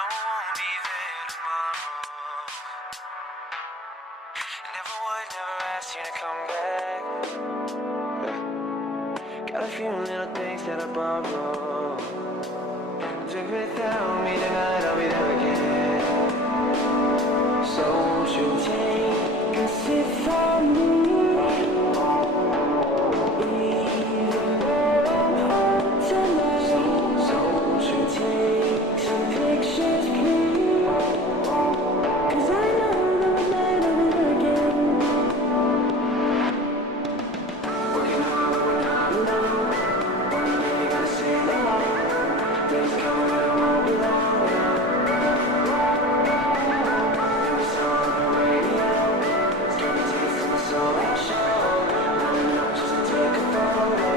I won't be there tomorrow. Never would, never ask you to come back. Got a few little things that I borrow. Took without me tonight, I'll be there again. So won't you take a sip from me? Even though I'm home tonight. So won't you take some pictures, please? 'Cause I know that we might have it again. Working hard, but we're not alone. One day you gotta say no. Days coming and it won't be long now. Every song on the radio, it's got me tasting the soul I show. Lining up just to take a photo.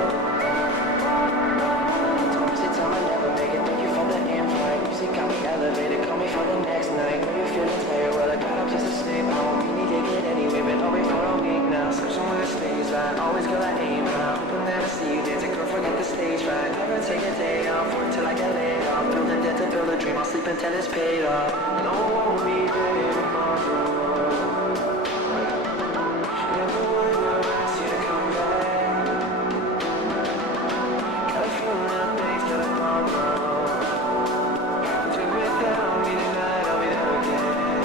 Don't say time I never make it. Thank you for the invite. Music got me elevated. Call me for the next night. Know you're feeling tired. Well, I got up just to sleep. I won't be needed it anyway. Been hoping for a week now. Searching with the stage light. Always girl I aim out. Hoping that I see you dancing. Girl, forget the stage fright. Never take a day off. Work till I get laid off. Build a debt to build a dream. I'll sleep until it's paid off. No one won't be there tomorrow. Never would, never ask you to come back. Got a few little things that I borrow. Took without me tonight, I'll be there again.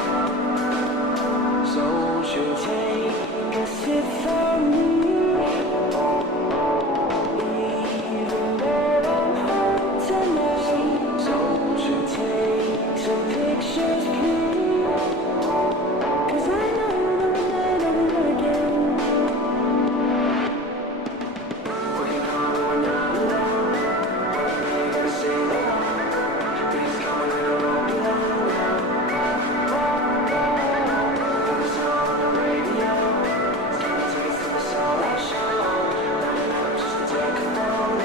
So won't you take a sip from me? Even though I'm home tonight. So won't you take some pictures, please? 'Cause I know that we might have it again. Working hard, but we're not alone. One day you gotta say no. Days coming and it won't be long now. Every song on the radio, it's got a taste of the soul I show. Lining up just to take a photo.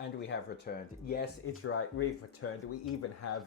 And we have returned. Yes, it's right. We've returned. We even have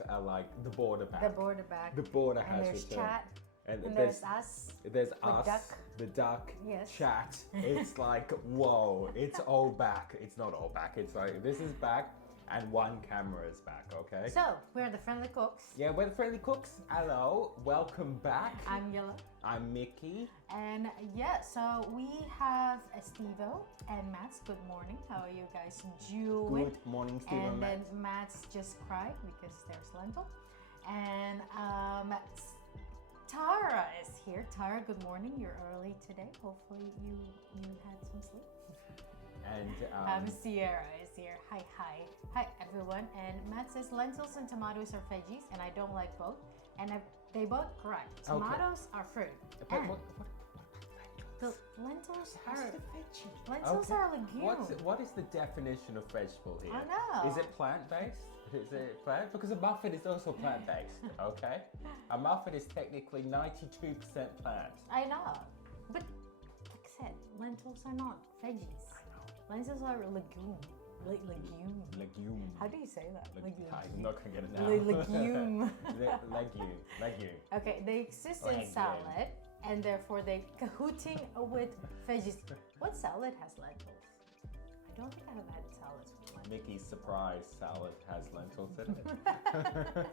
the border back. The border back. The border and has there's returned. Chat. And there's us. There's The us. duck. The duck. Yes. Chat. It's like whoa. It's all back. It's not all back. It's like this is back, and one camera is back. Okay. So, we're the Friendly Cooks. Yeah, we're the Friendly Cooks. Hello. Welcome back. I'm Yella. I'm Mickey. And yeah, so we have Stevo and Mats. Good morning. How are you guys doing? Good morning, Steve and And then Matt. Mats just cried because there's Lentil. And Tara is here. Tara, good morning. You're early today. Hopefully you had some sleep. And Sierra is here. Hi, hi. Hi, everyone. And Matt says lentils and tomatoes are veggies, and I don't like both. And they both correct. Tomatoes are fruit. but And what the lentils What's are the veggie? lentils are legume. What is the definition of vegetable here? I know. Is it plant-based? Is it plant? Because a muffin is also plant-based, okay? A muffin is technically 92% plant. I know. But like I said, lentils are not veggies. Lentils are legume. Legume. Legume. How do you say that? Legume. I'm not gonna get it now. Legume. Legume. Okay, they exist in Legume. salad, and therefore they cahooting with veggies. What salad has lentils? don't think I have had salads with lentils. Mickey's surprise salad has lentils in it.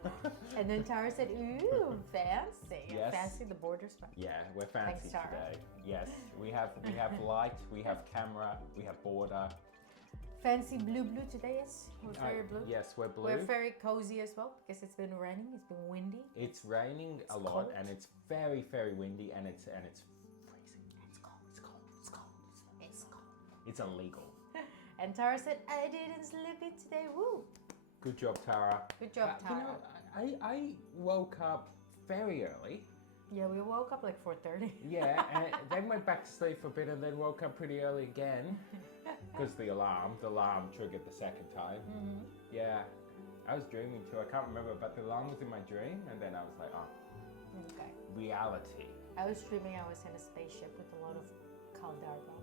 And then Tara said, ooh, fancy. Yes. Fancy the border spice. Yeah, we're fancy Thanks, Tara. today. Yes, we have light, we have camera, we have border. Fancy blue today, yes. We're very blue. Yes, we're blue. We're very cozy as well because it's been raining, it's been windy. It's raining a lot cold. and it's very, very windy and it's freezing. It's cold. It's cold. It's illegal. And Tara said, I didn't sleep in today. Woo! Good job, Tara. Good job, Tara. You know, I woke up very early. Yeah, we woke up like 4:30. Yeah, and then went back to sleep for a bit and then woke up pretty early again. Because the alarm triggered the second time. Mm-hmm. Yeah, I was dreaming too. I can't remember, but the alarm was in my dream, and then I was like, oh, Okay. reality. I was dreaming I was in a spaceship with a lot of Calderba.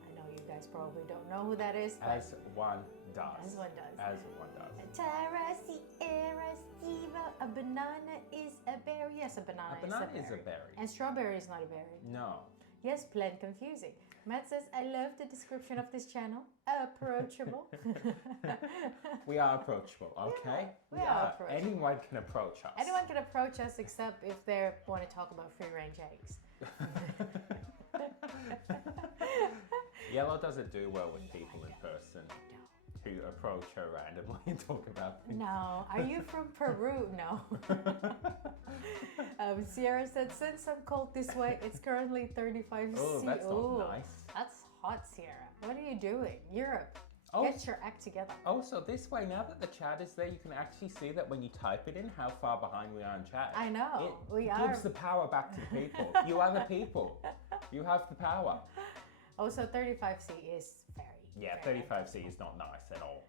I know you guys probably don't know who that is, but As one does. As one does. As one does. Tara, Sierra, Steva, a banana is a berry. Yes, a banana, is a berry. And strawberry is not a berry. No. Yes, plain confusing. Matt says, I love the description of this channel. Approachable. We are approachable, okay? we are approachable. Anyone can approach us. Anyone can approach us except if they want to talk about free-range eggs. Yellow doesn't do well with people in person who approach her randomly and talk about things. No. Are you from Peru? No. Sierra said, since I'm cold this way, it's currently 35 Oh, that's not nice. That's hot, Sierra. What are you doing? Europe. Oh. Get your act together. Also, this way, now that the chat is there, you can actually see that when you type it in, how far behind we are in chat. I know. It gives the power back to the people. You are the people. You have the power. Also, 35C is very. Yeah, very 35C is not nice at all.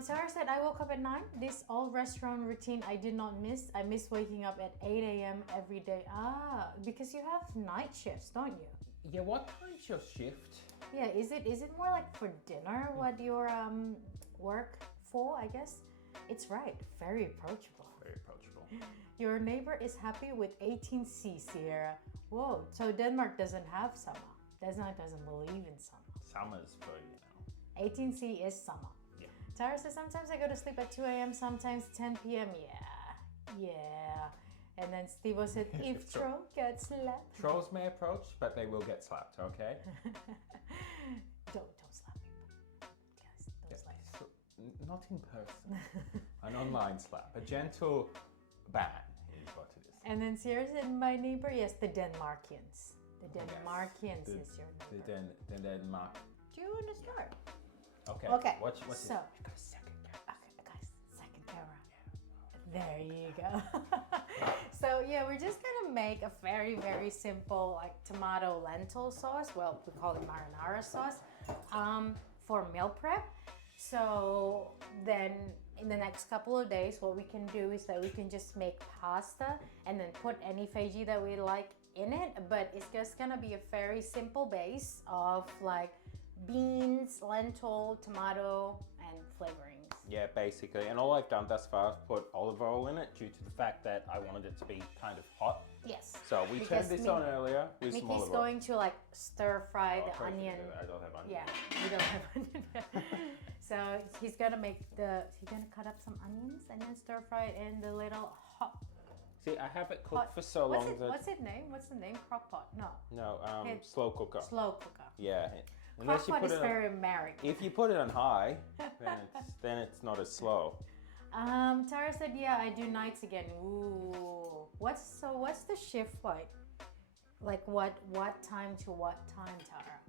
Sarah said, I woke up at 9. This all restaurant routine I did not miss. I miss waking up at 8 a.m. every day. Ah, because you have night shifts, don't you? Yeah, what time's your shift? Yeah, is it more like for dinner what your work for, I guess? It's right, very approachable. Very approachable. Your neighbor is happy with 18C, Sierra. Whoa, so Denmark doesn't have summer. Denmark doesn't believe in summer. Summer's for, 18C is summer. Yeah. Tara says, sometimes I go to sleep at 2 a.m., sometimes 10 p.m. Yeah. And then Steve said, if troll gets slapped. Trolls may approach, but they will get slapped, okay? Don't slap people. Guys, don't slap people. So, not in person. An online slap. A gentle ban is what it is. And then Sierra said, my neighbor, yes, the Denmarkians. The Denmarkians is your neighbor. The Denmark. Do you want to start? Okay. Okay. What's so, it? I got a second camera. Okay, guys, second camera. There you go. So yeah, we're just gonna make a very, very simple like tomato lentil sauce. Well, we call it marinara sauce for meal prep. So then in the next couple of days, what we can do is that we can just make pasta and then put any veggie that we like in it. But it's just gonna be a very simple base of like beans, lentil, tomato, and flavorings. Yeah, basically. And all I've done thus far is put olive oil in it due to the fact that I wanted it to be kind of hot. Yes. So we turned this on earlier with some olive Mickey's oil. going to like stir fry the Perfect. onion. I don't have onion. Yeah, you don't have onion. So he's gonna cut up some onions and then stir fry it in the little hot. See, I have it cooked Hot. for so long that... What's the name? Crock pot? No. No, Okay. slow cooker. Slow cooker. Yeah. Crock pot is very American. If you put it on high, then it's not as slow. Tara said, yeah, I do nights again. Ooh. What's the shift like? Like what time to what time, Tara?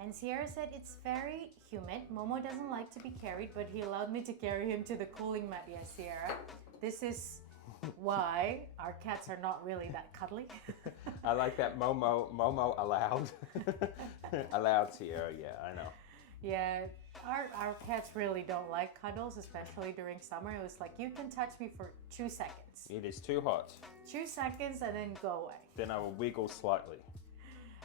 And Sierra said, it's very humid. Momo doesn't like to be carried, but he allowed me to carry him to the cooling mat. Yes, Sierra. This is why our cats are not really that cuddly. I like that Momo allowed. Allowed Sierra, yeah, I know. Yeah, our cats really don't like cuddles, especially during summer. It was like, you can touch me for 2 seconds. It is too hot. 2 seconds and then go away. Then I will wiggle slightly.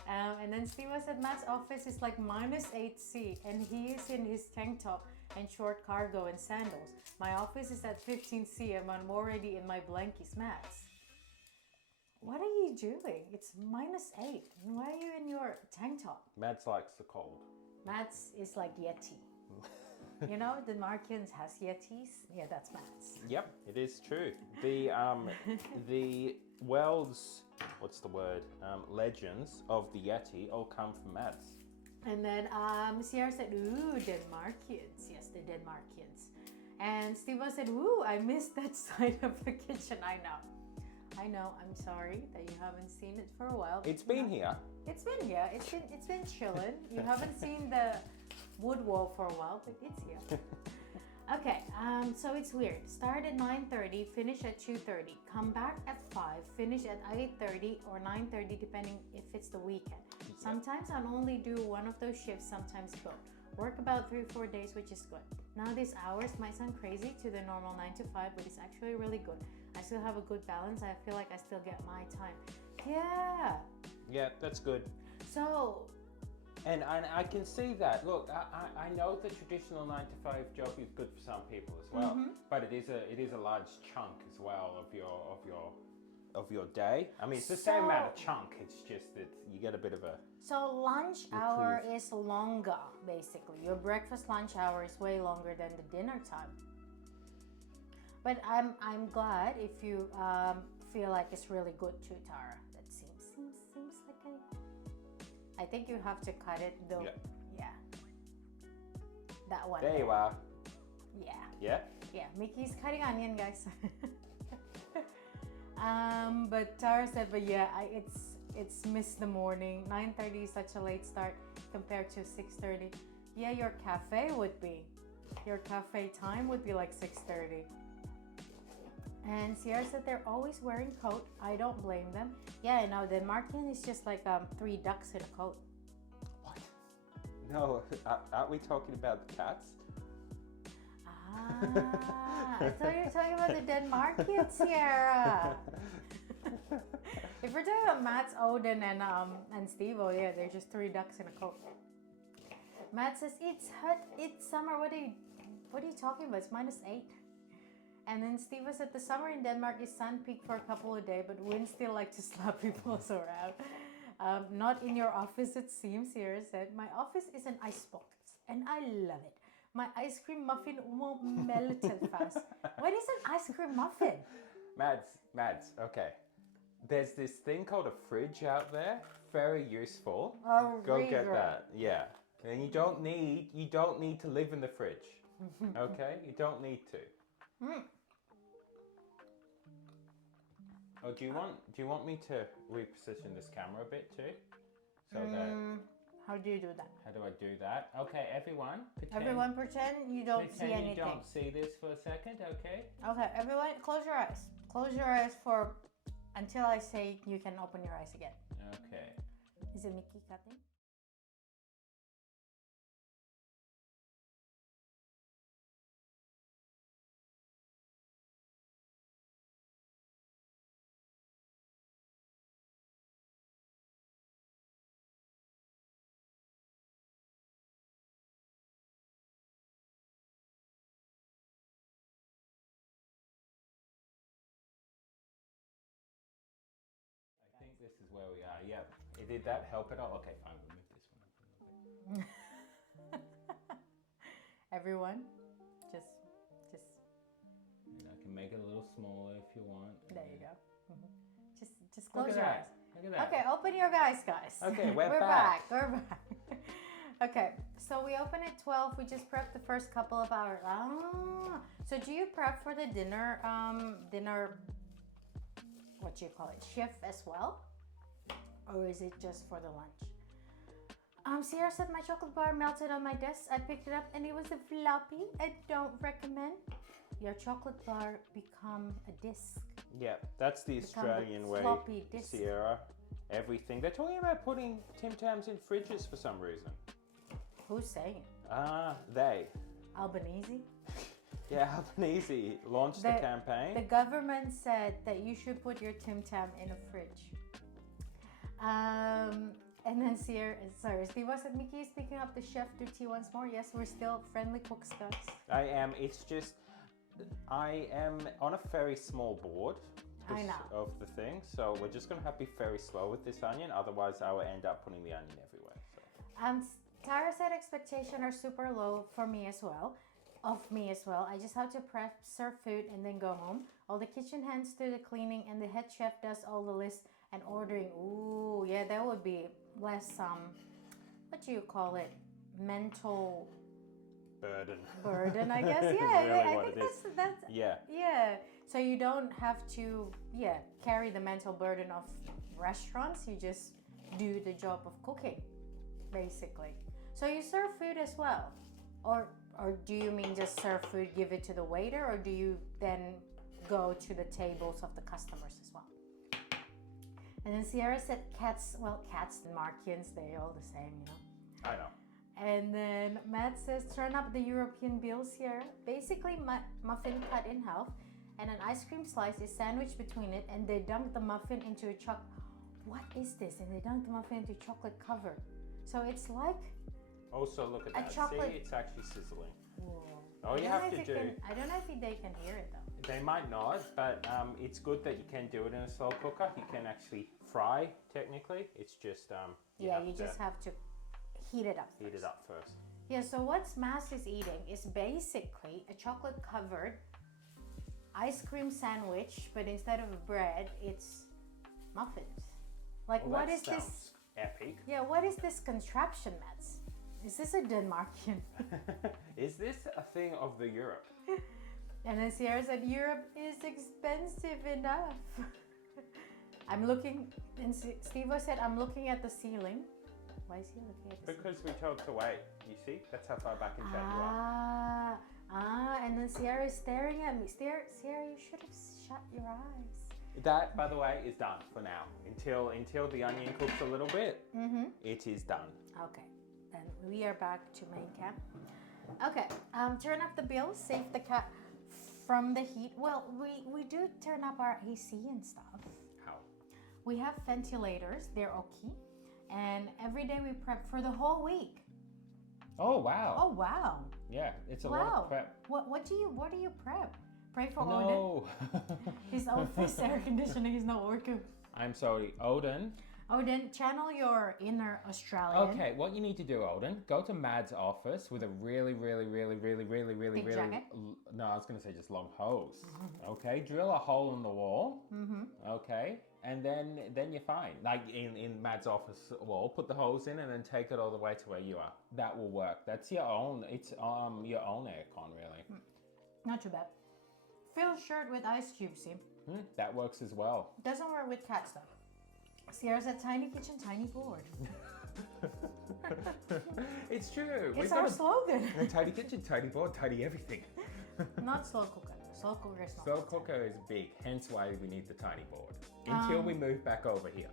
And then Steve said Matt's office is like -8C and he is in his tank top and short cargo and sandals. My office is at 15C and I'm already in my blankies, Matt's. What are you doing? It's -8. Why are you in your tank top? Mads likes the cold. Matt's is like Yeti. You know, Denmarkians has Yetis. Yeah, that's Matt's. Yep, it is true. The world's, what's the word? Legends of the Yeti all come from Mads. And then Sierra said, ooh, Denmarkians. Yes, the Denmarkians. And Steve said, ooh, I missed that side of the kitchen. I know. I'm sorry that you haven't seen it for a while. It's been here. It's been here. It's been chilling. You haven't seen the wood wall for a while, but it's here. Okay, so it's weird. Start at 9:30, finish at 2:30. Come back at 5, finish at 8:30 or 9:30, depending if it's the weekend. Sometimes I'll only do one of those shifts, sometimes both. Work about 3 or 4 days, which is good. Now these hours might sound crazy to the normal 9 to 5, but it's actually really good. I still have a good balance. I feel like I still get my time. Yeah. Yeah, that's good. So. And I can see that. Look, I know the traditional 9 to 5 job is good for some people as well, but it is a large chunk as well of your day. I mean, it's the same amount of chunk. It's just that you get a bit of a. So lunch hour is longer, basically. Your breakfast lunch hour is way longer than the dinner time. But I'm glad if you feel like it's really good too, Tara. That seems like I think you have to cut it though. Yeah. That one. There you are. Yeah. Yeah? Yeah, Mickey's cutting onion, guys. But Tara said, but yeah, it's missed the morning. 9:30 is such a late start compared to 6:30. Yeah, your cafe time would be like 6:30. And Sierra said they're always wearing coat. I don't blame them. Yeah, I know. Denmarkian is just like 3 ducks in a coat. What? No, aren't we talking about the cats? I thought you were talking about the Denmarkian, Sierra. If we're talking about Mats, Odin, and Steve, oh yeah, they're just 3 ducks in a coat. Matt says it's hot, it's summer. What are you talking about? It's -8. And then Steve said the summer in Denmark is sun peak for a couple of days, but winds still like to slap people around. Not in your office, it seems. Sierra said, my office is an icebox, and I love it. My ice cream muffin won't melt fast. What is an ice cream muffin? Mads, okay. There's this thing called a fridge out there. Very useful. Oh, Go get that. Yeah. And you don't need to live in the fridge. Okay? You don't need to. Oh, do you want me to reposition this camera a bit too? So that. How do you do that? How do I do that? Okay, everyone. Pretend you don't see anything. You don't see this for a second, okay? Okay, everyone, close your eyes. Close your eyes until I say you can open your eyes again. Okay. Is it Mickey cutting? I think this is where we are. Yep. Did that help at all? Okay, fine. We'll move this one up a little bit. Everyone, just. And I can make it a little smaller if you want. There you go. Just close your eyes. Look at that. Okay, open your eyes, guys. Okay, we're back. We're back. Okay, so we open at 12. We just prep the first couple of hours. So do you prep for the dinner? What do you call it? Shift as well, or is it just for the lunch? Sierra said my chocolate bar melted on my desk. I picked it up and it was a floppy. I don't recommend. Your chocolate bar become a disc. Yeah, that's the Australian way, Sierra. Everything. They're talking about putting Tim Tams in fridges for some reason. Who's saying it? They. Albanese? Yeah, Albanese launched the campaign. The government said that you should put your Tim Tam in a fridge. And then Steve said, Mickey is picking up the chef duty once more. Yes, we're still friendly cooks, guys. I am. It's just, I am on a very small board of the thing. So we're just going to have to be very slow with this onion. Otherwise, I will end up putting the onion everywhere. So. Tara said expectations are super low for me as well. Of me as well. I just have to prep, serve food, and then go home. All the kitchen hands do the cleaning, and the head chef does all the lists and ordering. Ooh, yeah, that would be less what do you call it? Mental burden, I guess. Yeah, Really I what think it that's Yeah. yeah. So you don't have to carry the mental burden of restaurants. You just do the job of cooking, basically. So you serve food as well, or do you mean just serve food, give it to the waiter, or do you then go to the tables of the customers as well? And then Sierra said cats and Markians, they all the same, you know. I know. And then Matt says, turn up the European bill, Sierra. Basically, muffin cut in half, and an ice cream slice is sandwiched between it, and they dunk the muffin into a What is this? And they dunk the muffin into chocolate cover. So it's like Also, look at that. chocolate- See, it's actually sizzling. Whoa. All you have to do. I don't know if they can hear it though. They might not, but it's good that you can do it in a slow cooker. You can actually fry, technically. It's just You just have to heat it up. heat it up first. Yeah, so what Smash is eating is basically a chocolate covered ice cream sandwich, but instead of bread, it's muffins. Like, Well, what that is this? sounds epic. Yeah, what is this contraption, Mats? Is this a Denmarkian? Is this a thing of the Europe? And then Sierra said, Europe is expensive enough. I'm looking, and Steve said, I'm looking at the ceiling. Why is he looking at the ceiling? Because we told to wait. You see? That's how far back in chat you are. And then Sierra is staring at me. Sierra, you should have shut your eyes. That, by the way, is done for now. Until the onion cooks a little bit, it is done. Okay, then we are back to main camp. Okay, turn up the bill, save the cat from the heat. Well, we do turn up our AC and stuff. How? We have ventilators, they're okay. And every day we prep for the whole week. Oh, wow. Oh, wow. Yeah, it's a Wow. lot of prep. What do you prep? Pray for Odin. No. His office air conditioning is not working. I'm sorry, Odin. Odin, channel your inner Australian. Okay, what you need to do, Odin, go to Mad's office with a really Big jacket? No, I was going to say just long hose. Okay, drill a hole in the wall. Okay, and then you're fine. Like in Mad's office wall, put the hose in and then take it all the way to where you are. That will work. That's your own. It's your own aircon, really. Not too bad. Fill shirt with ice cubes, see? That works as well. Doesn't work with cat stuff. Sierra's a tiny kitchen, tiny board. It's true. It's our slogan. A tidy kitchen, tidy board, tidy everything. Not slow cooker. Slow cooker is not. Slow cooker is big, hence why we need the tiny board. Until we move back over here.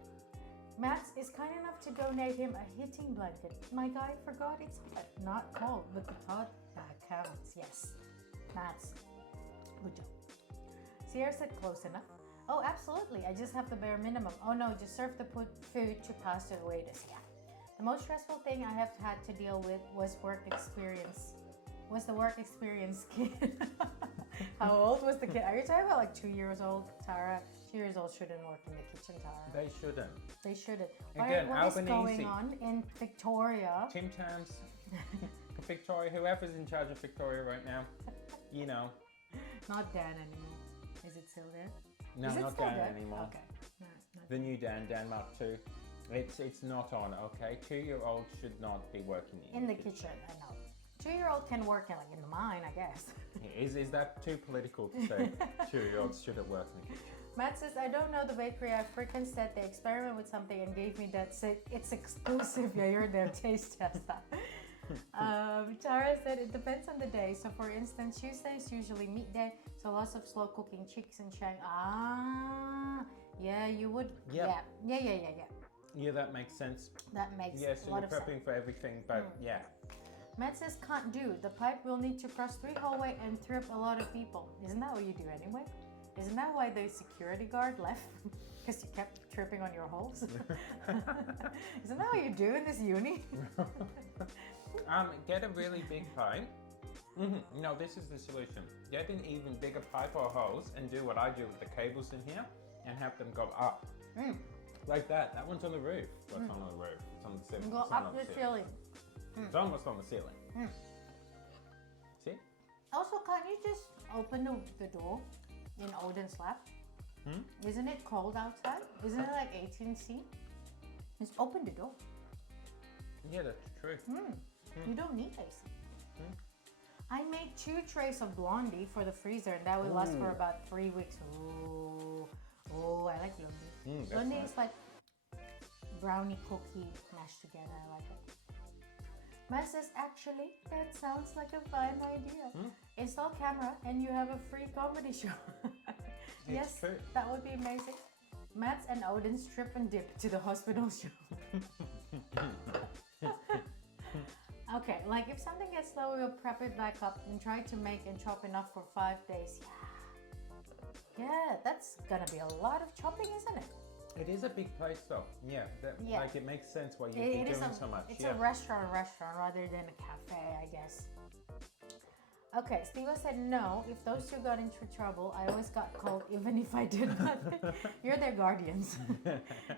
Matt is kind enough to donate him a heating blanket. My guy forgot it's hot, not cold, but the thought that counts. Yes, Matt's. Good job. Sierra said close enough. Oh, absolutely. I just have the bare minimum. Oh no, just serve the food to pass to the waiters. Yeah. The most stressful thing I have had to deal with was the work experience kid. How old was the kid? Are you talking about like 2 years old, Tara? 2 years old shouldn't work in the kitchen, Tara. They shouldn't. They shouldn't. Again, what is Albanese. going on in Victoria? Tim Tams, Victoria, whoever's in charge of Victoria right now, you know. Not Dan anymore. Is it still there? No, Is it not still Dan there? anymore. Okay. No, not The new Dan, Denmark 2. It's not on, okay? 2-year-olds should not be working in the kitchen. I know. 2-year-old can work in the mine, I guess. Is that too political to say 2-year-olds shouldn't work in the kitchen? Matt says, I don't know the bakery. I freaking said they experiment with something and gave me that. It's exclusive. Yeah, you're their taste tester. Tara said it depends on the day. So for instance, Tuesday is usually meat day. So lots of slow cooking chicks and shank. Yeah, you would. Yep. Yeah. Yeah, that makes sense. That makes Yeah, a so lot you're of sense. prepping for everything, but yeah. Matt says can't do. The pipe will need to cross 3 hallway and trip a lot of people. Isn't that what you do anyway? Isn't that why the security guard left? Because you kept tripping on your holes? Isn't that what you do in this uni? Get a really big pipe. No, this is the solution. Get an even bigger pipe or hose and do what I do with the cables in here and have them go up. Like that. That one's on the roof. Well, it's not on the roof. It's on the ceiling. Go It's not up on the ceiling. ceiling. It's almost on the ceiling. See? Also, can't you just open the door in Odin's lap? Isn't it cold outside? Isn't it like 18°C? Just open the door. Yeah, that's true. You don't need AC. I made 2 trays of blondie for the freezer, and that will last for about 3 weeks. Oh, I like blondie. Blondie is like brownie cookie mashed together. I like it. Matt says, actually, that sounds like a fine idea. Install camera and you have a free comedy show. Yes, true. that would be amazing. Matt's and Odin's trip and dip to the hospital show. Okay, like if something gets slow, we'll prep it back up and try to make and chop enough for 5 days. Yeah, that's gonna be a lot of chopping, isn't it? It is a big place though. Yeah, like it makes sense why you're doing so much. It's a restaurant rather than a cafe, I guess. Okay, Steve said no. If those two got into trouble, I always got called even if I did nothing. You're their guardians.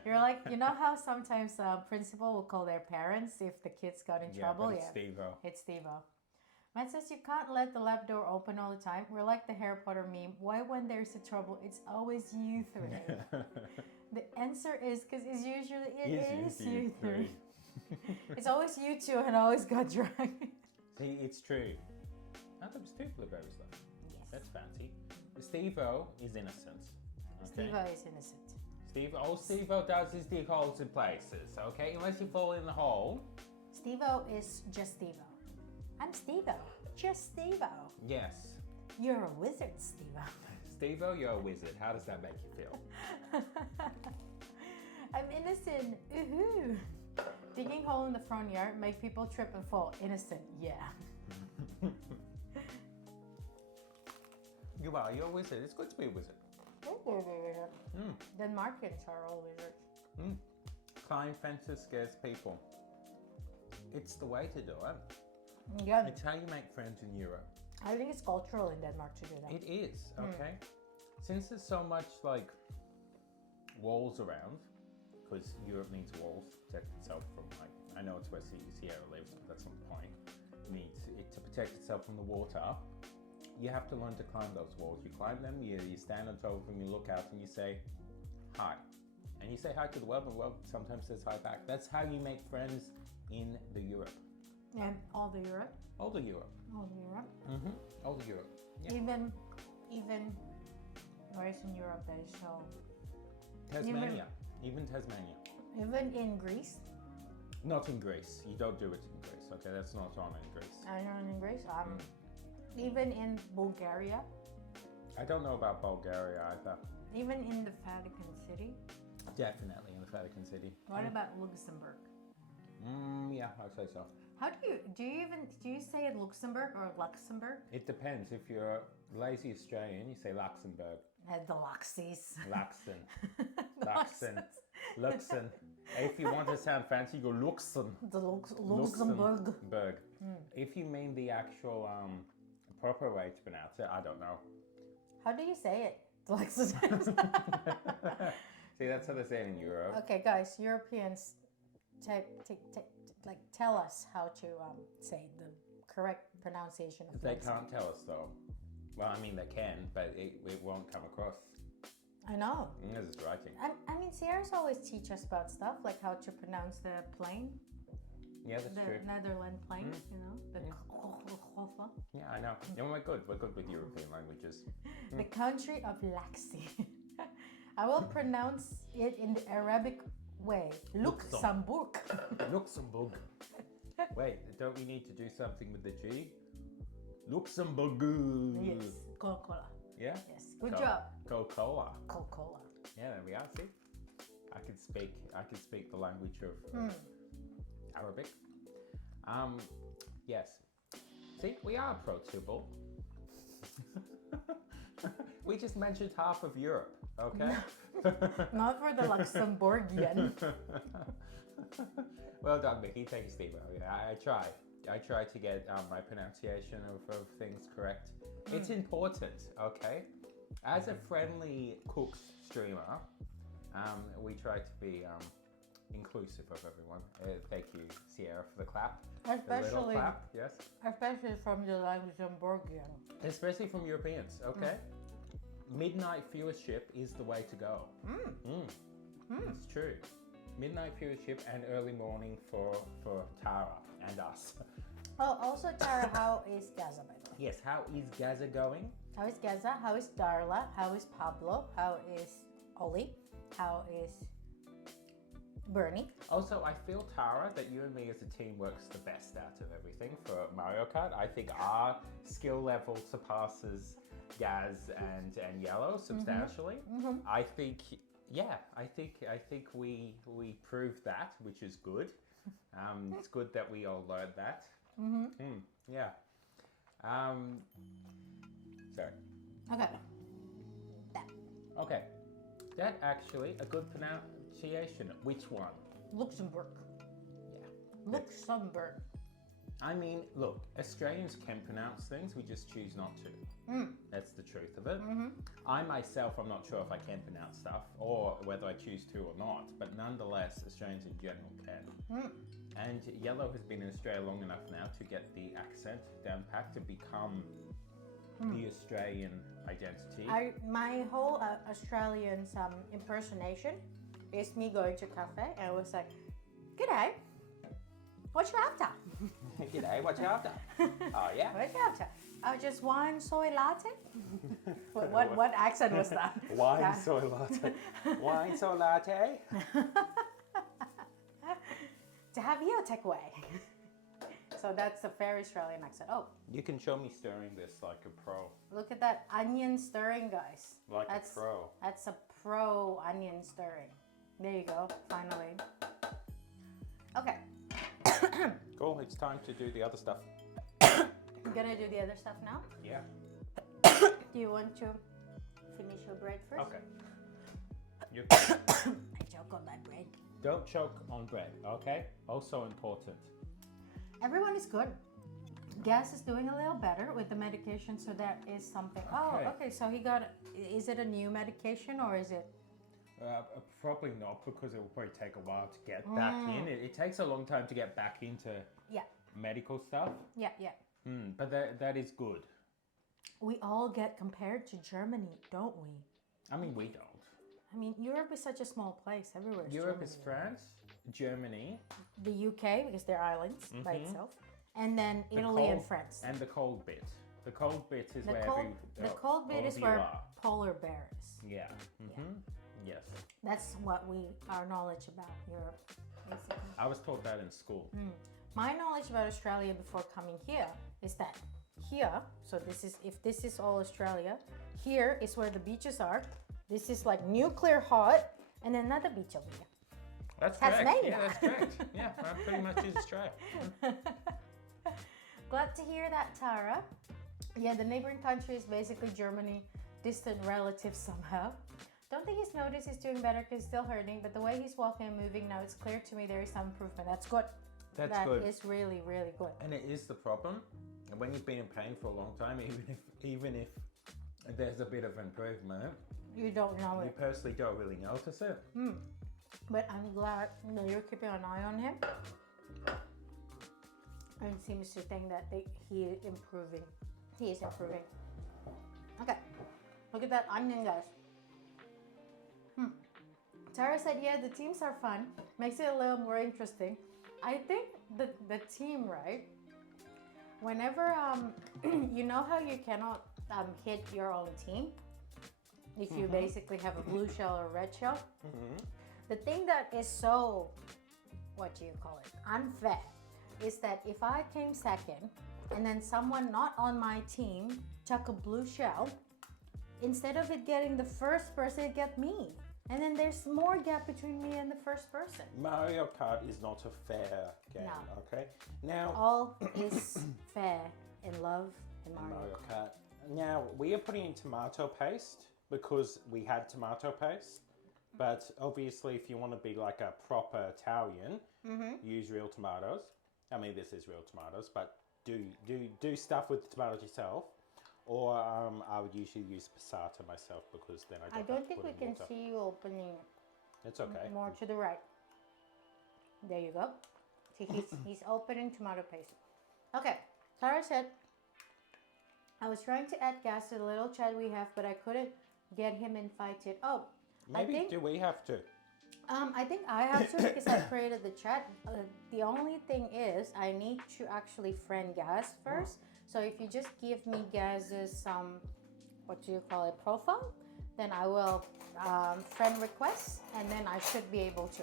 You're like, you know how sometimes principal will call their parents if the kids got in trouble? But it's Steve-O. It's Steve-O. Matt says you can't let the lab door open all the time. We're like the Harry Potter meme. Why when there's a trouble, it's always you three? The answer is because it's usually it is you three. It's always you two and always got dragged. See, it's true. Oh, there was 2 blueberries though. Yes. That's fancy. Steve-O is innocent. Okay? Steve-O is innocent. All Steve-O does is dig holes in places, okay? Unless you fall in the hole. Steve-O is just Steve-O. I'm Steve-O. Just Steve-O. Yes. You're a wizard, Steve-O. Steve-O, you're a wizard. How does that make you feel? I'm innocent. Ooh. Digging hole in the front yard, make people trip and fall. Innocent, yeah. You're a wizard. It's good to be a wizard. Denmarkians are all wizards. Climb fences scares people. It's the way to do it. Yeah. It's how you make friends in Europe. I think it's cultural in Denmark to do that. It is, okay? Since there's so much like walls around, because Europe needs walls to protect itself from like, I know it's where Sierra lives, but that's not the point. It needs it to protect itself from the water. You have to learn to climb those walls. You climb them, you stand on top of them, you look out and you say, hi. And you say hi to the world, and the world sometimes says hi back. That's how you make friends in the Europe. And all the Europe? All the Europe. All the Europe? All the Europe. Yeah. Even where is in Europe that is so... Tasmania. Even Tasmania. Even in Greece? Not in Greece. You don't do it in Greece. Okay, that's not on in Greece. I know in Greece. Even in Bulgaria? I don't know about Bulgaria either. Even in the Vatican City? Definitely in the Vatican City. What about Luxembourg? Yeah, I'd say so. How do you say it Luxembourg or Luxembourg? It depends. If you're lazy Australian, you say Luxembourg. The Luxies. Luxon. Luxon. Luxon. If you want to sound fancy, you go Luxon. The Luxembourg. Luxembourg. If you mean the actual proper way to pronounce it, I don't know. How do you say it? Luxembourg. See, that's how they say it in Europe. Okay, guys, Europeans, tell us how to say the correct pronunciation of They Luxembourg. can't tell us though. Well, I mean, they can, but it won't come across. I know. This is writing. I mean, Sierra's always teach us about stuff, like how to pronounce the plane. Yeah, that's true. The Netherlands plane, you know? Yeah, I know. Yeah, we're good. We're good with European languages. The country of Laxi. I will pronounce it in the Arabic way. Luxembourg. Luxembourg. Wait, don't we need to do something with the G? Luxembourg. Yes. Coca-Cola. Yeah? Yes. Good job. Coca-Cola. Coca-Cola. Yeah, there we are. See? I can speak the language of Arabic. Yes. See, we are approachable. We just mentioned half of Europe, okay? Not for the Luxembourgian. Well done, Mickey. Thank you, Steve. I try. I try to get my pronunciation of things correct. It's important, okay? As a friendly cook streamer, we try to be inclusive of everyone. Thank you, Sierra, for the clap. The little Especially, clap, yes. especially from the Luxembourgian. Especially from Europeans, okay? Midnight viewership is the way to go. It's true. Midnight viewership and early morning for Tara and us. Oh, also Tara, how is Gaza, by the way? Yes, how is Gaza going? How is Gaza? How is Darla? How is Pablo? How is Oli? How is Bernie? Also, I feel, Tara, that you and me as a team works the best out of everything for Mario Kart. I think our skill level surpasses Gaz and Yellow substantially. I think, yeah, I think we proved that, which is good. It's good that we all learned that. Yeah. Sorry. Okay. That. Okay. That actually a good pronunciation. Which one? Luxembourg. Yeah. Luxembourg. I mean, look, Australians can pronounce things, we just choose not to. That's the truth of it. I myself, I'm not sure if I can pronounce stuff or whether I choose to or not, but nonetheless, Australians in general can. And Yellow has been in Australia long enough now to get the accent down pat to become the Australian identity. My whole Australian impersonation is me going to a cafe and I was like, "G'day, what you after?" G'day, what you after? Oh yeah? What you after? Oh, just wine, soy latte. what accent was that? Wine, soy latte. Wine, soy latte. To have you take away. So that's a very Australian accent. Oh, You can show me stirring this like a pro. look at that onion stirring, guys. Like That's a pro. That's a pro onion stirring. There you go, finally. Okay, Cool, it's time to do the other stuff. I'm gonna do the other stuff now. Yeah. Do you want to finish your bread first? Okay. You I joke on that bread. don't choke on bread, okay? Also important. Everyone is good. Gas is doing a little better with the medication, so that is something. Okay. Oh, okay. So he got. Is it a new medication or is it? Probably not, because it will probably take a while to get back in. It takes a long time to get back into Yeah. medical stuff. Yeah, yeah. But that is good. We all get compared to Germany, don't we? I mean, we don't. I mean, Europe is such a small place. Everywhere is Europe Germany. is France, Germany, The UK, because they're islands by itself, and then the Italy and cold- France. and the cold bit. The cold bit is The where cold bit all is of you where are. polar bear is. Yeah. Yes. That's what our knowledge about Europe, basically. I was taught that in school. My knowledge about Australia before coming here is that here, so if this is all Australia, here is where the beaches are. This is like nuclear hot, and then another beach over here. That's Tasmania. correct. Yeah, that's correct. Yeah, that pretty much is Australia. Glad to hear that, Tara. Yeah, the neighboring country is basically Germany, distant relatives somehow. Don't think he's noticed he's doing better because he's still hurting, but the way he's walking and moving now, it's clear to me there is some improvement. That's good. That's good. That is really, really good. And it is the problem. And when you've been in pain for a long time, even if there's a bit of improvement, You don't know you it. personally don't really notice it. But I'm glad that you're keeping an eye on him. And it seems to think that he is improving. He is improving. Okay, look at that onion, guys. Tara said, yeah, the teams are fun. Makes it a little more interesting. I think the team, right? Whenever, you know how you cannot hit your own team? If you basically have a blue shell or red shell? The thing that is so, what do you call it, unfair, is that if I came second and then someone not on my team took a blue shell, instead of it getting the first person, it get me. And then there's more gap between me and the first person. Mario Kart is not a fair game, No. okay? Now, All is fair in love in Mario. Mario Kart. Now, we are putting in tomato paste because we had tomato paste. But obviously, if you want to be like a proper Italian, use real tomatoes. I mean, this is real tomatoes, but do stuff with the tomatoes yourself. Or I would usually use passata myself because then I don't I have don't to think put we in can water. see you opening It's okay. more to the right. There you go. See, he's opening tomato paste. Okay, Tara said, I was trying to add gas to the little chat we have, but I couldn't get him invited. Oh, Maybe do we have to? I think I have to because I created the chat. The only thing is I need to actually friend Gaz first. So if you just give me Gaz's what do you call it, profile, then I will friend request, and then I should be able to.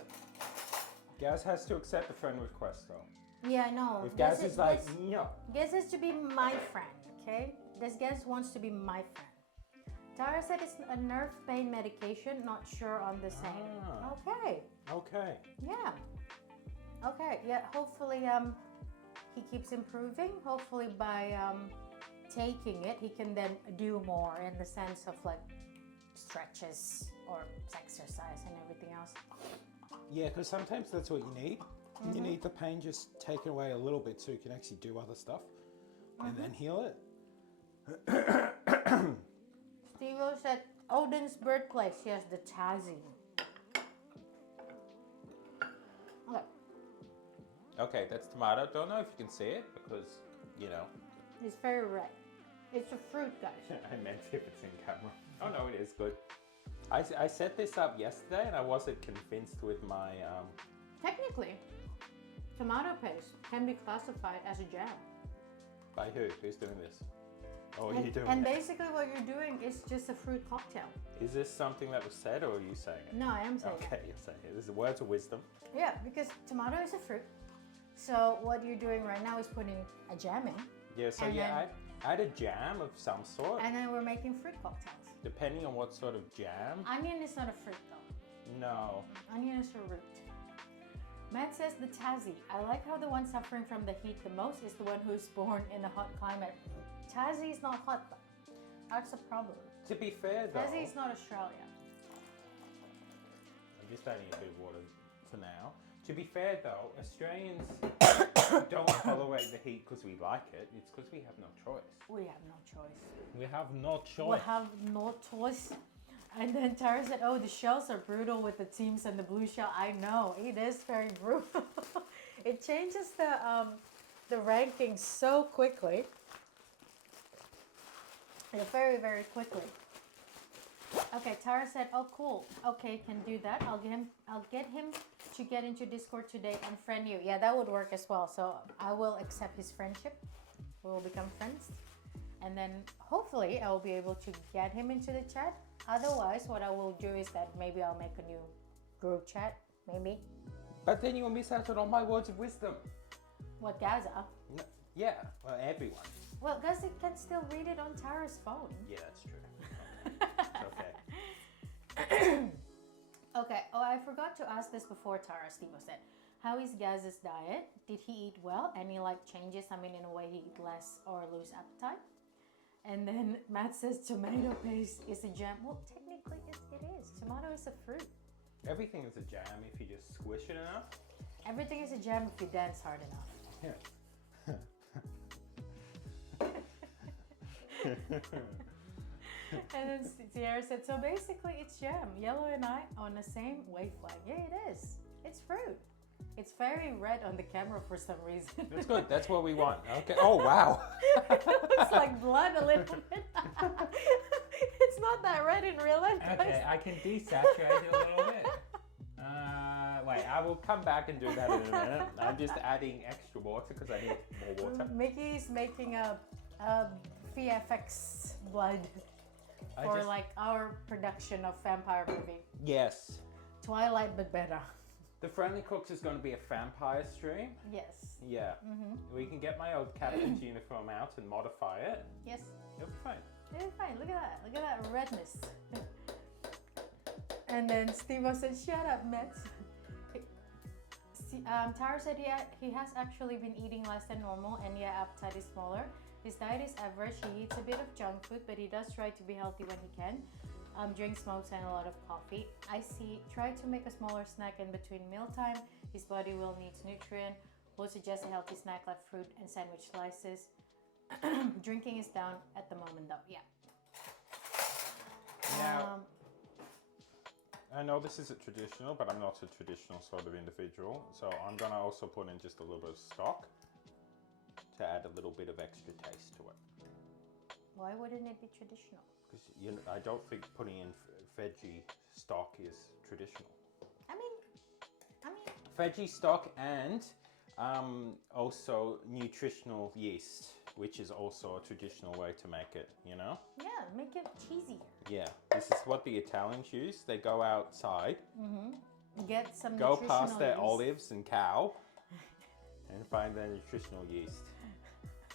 Gaz has to accept the friend request though. Yeah, I know. If Gaz is like, no. Gaz is to be my friend, okay? This Gaz wants to be my friend. Tara said it's a nerve pain medication, not sure on the same. Ah. Okay. Okay. Yeah. Okay. Yeah. Hopefully, he keeps improving. Hopefully, by taking it, he can then do more in the sense of like stretches or exercise and everything else. Yeah, because sometimes that's what you need. You need the pain just taken away a little bit so you can actually do other stuff and then heal it. Steve-O said Odin's birthplace. Yes, the Tassie. Okay. Okay, that's tomato. Don't know if you can see it because, you know. It's very red. It's a fruit, guys. I meant if it's in camera. Oh no, it is good. I set this up yesterday and I wasn't convinced with my... Technically, tomato paste can be classified as a jam. By who? Who's doing this? Oh, are you doing And it? basically what you're doing is just a fruit cocktail. Is this something that was said or are you saying it? No, I am saying Okay, you're saying it. This is words of wisdom. it. Yeah, because tomato is a fruit. So what you're doing right now is putting a jam in. Yeah, so And yeah, then- add a jam of some sort. And then we're making fruit cocktails. Depending on what sort of jam. Onion is not a fruit though. No. Onion is a root. Matt says the Tassie. I like how the one suffering from the heat the most is the one who's born in a hot climate. Tassie is not hot though. That's a problem. To be fair though, Tassie is not Australia. I'm just adding a bit of water for now. To be fair though, Australians don't tolerate the heat because we like it. It's because we have no choice. We have no choice. We have no choice. We have no choice. And then Tara said, oh, the shells are brutal with the teams and the blue shell. I know, it is very brutal. It changes the rankings so quickly. Yeah, very, very quickly. Okay, Tara said, oh, cool. Okay, can do that. I'll get him to get into Discord today and friend you. Yeah, that would work as well. So I will accept his friendship. We will become friends. And then hopefully I will be able to get him into the chat. Otherwise, what I will do is that maybe I'll make a new group chat, maybe. But then you'll miss out on all my words of wisdom. What, Gaza? No, yeah, well, everyone. Well, Gaza can still read it on Tara's phone. Yeah, that's true. It's okay. Okay, oh, I forgot to ask this before Tara. Steve said, how is Gaz's diet? Did he eat well? Any like changes? I mean, in a way he eat less or lose appetite? And then Matt says tomato paste is a jam. Well, technically it is. Tomato is a fruit. Everything is a jam if you just squish it enough. Everything is a jam if you dance hard enough. Yeah. And then Sierra said, so basically it's jam. Yellow and I on the same wavelength. Yeah, it is. It's fruit. It's very red on the camera for some reason. That's good. That's what we want. Okay. Oh, wow. It looks like blood a little bit. It's not that red in real life. Okay, I can desaturate it a little bit. Wait, I will come back and do that in a minute. I'm just adding extra water because I need more water. Mickey's making a VFX blood for like our production of vampire movie. Yes. Twilight, but better. The Friendly Cooks is going to be a vampire stream. Yes. Yeah. We can get my old captain's uniform out and modify it. Yes. It'll be fine. It'll be fine. Look at that. Look at that redness. And then Steve-O said, shut up, Matt. Tara said he has actually been eating less than normal and yeah, appetite is smaller. His diet is average. He eats a bit of junk food, but he does try to be healthy when he can. Drinks smokes and a lot of coffee. I see. Try to make a smaller snack in between mealtime. His body will need nutrient. We'll suggest a healthy snack like fruit and sandwich slices. Drinking is down at the moment though. Yeah. Now, I know this isn't traditional, but I'm not a traditional sort of individual. So I'm gonna also put in just a little bit of stock to add a little bit of extra taste to it. Why wouldn't it be traditional? Because I don't think putting in veggie stock is traditional. I mean, Veggie stock and also nutritional yeast, which is also a traditional way to make it, you know? yeah, make it cheesy. Yeah, this is what the Italians use. They go outside, Get some go nutritional past their yeast. olives and cow, and find their nutritional yeast.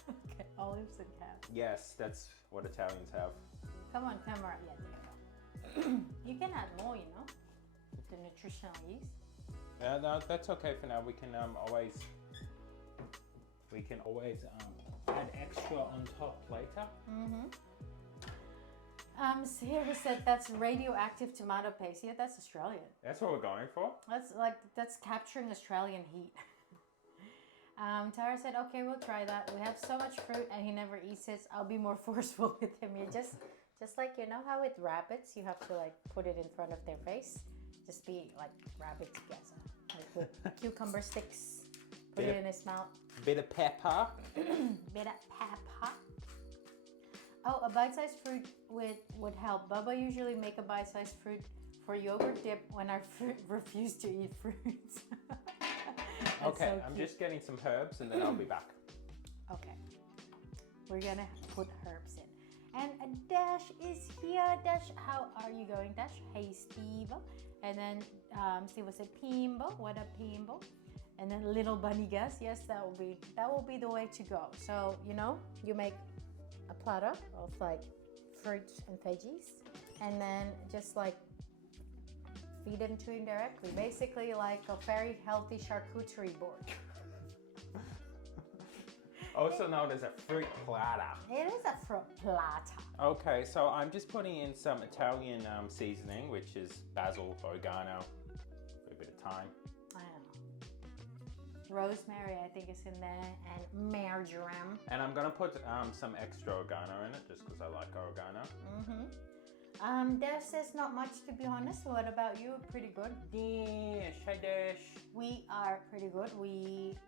Okay, olives and cow. Yes, that's what Italians have. Come on, camera. Yeah, there you go. You can add more, you know, the nutritional yeast. No, that's okay for now. We can always add extra on top later. Sarah said that's radioactive tomato paste. Yeah, that's Australian. That's what we're going for. That's capturing Australian heat. Tara said, okay, we'll try that. We have so much fruit and he never eats it. I'll be more forceful with him. You just like, you know how with rabbits, you have to like put it in front of their face? Just be like rabbits, yes. Like with cucumber sticks, put it in his mouth. Bit of pepper. Bit of pepper. Oh, a bite-sized fruit would help. Bubba usually make a bite-sized fruit for yogurt dip when I refuse to eat fruits. Okay, so I'm cute. just getting some herbs and then I'll be back. Okay. We're gonna put herbs in. And Dash is here. Dash, how are you going, Dash? Hey, Steve. And then Steve said, Pimbo. What up, Pimbo? And then Little Bunny Gus. Yes, that will be the way to go. So, you know, you make a platter of like fruits and veggies and then just like feed them to him directly. Basically like a very healthy charcuterie board. Also known as a fruit platter. It is a fruit platter. Okay, so I'm just putting in some Italian seasoning, which is basil, oregano, a bit of thyme. I know. Rosemary, I think, is in there, and marjoram. And I'm gonna put some extra oregano in it, just because I like oregano. Dev says not much, to be honest. What about you? Pretty good. Dish, hi Dish. We are pretty good.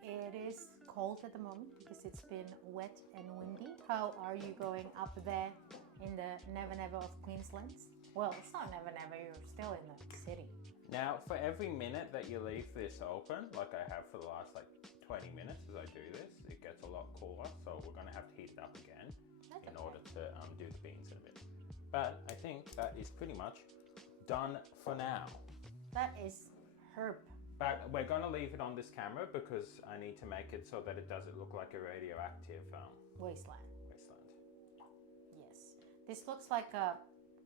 It is cold at the moment because it's been wet and windy. How are you going up there in the Never Never of Queensland? Well, it's not Never Never, you're still in the city. Now, for every minute that you leave this open, like I have for the last like 20 minutes as I do this, it gets a lot cooler. So we're gonna have to heat it up again in order to do the beans in a bit. But I think that is pretty much done for now. That is herb. But we're gonna leave it on this camera because I need to make it so that it doesn't look like a radioactive Wasteland. wasteland. Yes. This looks like a,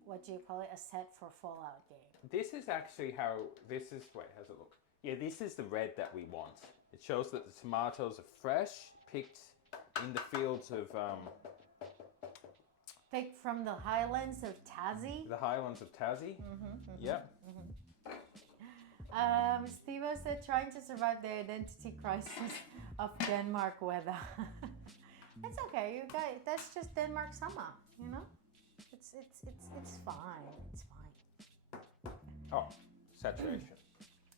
what do you call it, a set for Fallout game. This is actually how, wait, how's it look? Yeah, this is the red that we want. It shows that the tomatoes are fresh, picked in the fields of, Picked from the highlands of Tassie. the highlands of Tassie. Yep. Steve said trying to survive the identity crisis of Denmark weather. It's okay, you guys. That's just Denmark summer, you know. It's fine. It's fine. Oh, saturation.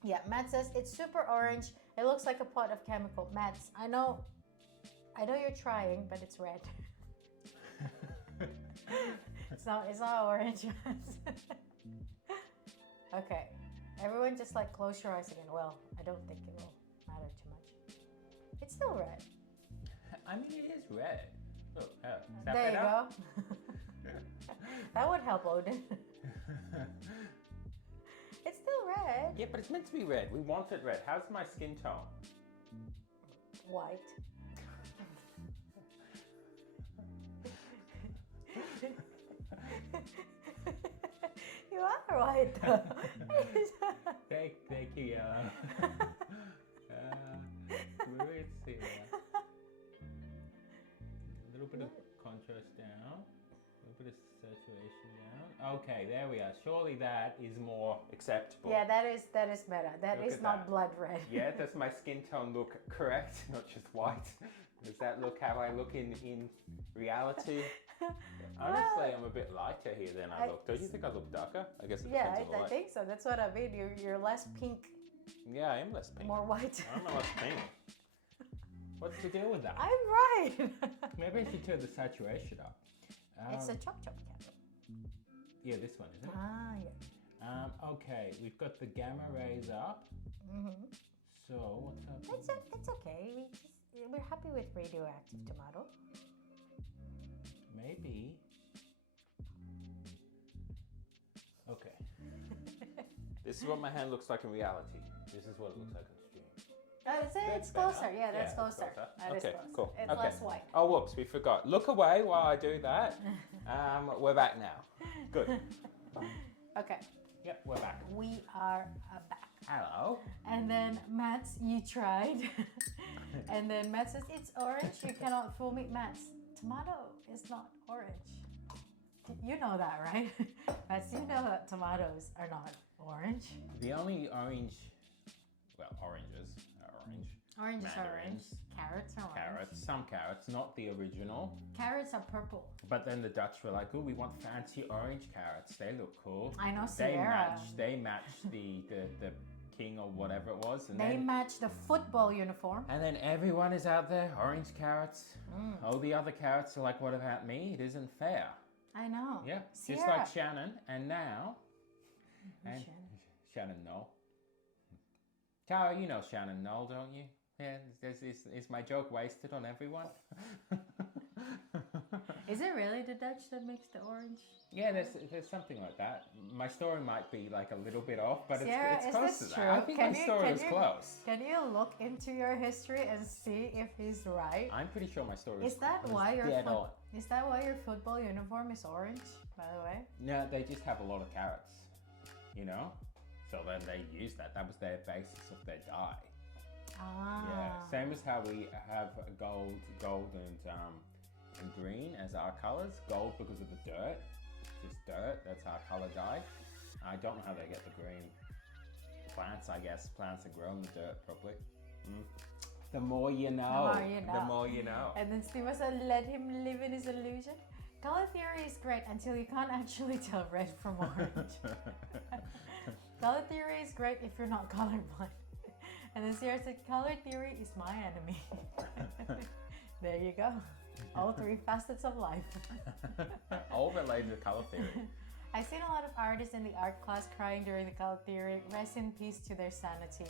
Yeah, Matt says it's super orange. It looks like a pot of chemical. Matt, I know you're trying, but it's red. It's not orange. Okay, everyone just like close your eyes again. Well, I don't think it will matter too much. It's still red. I mean, it is red. Look, is that There better? you go. That would help, Odin. It's still red. Yeah, but it's meant to be red. We want it red. How's my skin tone? White. You are white though. Thank you, Yellow. Let's see. A little bit of contrast down. A little bit of saturation down. Okay, there we are. Surely that is more acceptable. Yeah, that is better. That Look is at not that. blood red. Yeah, does my skin tone look correct, not just white? Does that look how I look in reality? Honestly, I'm a bit lighter here than I look. Don't you think I look darker? I guess it Yeah, depends on the I light. think so. That's what I mean. You're less pink, Yeah, I am less pink. more white. I'm not less pink. What's the deal with that? I'm right. Maybe I should turn the saturation up. It's a chop chop candle. Yeah, this one, isn't it? Ah, yeah. Okay, we've got the gamma rays up. Mm-hmm. So what's up? It's okay. We're happy with radioactive tomato. Maybe. Okay. This is what my hand looks like in reality. This is what it looks like on stream. It's closer. Yeah, that's closer. That is Okay, closer. cool. It's Okay. less white. Oh, whoops, we forgot. Look away while I do that. We're back now. Good. Okay, Yep, we're back. we are back. Hello. And then Mats, you tried. And then Matt says, it's orange. You cannot fool me. Mats, tomato is not orange. You know that, right? Mats, you know that tomatoes are not orange. The only orange, well, oranges are orange. Oranges are orange. Mandarins. Carrots are orange. Carrots, some carrots, not the original. Carrots are purple. But then the Dutch were like, "Oh, we want fancy orange carrots. They look cool." I know Sierra. They match the king or whatever it was, and They then match the football uniform. and then everyone is out there orange carrots. All the other carrots are like, "What about me? It isn't fair." I know. Yeah, Sierra. just like Shannon, and now and Shannon. Shannon Knoll. Tara, you know Shannon Knoll, don't you? Yeah, is my joke wasted on everyone? Is it really the Dutch that makes the orange? Yeah, there's something like that. My story might be like a little bit off, but Sierra, it's is close this to that. true? I think my story is close. Can you look into your history and see if he's right? I'm pretty sure my story Is that was why your dead on. is that why your football uniform is orange? By the way. No, they just have a lot of carrots, you know. So then they use that. That was their basis of their dye. Ah. Yeah, same as how we have gold and green as our colors. Gold because of the dirt, just dirt. That's our color dye. I don't know how they get the green. Plants, I guess. Plants are grown in the dirt, probably. The more you know. The more you know. The more you know. And then Steve said, "Let him live in his illusion." Color theory is great until you can't actually tell red from orange. Color theory is great if you're not colorblind. And then Sierra said, "Color theory is my enemy." There you go. All three facets of life. All related to color theory. I've seen a lot of artists in the art class crying during the color theory. Rest in peace to their sanity.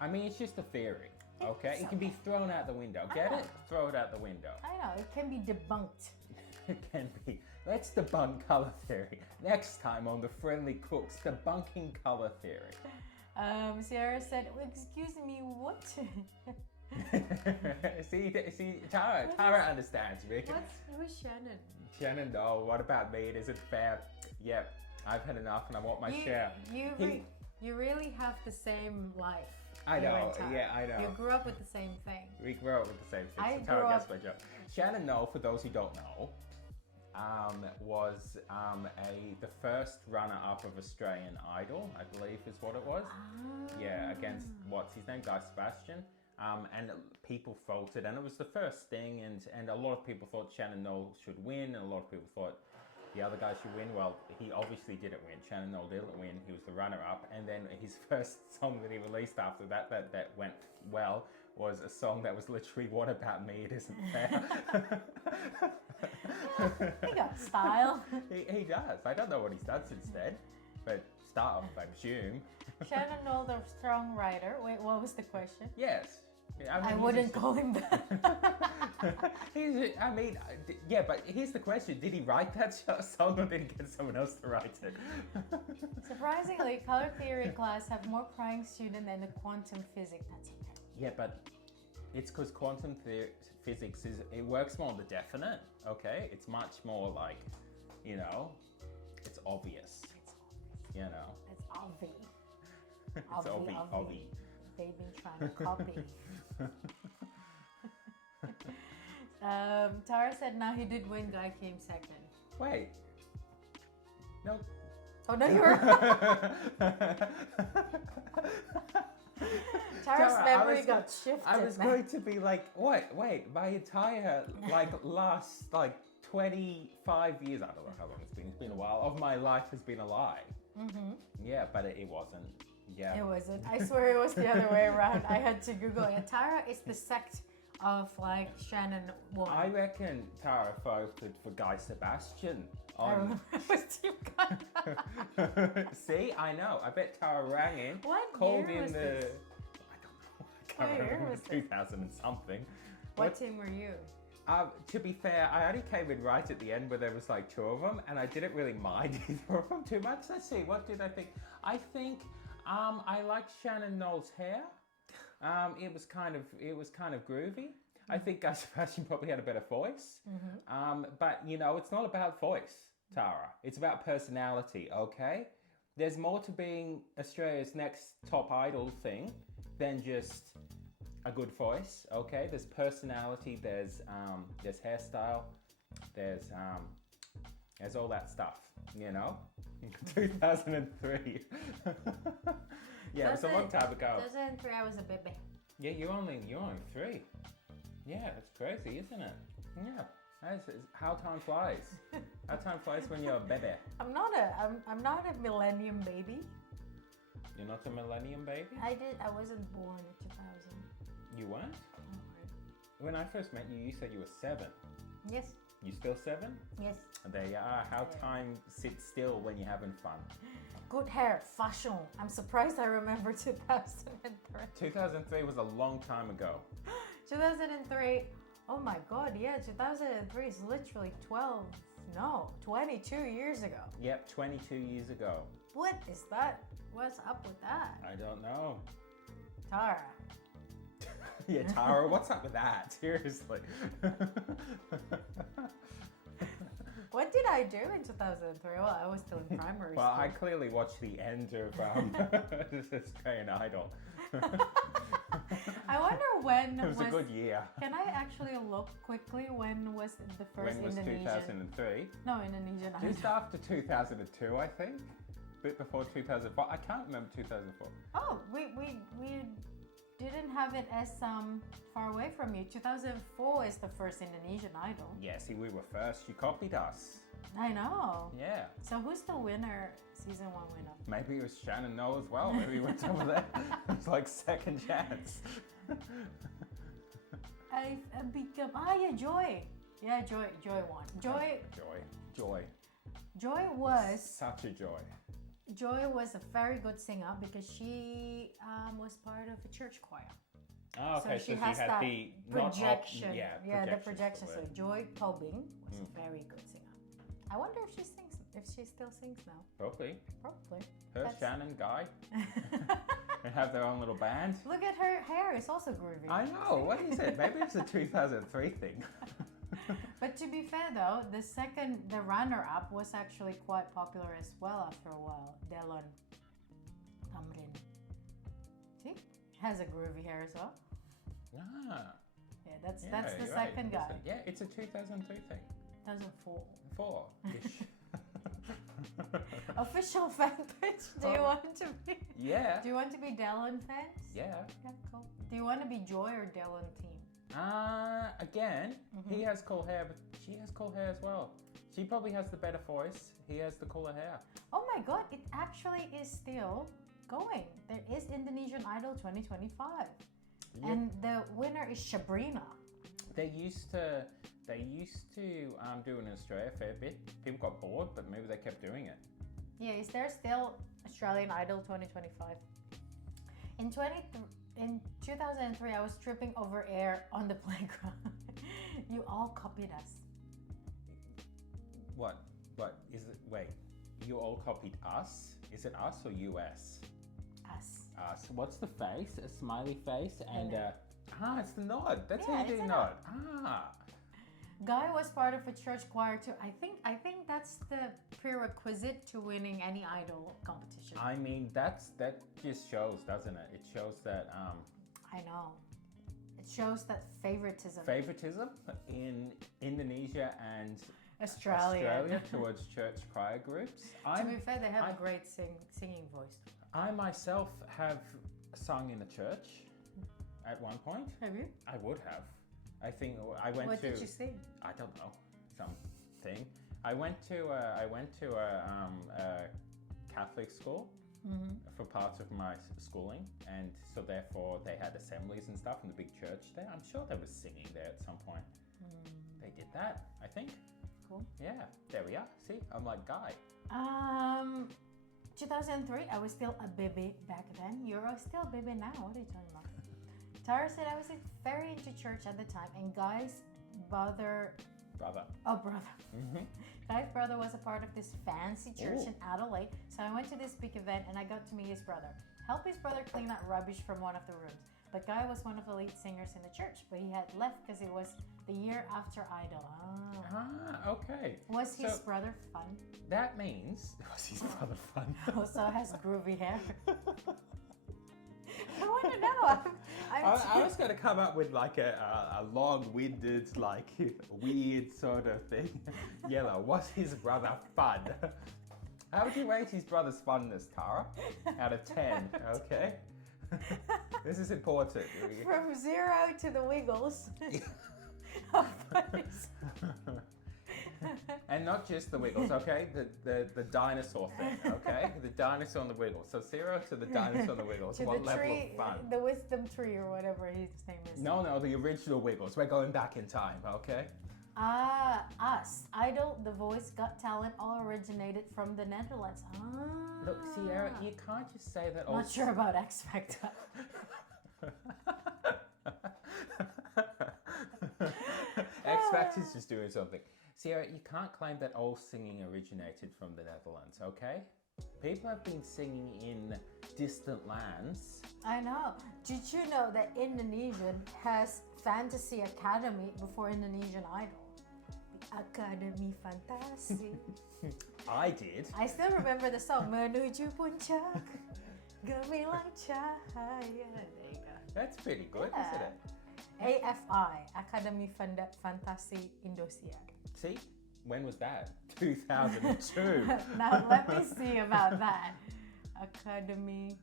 I mean, it's just a theory, okay? It's It can be thrown out the window. Get it? Throw it out the window. I know, it can be debunked. It can be. Let's debunk color theory. Next time on The Friendly Cooks, debunking color theory. Sierra said, "Excuse me, what?" see, Tara understands me. Who's Shannon? Shannon, no, what about me? It isn't fair. Yep, I've had enough and I want my share. You really have the same life. I you know, and Tara. yeah, I know. You grew up with the same thing. We grew up with the same thing, I so Tara grew gets up- my joke. Shannon Knoll, for those who don't know, was the first runner-up of Australian Idol, I believe is what it was. Yeah, against, what's his name, Guy Sebastian. And people voted, and it was the first thing, and a lot of people thought Shannon Knoll should win, and a lot of people thought the other guy should win. Well, he obviously didn't win. Shannon Knoll didn't win. He was the runner-up, and then his first song that he released after that went well was a song that was literally "What About Me? It Isn't Fair." He got style. he does. I don't know what he's done since then, but style, I presume. Shannon Knoll, the strong writer. Wait, what was the question? Yes. I wouldn't call him that. Yeah, but here's the question. Did he write that song or did he get someone else to write it? Surprisingly, color theory class have more crying students than the quantum physics. That's okay. Yeah, but it's because quantum physics it works more on the definite, okay? It's much more like, it's obvious. You know? It's obvious. It's obvious. They've been trying to copy. Tara said, "Now he did win. Guy came second." Wait. No. Oh no, you were. Tara's Tara, memory got shifted. I was man. going to be like, what? Wait, my entire last 25 years, I don't know how long it's been a while, of my life has been a lie. Mm-hmm. Yeah, but it wasn't. Yeah. It wasn't. I swear it was the other way around. I had to Google it. Tara is the sect of like Shannon woman. I reckon Tara voted for Guy Sebastian. I remember it was Team Guy. See, I know. I bet Tara rang in, What called year in was the. this? I don't know. I What can't year remember. was this? 2000 and something. What team were you? To be fair, I only came in right at the end where there was like two of them, and I didn't really mind either of them too much. Let's see, what did I think? I think I liked Shannon Knowles' hair. It was kind of groovy. I think Gus Sebastian probably had a better voice. But you know, it's not about voice, Tara. It's about personality. Okay, there's more to being Australia's next top idol thing than just a good voice. Okay, there's personality. There's hairstyle. There's all that stuff. You know, 2003. Yeah, it was a long time ago. 2003, I was a baby. Yeah, you're only 3. Yeah, that's crazy, isn't it? Yeah, that's how time flies. How time flies when you're a baby. I'm not a millennium baby. You're not a millennium baby? I wasn't born in 2000. You weren't? When I first met you, you said you were 7. Yes. You still 7? Yes. There you are. How time sits still when you're having fun. Good hair, fashion. I'm surprised I remember 2003. 2003 was a long time ago. 2003. Oh my god, yeah, 2003 is literally 22 years ago. Yep, 22 years ago. What is that? What's up with that? I don't know. Tara. Yeah, Tara, what's up with that? Seriously. What did I do in 2003? Well, I was still in primary Well, school. I clearly watched the end of Australian Idol. I wonder when It was a good year. Can I actually look quickly when was the first When was Indonesian? 2003? No, Indonesian Idol. Just after 2002, I think. Bit before 2004. I can't remember 2004. Oh, we didn't have it as far away from you. 2004 is the first Indonesian Idol. Yeah, see, we were first. You copied us. I know. Yeah. So who's the winner? Season 1 winner. Maybe it was Shannon Noah as well. Maybe he went over there. It's like second chance. I become Joy. Yeah, Joy won. Joy was Such a joy. Joy was a very good singer because she was part of a church choir. Oh, okay, So she so has she had that the projection. The projections projection. for So it. Joy Tobing was a very good singer. I wonder if she sings, if she still sings now. Probably. Probably. Her, That's- Shannon, Guy. They have their own little band. Look at her hair; it's also groovy. I know. What is it? Maybe it's a 2003 thing. But to be fair, though, the runner-up was actually quite popular as well after a while. Delon Amrin. See, has a groovy hair as well. Ah. Yeah, that's Yeah, the you're right. second guy. Yeah, it's a 2003 thing. 2004. 4-ish. Official fan page. Do you want to be? Yeah. Do you want to be Delon fans? Yeah. Yeah, cool. Do you want to be Joy or Delon team? Again, he has cool hair, but she has cool hair as well. She probably has the better voice. He has the cooler hair. Oh my god, it actually is still going. There is Indonesian Idol 2025. Yeah. And the winner is Sabrina. They used to do it in Australia a fair bit. People got bored, but maybe they kept doing it. Yeah, is there still Australian Idol 2025? In 2003, I was tripping over air on the playground. You all copied us. What is it? Wait, you all copied us? Is it us or US? Us. Us. What's the face? A smiley face and it's the nod. That's Yeah, how you it's do a nod. Guy was part of a church choir too. I think that's the prerequisite to winning any idol competition. I mean, that just shows, doesn't it? It shows that I know. It shows that favoritism. favoritism in Indonesia and Australia. towards church choir groups. To be fair, they have a great singing voice. I myself have sung in a church at one point. Have you? I would have. I think I went What to. did you sing? I don't know, something. I went to a Catholic school for parts of my schooling, and so therefore they had assemblies and stuff in the big church there. I'm sure they were singing there at some point. They did that, I think. Cool. Yeah, there we are. See, I'm like Guy. 2003, I was still a baby back then. You're still a baby now. What are you talking about? Tara said I was very into church at the time, and Guy's brother. Guy's brother was a part of this fancy church in Adelaide, so I went to this big event and I got to meet his brother. Help his brother clean out rubbish from one of the rooms. But Guy was one of the lead singers in the church, but he had left because it was the year after Idol. Okay. Was his brother fun? That means was his brother fun? Also has groovy hair. I want to know. I was going to come up with like a long-winded, like weird sort of thing. Yellow. Was his brother fun? How would you rate his brother's funness, Tara? Out of 10, okay? This is important. From 0 to the Wiggles. How fun is And not just the Wiggles, okay? The dinosaur thing, okay? The dinosaur and the Wiggles. So 0 to the dinosaur and the Wiggles. What level of fun? The wisdom tree or whatever his name is. No, the original Wiggles. We're going back in time, okay? Us. Idol, The Voice, Got Talent, all originated from the Netherlands. Look, Sierra, you can't just say that all... Not sure about X Factor. X Factor's just doing something. Sierra, you can't claim that all singing originated from the Netherlands, okay? People have been singing in distant lands. I know. Did you know that Indonesian has Fantasy Academy before Indonesian Idol? The Academy Fantasi. I did. I still remember the song Menuju Puncak Gemilang Cahaya. There you go. That's pretty good, isn't it? AFI, Academy Fantasi Indonesia. See? When was that? 2002. Now let me see about that. Academy.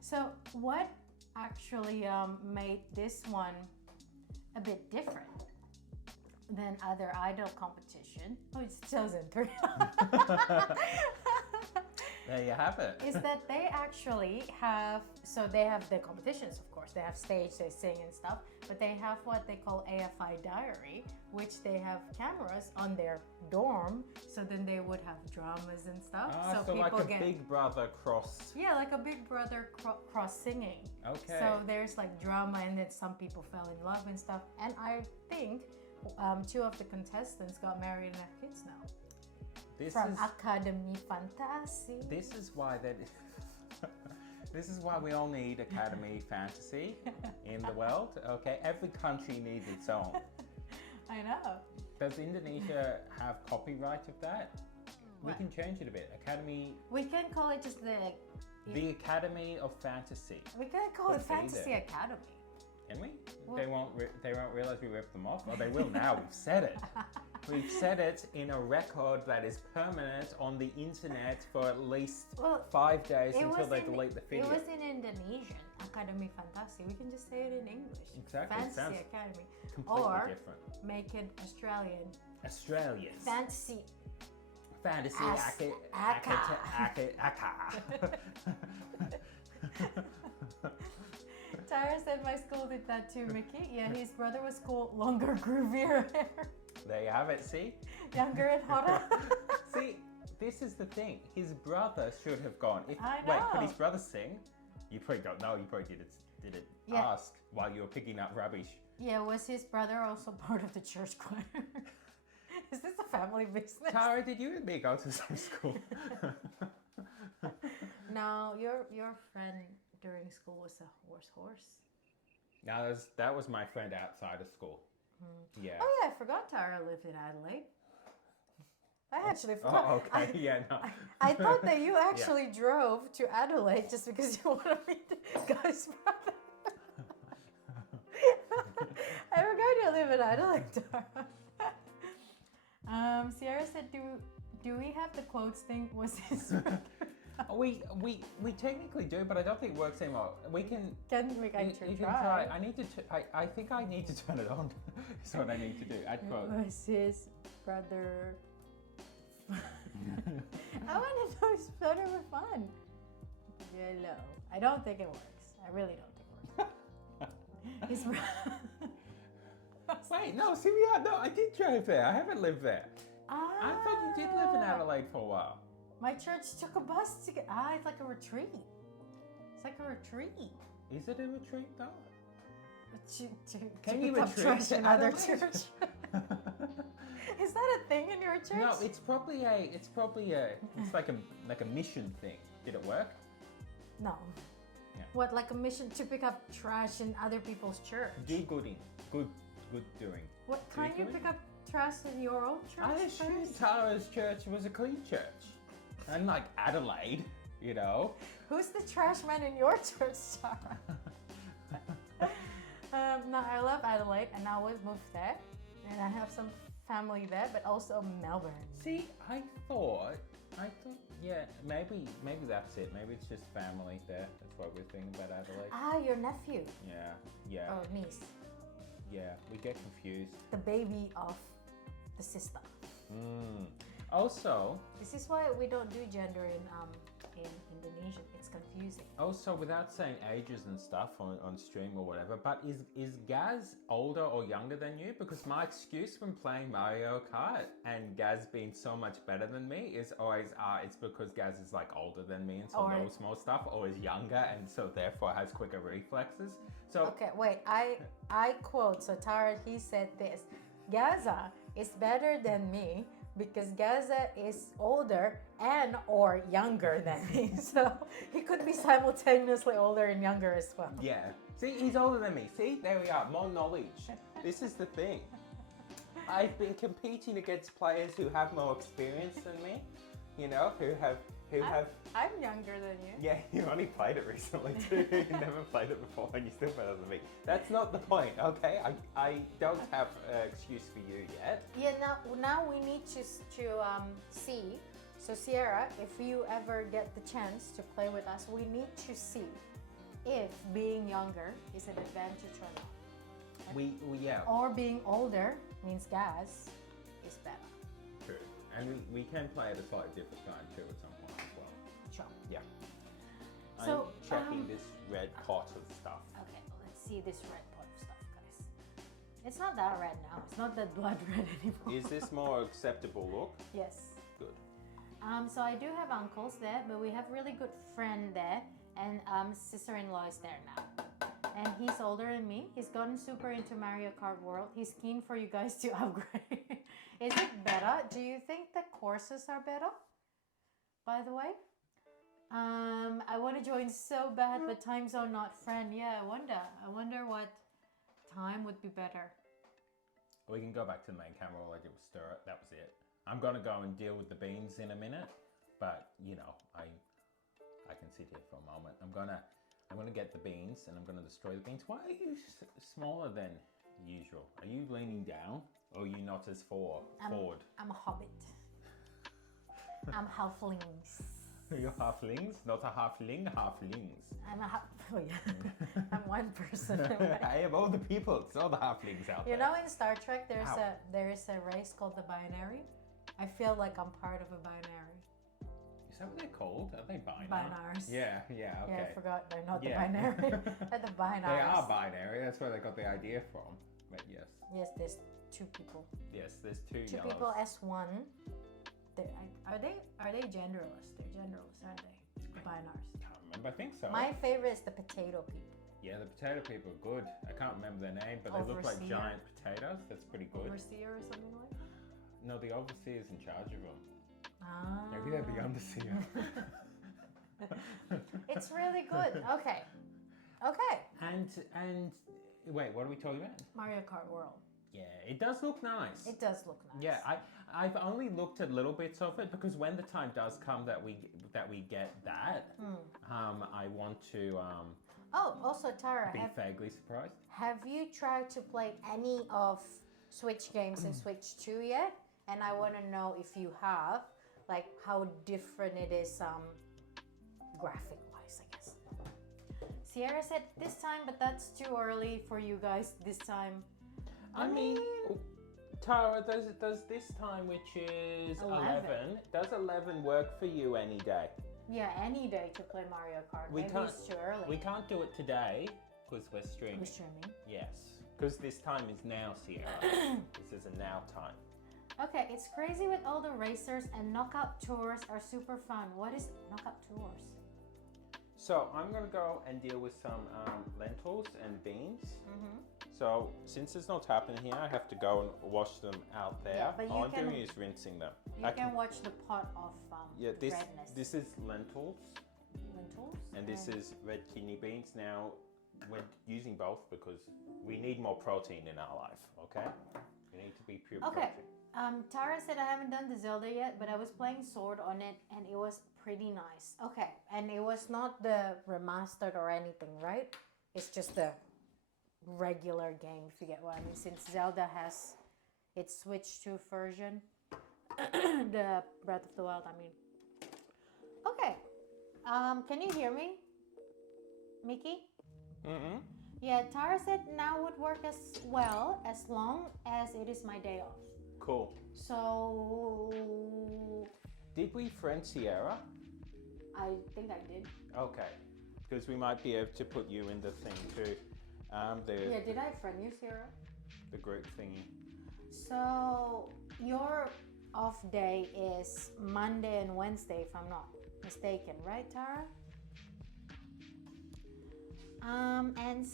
So what actually made this one a bit different than other idol competition? Oh, it's 2003. There you have it. Is that they actually have, so they have the competitions, of course. They have stage, they sing and stuff, but they have what they call AFI Diary, which they have cameras on their dorm, so then they would have dramas and stuff. So people like a Big Brother cross. Yeah, like a Big Brother cross singing. Okay. So there's like drama, and then some people fell in love and stuff. And I think 2 of the contestants got married and have kids now. From Academy Fantasi. This is why this is why we all need Academy Fantasy in the world. Okay, every country needs its own. I know. Does Indonesia have copyright of that? What? We can change it a bit. Academy. We can call it just the Academy of Fantasy. We can call it Fantasy Academy. Can we? Well, they won't realize we ripped them off. Oh, they will now. We've said it. We've said it in a record that is permanent on the internet for at least 5 days until they delete the video. It was in Indonesian, Academy Fantasi. We can just say it in English. Exactly. Fantasy Academy. Completely or different. Make it Australian. Australian. Fantasy. Fantasy Aka. Tyra said my school did that too, Mickey. Yeah, his brother was cool, longer, groovier hair. There you have it, see? Younger and hotter. See, this is the thing. His brother should have gone. I know. Wait, could his brother sing? You probably don't know. You probably didn't ask while you were picking up rubbish. Yeah, was his brother also part of the church choir? Is this a family business? Tara, did you and me go to the same school? No, your friend during school was a horse. No, that was my friend outside of school. Yeah. Oh yeah, I forgot Tara lived in Adelaide. I actually forgot. Oh, okay. Yeah, no. I thought that you actually drove to Adelaide just because you want to meet Guy's brother. I forgot you live in Adelaide, Tara. Sierra said, do we have the quotes thing? Was this? We technically do, but I don't think it works anymore. We can. I You can can try. I need to. I think I need to turn it on. That's what I need to do. Add quote. Was his brother? I want to know his brother were fun. Hello. I don't think it works. I really don't think it works. His Wait, no, see, no, I did drive there. I haven't lived there. I thought you did live in Adelaide for a while. My church took a bus to get. It's like a retreat. It's like a retreat. Is it a retreat though? Can you pick up retreat trash to in other Adelaide? church? Is that a thing in your church? No, it's probably it's like a mission thing. Did it work? No. Yeah. What, like a mission to pick up trash in other people's church? Do gooding. Good doing. What, can't you pick up trash in your own church? I assumed first? Tara's church was a clean church. And like Adelaide, you know. Who's the trash man in your church, Tara? No, I love Adelaide and I always move there. And I have some family there, but also Melbourne. See, I thought, yeah, maybe that's it. Maybe it's just family there. That's why we're thinking about Adelaide. Your nephew. Yeah, Or niece. yeah. We get confused. The baby of the sister. Also, This is why we don't do gender in Indonesian. It's confusing. without saying ages and stuff on stream or whatever, but is Gaz older or younger than you? Because my excuse when playing Mario Kart and Gaz being so much better than me is always, it's because Gaz is like older than me and so knows more stuff, or is younger and so therefore has quicker reflexes. So Okay, wait. I quote. So Tara, he said this: Gaza is better than me because Gaza is older and or younger than me. So he could be simultaneously older and younger as well. yeah, see, he's older than me. See, there we are, more knowledge. This is the thing. I've been competing against players who have more experience than me, you know, who have. I'm younger than you. Yeah, you only played it recently too. You never played it before and you're still better than me. That's not the point, okay? I don't have an excuse for you yet. Yeah, now we need to see. So Sierra, if you ever get the chance to play with us, we need to see if being younger is an advantage or not. Yeah. Or being older means Gaz is better. True. And we can play at a slightly different time too at some point as well. Sure. Yeah. So, I'm checking this red pot of stuff. Okay, let's see this red pot of stuff, guys. It's not that red now. It's not that blood red anymore. Is this more acceptable look? Yes. Good. So I do have uncles there, but we have really good friend there, and sister-in-law is there now. And he's older than me. He's gotten super into Mario Kart World. He's keen for you guys to upgrade. Is it better? Do you think the courses are better? By the way, I want to join so bad, but time zone not friend. Yeah, I wonder what time would be better. We can go back to the main camera like it was stir it. That was it. I'm gonna go and deal with the beans in a minute, but you know, I can sit here for a moment. I'm gonna get the beans and I'm gonna destroy the beans. Why are you smaller than usual? Are you leaning down or are you not as forward? I'm a hobbit. I'm halflings. You're halflings, not a halfling, halflings. Oh yeah. I'm one person. I am all the people, it's all the halflings out there. You know, in Star Trek, there is a race called the binary. I feel like I'm part of a binary. Is that what they're called? Are they binary? Binars. Yeah, okay. Yeah, I forgot. They're not Yeah. the binary. They're the binars. They are binary, that's where they got the idea from. But yes. Yes, there's two people. Yes, there's two Two yellows. people as one. Are they genderless? They're genderless, aren't they? Binars. Can't remember, I think so. My favorite is the potato people. Yeah, the potato people are good. I can't remember their name, but they look like Overseer? giant potatoes. That's pretty good. Overseer or something like that? No, the overseer's in charge of them. Ah. Maybe they're the underseer. It's really good. Okay. And wait, what are we talking about? Mario Kart World. Yeah, it does look nice. It does look nice. Yeah, I've only looked at little bits of it because when the time does come that we get that, I want to Oh, also Tara, be vaguely surprised. have you tried to play any of Switch games in Switch 2 yet? and I want to know if you have, like how different it is graphic wise, I guess. Sierra said this time, but that's too early for you guys this time. I mean, Tara, does this time, which is 11, does 11 work for you any day? Yeah, any day to play Mario Kart. We Maybe can't, it's too early. We can't do it today because we're streaming. We're streaming. Yes, because this time is now, Sierra. This is a now time. Okay, it's crazy with all the racers and knockout tours are super fun. What is knockout tours? So I'm gonna go and deal with some lentils and beans. So since there's no tap in here, I have to go and wash them out there. Yeah, but all you I'm doing can- is rinsing them. You can watch the pot of this redness. this is lentils, Lentils? and this is red kidney beans. Now we're using both because we need more protein in our life. Okay, you need to be pure Okay. protein. Tara said I haven't done the Zelda yet, but I was playing Sword on it and it was pretty nice. Okay, and it was not the remastered or anything, right? It's just the regular game, if you get what I mean. Since Zelda has its Switch 2 version, the Breath of the Wild, I mean. Okay, can you hear me, Mickey? Yeah, Tara said now would work as well as long as it is my day off. Cool. So Did we friend Sierra? I think I did. Okay, because we might be able to put you in the thing too. Yeah, did I friend you, Sierra? The group thingy. So your off day is Monday and Wednesday, if I'm not mistaken, right, Tara? And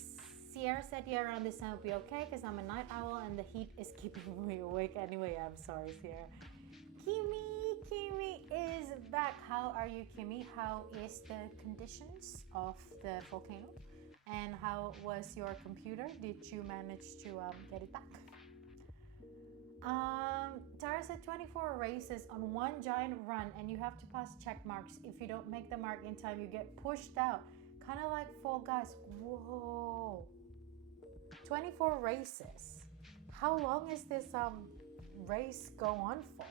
Sierra said, yeah, around this time will be okay because I'm a night owl and the heat is keeping me awake anyway. I'm sorry, Sierra. Kimi is back. How are you, Kimi? How is the conditions of the volcano? And how was your computer? Did you manage to get it back? Tara said 24 races on one giant run and you have to pass check marks. If you don't make the mark in time, you get pushed out. Kind of like Fall Guys. Whoa. 24 races. How long is this race go on for?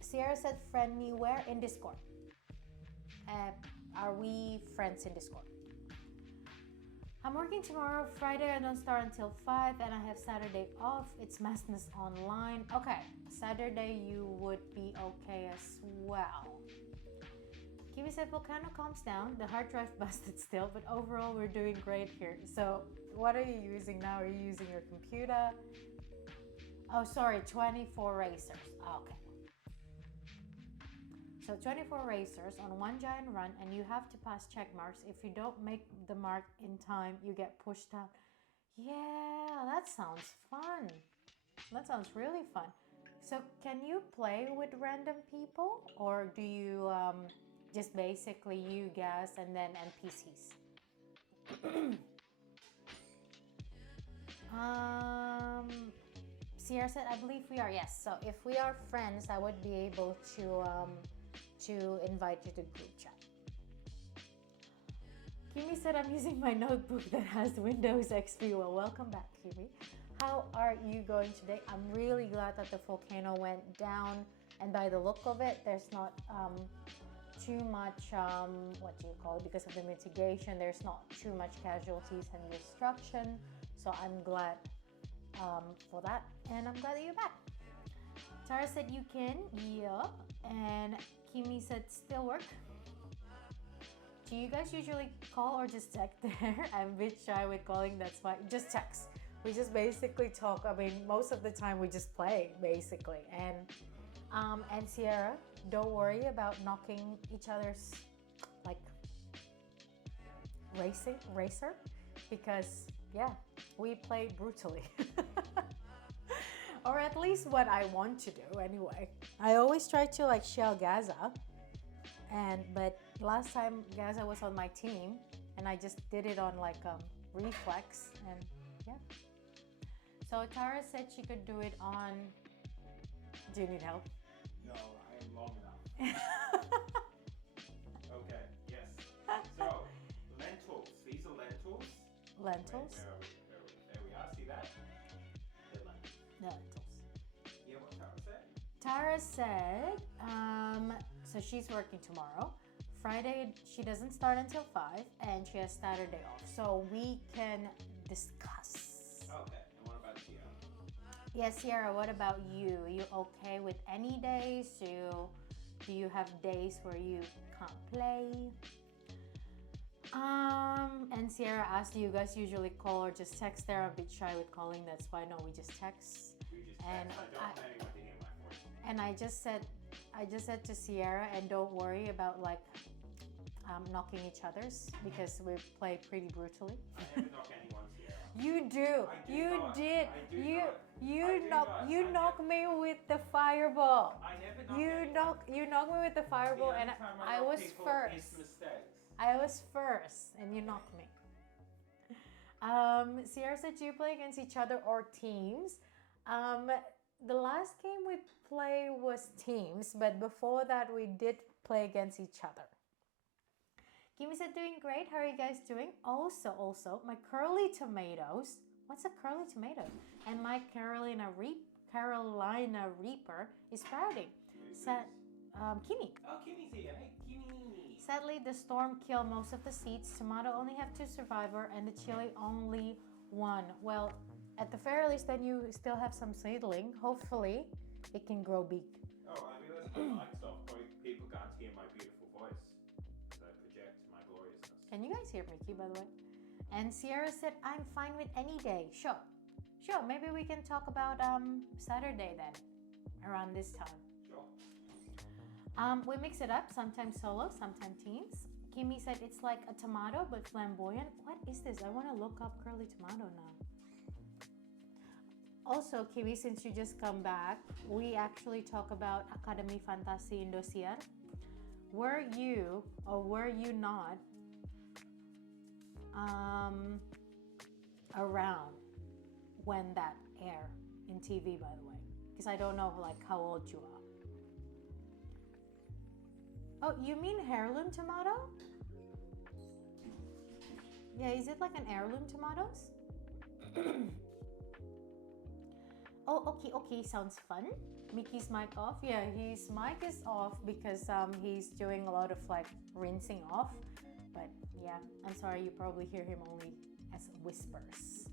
Sierra said, friend me where? In Discord. Are we friends in Discord? I'm working tomorrow, Friday. I don't start until 5 and I have Saturday off. It's Madness Online. Okay, Saturday you would be okay as well. Kimi said volcano calms down. The hard drive busted still, but overall we're doing great here. So what are you using now? Are you using your computer? Oh, sorry, 24 racers. Okay. So 24 racers on one giant run and you have to pass check marks. If you don't make the mark in time, you get pushed out. Yeah, that sounds fun. That sounds really fun. So can you play with random people or do you just basically you guys and then NPCs? Sierra said, I believe we are. Yes. So if we are friends, I would be able to invite you to group chat. Kimi said, I'm using my notebook that has Windows XP. Well, welcome back, Kimi. How are you going today? I'm really glad that the volcano went down, and by the look of it, there's not too much, what do you call it, because of the mitigation, there's not too much casualties and destruction. So I'm glad for that, and I'm glad that you're back. Tara said you can, yeah, and Kimi said still work. Do you guys usually call or just text there? I'm a bit shy with calling, that's why. Just text. We just basically talk. I mean, most of the time we just play, basically. And Sierra, don't worry about knocking each other's, like, racer, because, yeah, we play brutally. Or at least what I want to do, anyway. I always try to, like, shell Gaza. But last time Gaza was on my team, and I just did it on, like, reflex, and, yeah. So Tara said she could do it on... Do you need help? No, I am long enough. Okay, yes. So, lentils. These are lentils. Lentils? Wait, where are we? There we are. See that? They're lentils. No, lentils. Tara said, so she's working tomorrow. Friday, she doesn't start until 5, and she has Saturday off. So we can discuss. Okay, and what about Sierra? Yeah, Sierra, what about you? Are you okay with any days? Do you have days where you can't play? And Sierra asked, do you guys usually call or just text? They're a bit shy with calling, that's why no, we just text. And I don't want anyone to hear my voice. And I just said to Sierra, and don't worry about like knocking each other's because we play pretty brutally. I never knock anyone, Sierra. You do. You knock me with the fireball. I never You knock me with the fireball, and I was first. I was first, and you knocked me. Sierra said, do you play against each other or teams? The last game we played was teams, but before that we did play against each other. Kimmy said, doing great. How are you guys doing? Also, my curly tomatoes. What's a curly tomato? And my Carolina Reaper is sprouting. Kimmy. Oh, Kimmy's here. Hey, Kimmy. Sadly, the storm killed most of the seeds. Tomato only have 2 survivor, and the chili only 1. Well, at the very least, then you still have some seedling. Hopefully, it can grow big. Oh, I mean, let's put the lights off. Probably people can't hear my beautiful voice as I project my gloriousness. Can you guys hear Mickey, by the way? And Sierra said, I'm fine with any day. Sure. Maybe we can talk about Saturday then, around this time. Sure. We mix it up, sometimes solo, sometimes teams. Kimmy said it's like a tomato but flamboyant. What is this? I want to look up curly tomato now. Also, Kimmy, since you just come back, we actually talk about Academy Fantasi Indosiar. Were you or were you not around when that aired in TV, by the way? Because I don't know like how old you are. Oh, you mean heirloom tomato? Yeah, is it like an heirloom tomatoes? Oh, okay, sounds fun. Mickey's mic off. Yeah, his mic is off because he's doing a lot of like rinsing off. But yeah, I'm sorry, you probably hear him only as whispers.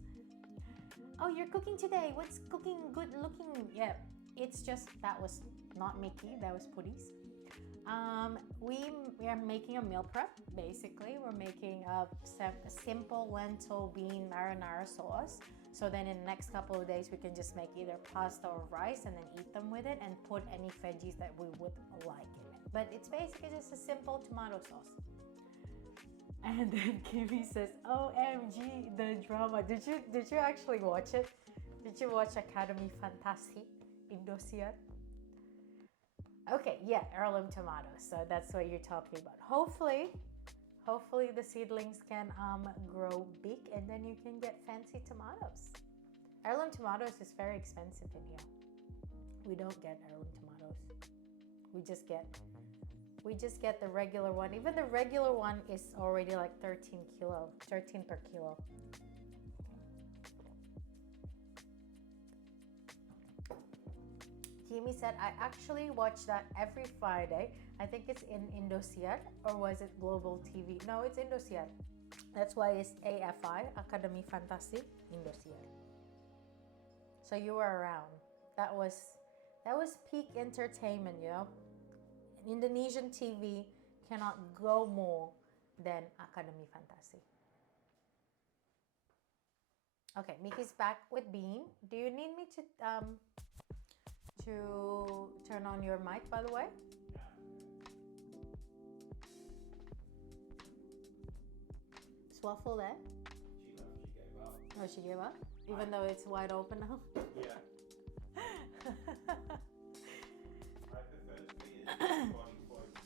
Oh, you're cooking today. What's cooking good looking? Yeah, it's just, that was not Mickey, that was Puddy's. We are making a meal prep, basically. We're making a simple lentil bean marinara sauce. So then in the next couple of days, we can just make either pasta or rice and then eat them with it and put any veggies that we would like in it. But it's basically just a simple tomato sauce. And then Kimmy says, OMG, the drama. Did you actually watch it? Did you watch Academy Fantasi Indosiar? Okay, yeah, heirloom tomatoes. So that's what you're talking about. Hopefully the seedlings can grow big and then you can get fancy tomatoes. Heirloom tomatoes is very expensive in here. We don't get heirloom tomatoes. We just get the regular one. Even the regular one is already like 13 per kilo. Kimi said, I actually watch that every Friday. I think it's in Indosiar, or was it Global TV? No, it's Indosiar. That's why it's AFI, Academy Fantasi Indosiar. So you were around. That was peak entertainment, you know. Indonesian TV cannot go more than Academy Fantasi. Okay, Mickey's back with Bean. Do you need me to turn on your mic, by the way? Swaffle there? She gave up. Oh, she gave up? Even though it's wide open now? Yeah. I prefer to be in body voice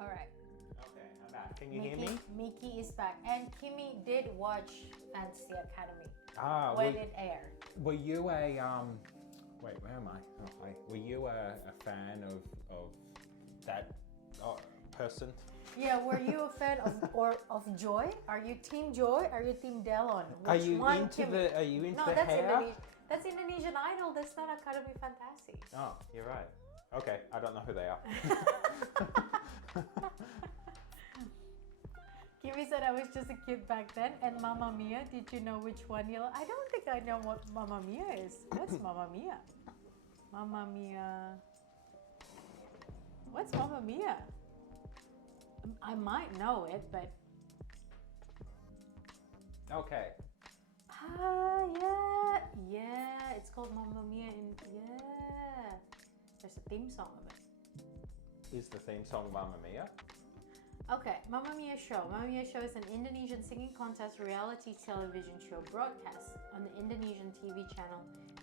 All right. Okay, I'm back. Can you hear me? Mickey is back. And Kimmy did watch Fantasy Academy when it aired. Were you a wait, where am I? Were you a fan of that person? Yeah, were you a fan of Joy? Are you Team Joy? Are you Team Delon? Are Which you one, into Kimmy? the? Are you into No, the that's hair? Indonesian. That's Indonesian Idol. That's not Academy Fantasi. Oh, you're right. Okay, I don't know who they are. Kimmy said I was just a kid back then. And Mamma Mia, did you know which one you like? I don't think I know what Mamma Mia is. What's Mamma Mia? Mamma Mia. What's Mamma Mia? I might know it, but Okay. yeah, it's called Mamma Mia. There's a theme song of it. Is the theme song Mamma Mia? Okay, Mamma Mia Show. Mamma Mia Show is an Indonesian singing contest reality television show broadcast on the Indonesian TV channel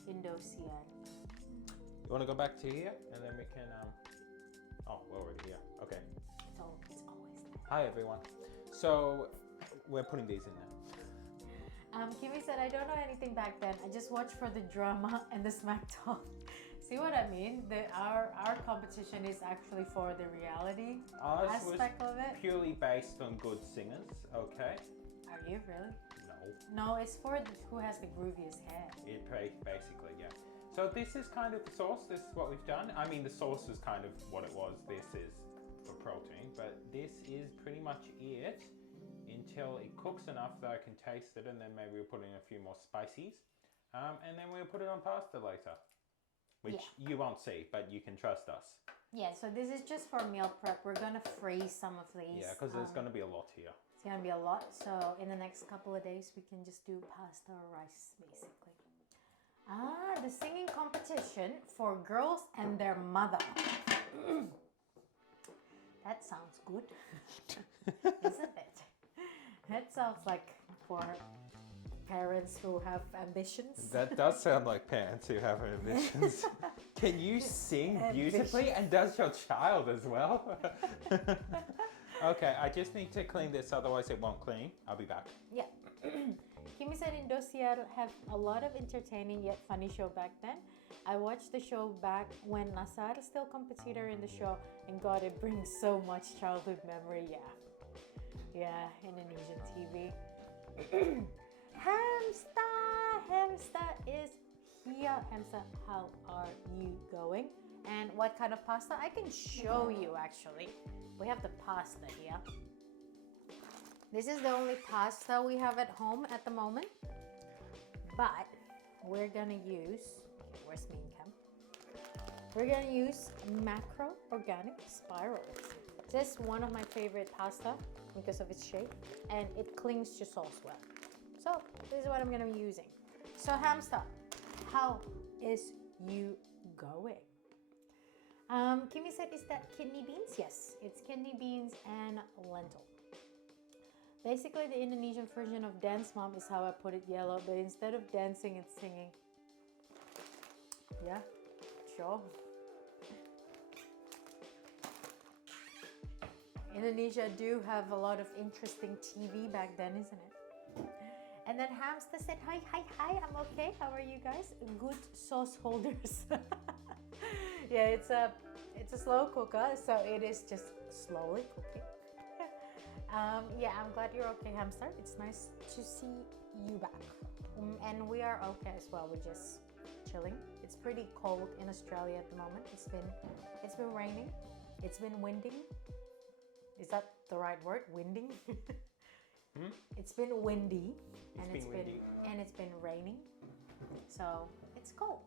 Indosiar. You want to go back to here, and then we can. Oh, we're already here. Okay. It's always there. Hi everyone. So we're putting these in now. Kimmy said, I don't know anything back then. I just watched for the drama and the smack talk. See what I mean? Our competition is actually for the reality Ours aspect was of it. purely based on good singers. Okay. Are you really? No. No, it's for who has the grooviest hair. Basically, yeah. So this is kind of the sauce. This is what we've done. I mean, the sauce is kind of what it was. This is for protein, but this is pretty much it until it cooks enough that I can taste it, and then maybe we'll put in a few more spices, and then we'll put it on pasta later, which you won't see, but you can trust us. Yeah, so this is just for meal prep. We're gonna freeze some of these. Yeah, because there's going to be a lot here. It's gonna be a lot. So in the next couple of days, we can just do pasta or rice, basically. The singing competition for girls and their mother. That sounds good, isn't it? That sounds like for parents who have ambitions. That does sound like parents who have ambitions. Can you sing beautifully? And does your child as well? Okay, I just need to clean this, otherwise it won't clean. I'll be back. Yeah. Kimmy said Indosiar have a lot of entertaining yet funny show back then. I watched the show back when Nasar still competitor in the show, and God, it brings so much childhood memory. Yeah, Indonesian TV. Hamsta is here. Hamsta, how are you going? And what kind of pasta? I can show you actually. We have the pasta here. This is the only pasta we have at home at the moment. But we're gonna use, where's Mean Cam? We're gonna use macro organic spiral. This is one of my favorite pasta because of its shape, and it clings to sauce well. So this is what I'm gonna be using. So Hamster, how is you going? Kimmy said, is that kidney beans? Yes, it's kidney beans and lentil. Basically, the Indonesian version of Dance Mom is how I put it yellow, but instead of dancing, it's singing. Yeah, sure. Indonesia do have a lot of interesting TV back then, isn't it? And then Hamster said, hi, I'm okay. How are you guys? Good sauce holders. Yeah, it's a slow cooker, so it is just slowly cooking. Yeah, I'm glad you're okay, Hamster. It's nice to see you back. And we are okay as well. We're just chilling. It's pretty cold in Australia at the moment. It's been raining. It's been winding. Is that the right word? Winding? It's been windy, and it's been raining. So it's cold.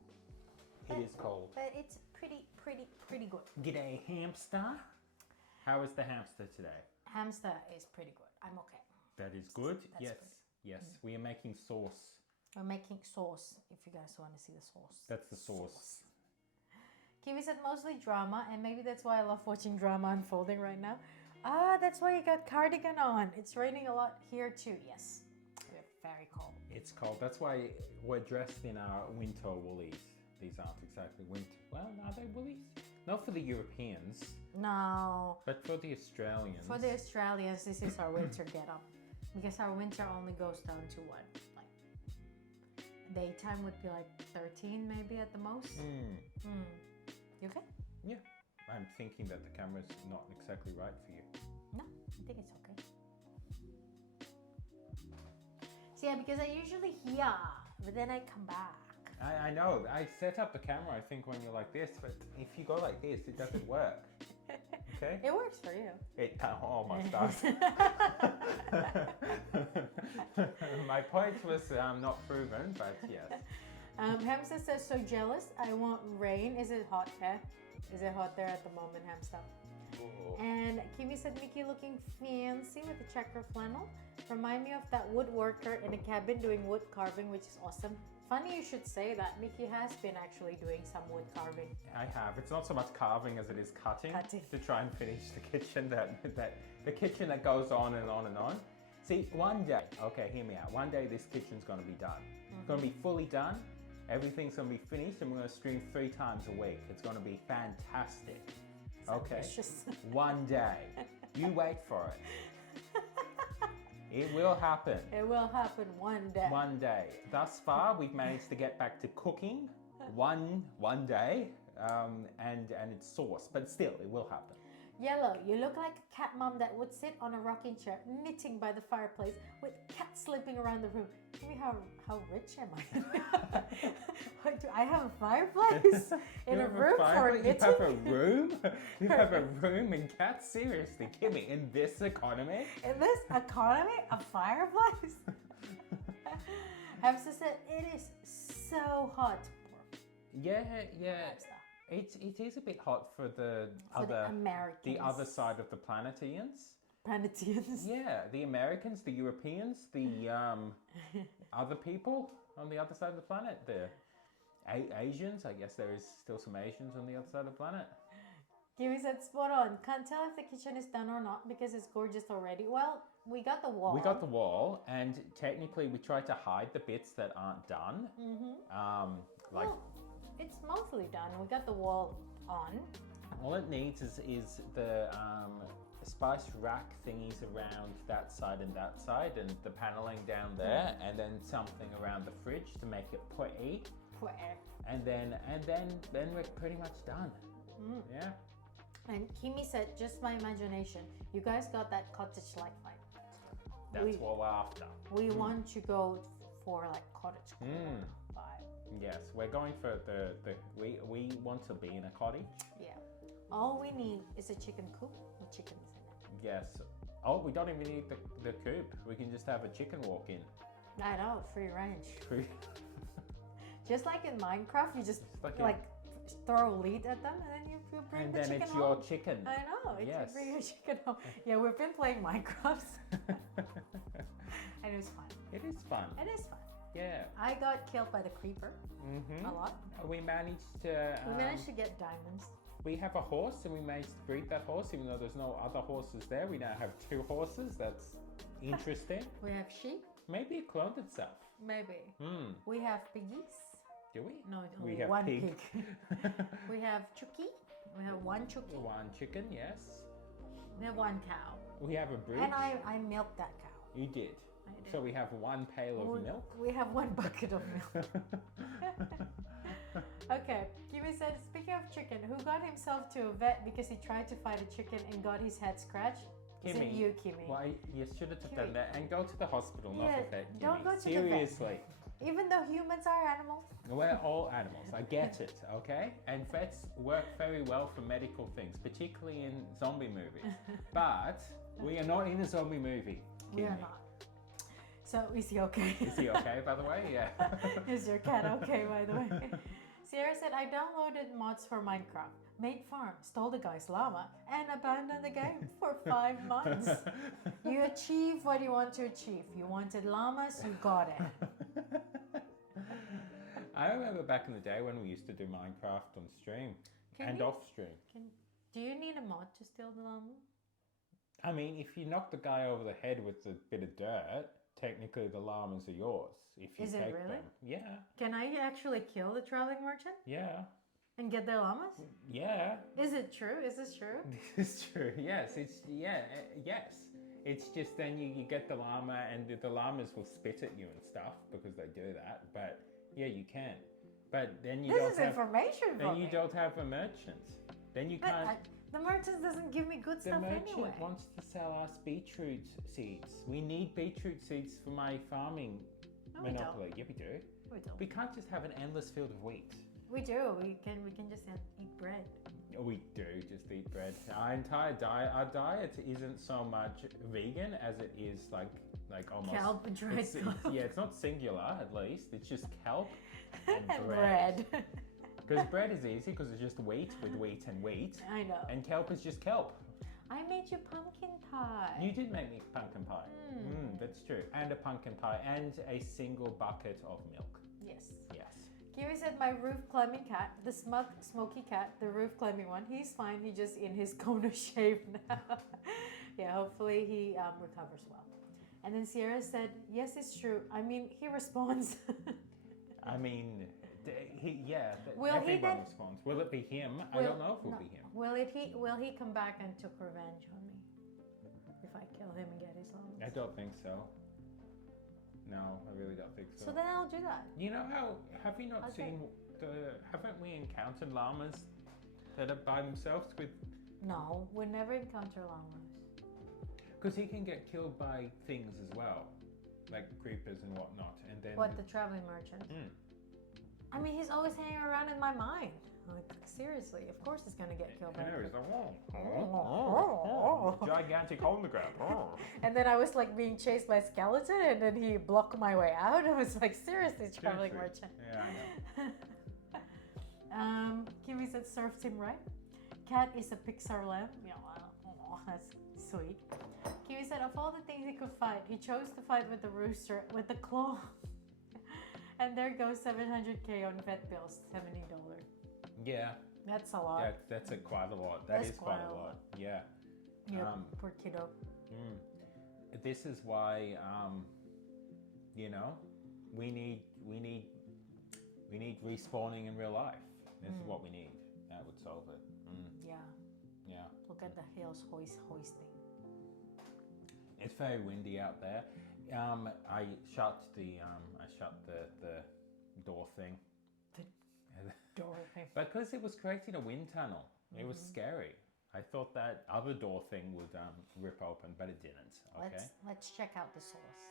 It is cold. But it's pretty good. G'day, hamster. How is the hamster today? Hamster is pretty good. I'm okay. That is good. That's Yes, good. yes. We are making sauce. We're making sauce, if you guys want to see the sauce. That's the sauce. Kimmy said mostly drama, and maybe that's why I love watching drama unfolding right now. That's why you got cardigan on. It's raining a lot here too. Yes, we're very cold. It's cold. That's why we're dressed in our winter woolies. These aren't exactly winter. Well, are they woolies? Not for the Europeans. No. But for the Australians. For the Australians, this is our winter getup. Because our winter only goes down to what? Like, daytime would be like 13 maybe at the most. You okay? Yeah. I'm thinking that the camera's not exactly right for you. No, So yeah, because I usually here, but then I come back. I know. I set up the camera, I think, when you're like this, but if you go like this, it doesn't work. Okay? It works for you. It almost does. My point was not proven, but yes. Hamster says, so jealous. I want rain. Is it hot there? Is it hot there at the moment, Hamster? Ooh. And Kimi said, Mickey looking fancy with the checker flannel. Remind me of that woodworker in a cabin doing wood carving, which is awesome. Funny you should say that. Mickey has been actually doing some wood carving. I have. It's not so much carving as it is cutting. To try and finish the kitchen. The kitchen that goes on and on and on. See, one day, okay, hear me out. One day this kitchen's going to be done. It's going to be fully done. Everything's going to be finished, and we're going to stream 3 times a week. It's going to be fantastic. Okay. One day. You wait for it. It will happen. It will happen one day. One day. Thus far, we've managed to get back to cooking one day, and it's sauce. But still, it will happen. Yellow, you look like a cat mom that would sit on a rocking chair, knitting by the fireplace, with cats sleeping around the room. Tell me how rich am I? What, do I have a fireplace in a room for knitting? You have a room? You have a room and cats? Seriously, Kimmy, in this economy? In this economy, a fireplace? Hamster said it is so hot. Yeah. It is a bit hot for the other side of the planetians. Planetians? Yeah, the Americans, the Europeans, the other people on the other side of the planet. The Asians, I guess there is still some Asians on the other side of the planet. Kimmy said spot on. Can't tell if the kitchen is done or not because it's gorgeous already. Well, we got the wall. We got the wall, and technically we tried to hide the bits that aren't done. Well, it's mostly done. We got the wall on. All it needs is the spice rack thingies around that side, and the paneling down there, and then something around the fridge to make it pretty. And then we're pretty much done. Yeah. And Kimi said, just my imagination. You guys got that cottage-like vibe. That's what we're after. We want to go for like cottage vibe. Yes, we're going for we want to be in a cottage. Yeah. All we need is a chicken coop with chickens in it. Yes. Oh, we don't even need the coop. We can just have a chicken walk in. I know, free range. Free. Just like in Minecraft, you just like throw a lead at them and then you bring the chicken home. And then it's your chicken. I know, you Yes. bring your chicken home. Yeah, we've been playing Minecraft. And it was fun. It is fun. It is fun. Yeah. I got killed by the creeper a lot. We managed to... We managed to get diamonds. We have a horse, and we managed to breed that horse, even though there's no other horses there. We now have 2 horses. That's interesting. We have sheep. Maybe it cloned itself. Maybe. We have piggies. Do we? No, We only have one pig. We have chuki. We have one chuki. One chicken, yes. We have one cow. We have a bridge. And I milked that cow. You did. I did. So we have 1 pail of milk. We have 1 bucket of milk. Okay, Kimi said, speaking of chicken, who got himself to a vet because he tried to fight a chicken and got his head scratched? Is it you, Kimi? Why, you should have done that and go to the hospital, not the vet, Kimi. Don't go to Seriously. the vet. Even though humans are animals. We're all animals, I get it, okay? And vets work very well for medical things, particularly in zombie movies. But we are not in a zombie movie, Kimi. We are not. So, is he okay? Is he okay, by the way? Yeah. Is your cat okay, by the way? Sierra said, I downloaded mods for Minecraft, made farm, stole the guy's llama, and abandoned the game for 5 months. You achieve what you want to achieve. You wanted llamas, you got it. I remember back in the day when we used to do Minecraft on stream and off stream. Do you need a mod to steal the llama? I mean, if you knock the guy over the head with a bit of dirt, technically the llamas are yours. If you Is take it really? them. Yeah. Can I actually kill the traveling merchant Yeah. and get their llamas? Yeah. Is it true? Is this true? This is true. Yes. Yes. It's just then you get the llama, and the llamas will spit at you and stuff because they do that. But yeah, you can. But then you This is information for Then me. you don't have a merchant. Then you But can't. The merchant doesn't give me good The stuff merchant anyway. wants to sell us beetroot seeds. We need beetroot seeds for my farming No, we don't. monopoly. Yeah, we do. We don't. We can't just have an endless field of wheat. We do. We can just eat bread. We do just eat bread. Our entire diet, our diet isn't so much vegan as it is like almost Kelp and dried kelp. Yeah, it's not singular at least. It's just kelp and, And bread. bread. Because bread is easy because it's just wheat with wheat and wheat. I know. And kelp is just kelp. I made you pumpkin pie. You did make me pumpkin pie. That's true. And a pumpkin pie and a single bucket of milk. Yes. Yes. Kiwi said my roof climbing cat, the smoky cat, the roof climbing one, he's fine. He just in his cone of shape now. Yeah, hopefully he recovers well. And then Sierra said, yes, it's true. I mean, he responds. I mean, Will he everyone then- responds. Will it be him? I don't know if it will be him. Will he come back and took revenge on me if I kill him and get his lungs? I don't think so. No, I really don't think so. So then I'll do that. You know how, have you not Okay. seen haven't we encountered llamas that are by themselves with, No, we never encounter llamas. because he can get killed by things as well, like creepers and whatnot, and then... What, the traveling merchant? I mean, he's always hanging around in my mind. Like, seriously, of course he's gonna get killed by I know, a he's creeper. like, gigantic hole in the ground. And then I was like being chased by a skeleton, and then he blocked my way out. I was like, seriously, traveling Seriously. merchant. Yeah, I know. Kiwi said served him right. Cat is a Pixar lamb. Yeah, wow. That's sweet. Kiwi said of all the things he could fight, he chose to fight with the rooster with the claw. And there goes 700K on vet bills, $70. Yeah, That's a lot. that's quite a lot. That's That is quite a lot. Yeah. Yep, poor kiddo. This is why, we need respawning in real life. This is what we need. That would solve it. Yeah. Yeah. Look at the hills hoisting. It's very windy out there. I shut the door thing. Door thing. Because it was creating a wind tunnel. It was scary. I thought that other door thing would rip open, but it didn't. Okay. Let's check out the sauce.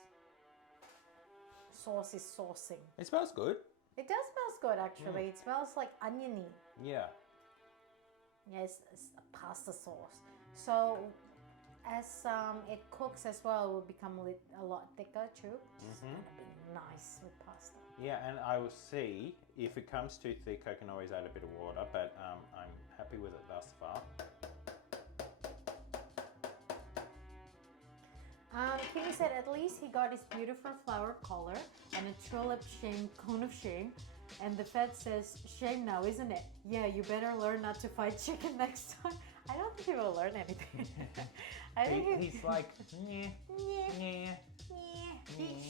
Sauce is saucing. It smells good. It does smells good actually. It smells like oniony. Yeah. Yes, it's a pasta sauce. So as it cooks as well, it will become a lot thicker too. It's gonna be nice with pasta. Yeah, and I will see if it comes too thick. I can always add a bit of water, but I'm happy with it thus far. Kiwi said at least he got his beautiful flower collar and a tulip shame cone of shame. And the vet says, shame now, isn't it? Yeah, you better learn not to fight chicken next time. I don't think he will learn anything. I think He's like, yeah, yeah.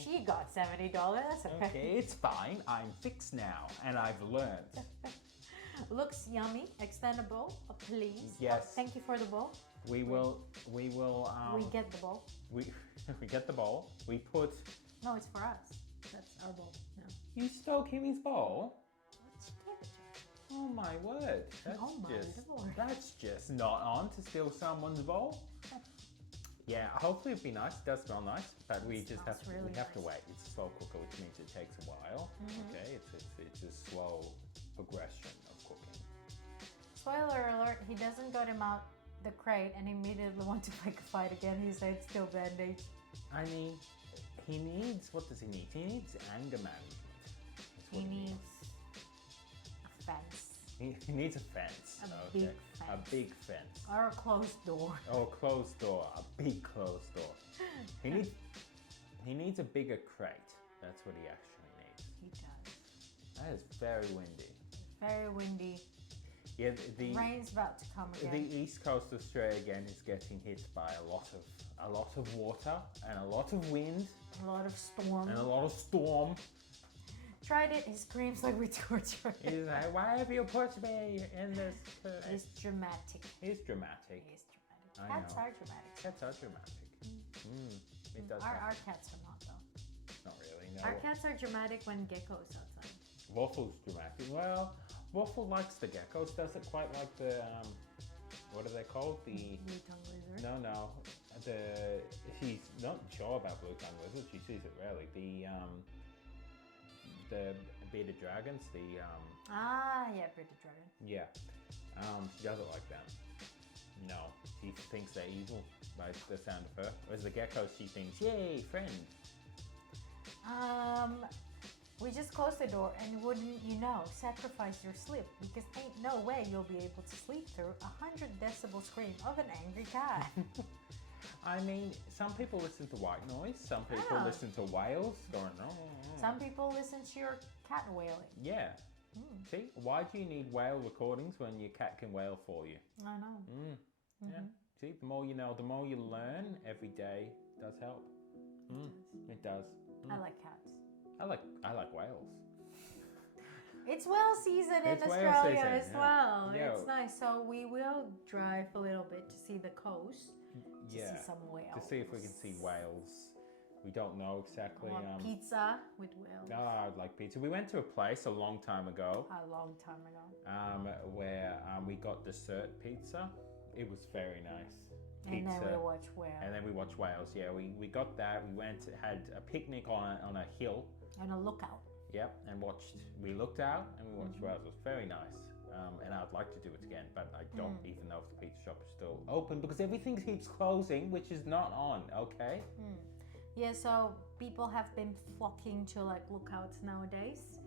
She got $70. That's okay. Okay, it's fine. I'm fixed now, and I've learned. Looks yummy. Extend a bowl, please. Yes. Thank you for the bowl. We will. We get the bowl. We get the bowl. We put. No, it's for us. That's our bowl. No. You stole Kimmy's bowl. Let's give it to her. Oh my word! Oh my lord. That's just not on to steal someone's bowl. Yeah, hopefully it'd be nice. It does smell nice, but we just have to. Really We have to nice. wait. It's a slow cooker, which means it takes a while. Okay, it's a slow progression of cooking. Spoiler alert, he doesn't got him out the crate and immediately want to pick a fight again. He said it's still bandage. I mean, he needs. What does he need? He needs anger management. That's He what needs a fence. He needs a fence. A big fence. A big fence. Or a closed door. Oh, a closed door. A big closed door. He needs a bigger crate. That's what he actually needs. He does. That is very windy. Very windy. Yeah, the Rain's about to come again. the east coast of Australia again is getting hit by a lot of water and a lot of wind A lot of storm. and a lot of storm. Tried it. He screams like we torture him. He's like, "Why have you put me in this?" He's dramatic. He's dramatic. He is dramatic. I Cats know. are dramatic. Cats are dramatic. It does. Our cats are not though. Not really. No. Our cats are dramatic when Gecko's outside. Waffle's dramatic. Well, Waffle likes the geckos. Doesn't quite like the what are they called? The Blue tongue lizard. no. She's not sure about blue tongue lizard. She sees it rarely. The bearded dragons. Yeah, bearded dragon. Yeah. She doesn't like them. No, she thinks they're evil by the sound of her. Whereas the geckos, she thinks, yay, friend. We just closed the door and wouldn't you know, sacrifice your sleep because ain't no way you'll be able to sleep through 100 decibel scream of an angry cat. I mean, some people listen to white noise, some people listen to whales going, no. Some people listen to your cat wailing. Yeah. See, why do you need whale recordings when your cat can wail for you? I know. Yeah. See, the more you know, the more you learn every day does help. It does. I like cats. I like whales. It's whale season in It's whale Australia season, as yeah. well. Yeah. It's nice. So we will drive a little bit to see the coast. To see some whales. To see if we can see whales. We don't know exactly. I want pizza with whales. I'd like pizza. We went to a place a long time ago. Where we got dessert pizza. It was very nice. And then we watched whales. And then we watched whales. Yeah, we got that. We went, had a picnic on a hill. And a lookout. Yep, and we looked out and we watched whales. It was very nice. And I'd like to do it again, but I don't even know if the pizza shop is still open because everything keeps closing, which is not on, okay? Yeah, so people have been flocking to like lookouts nowadays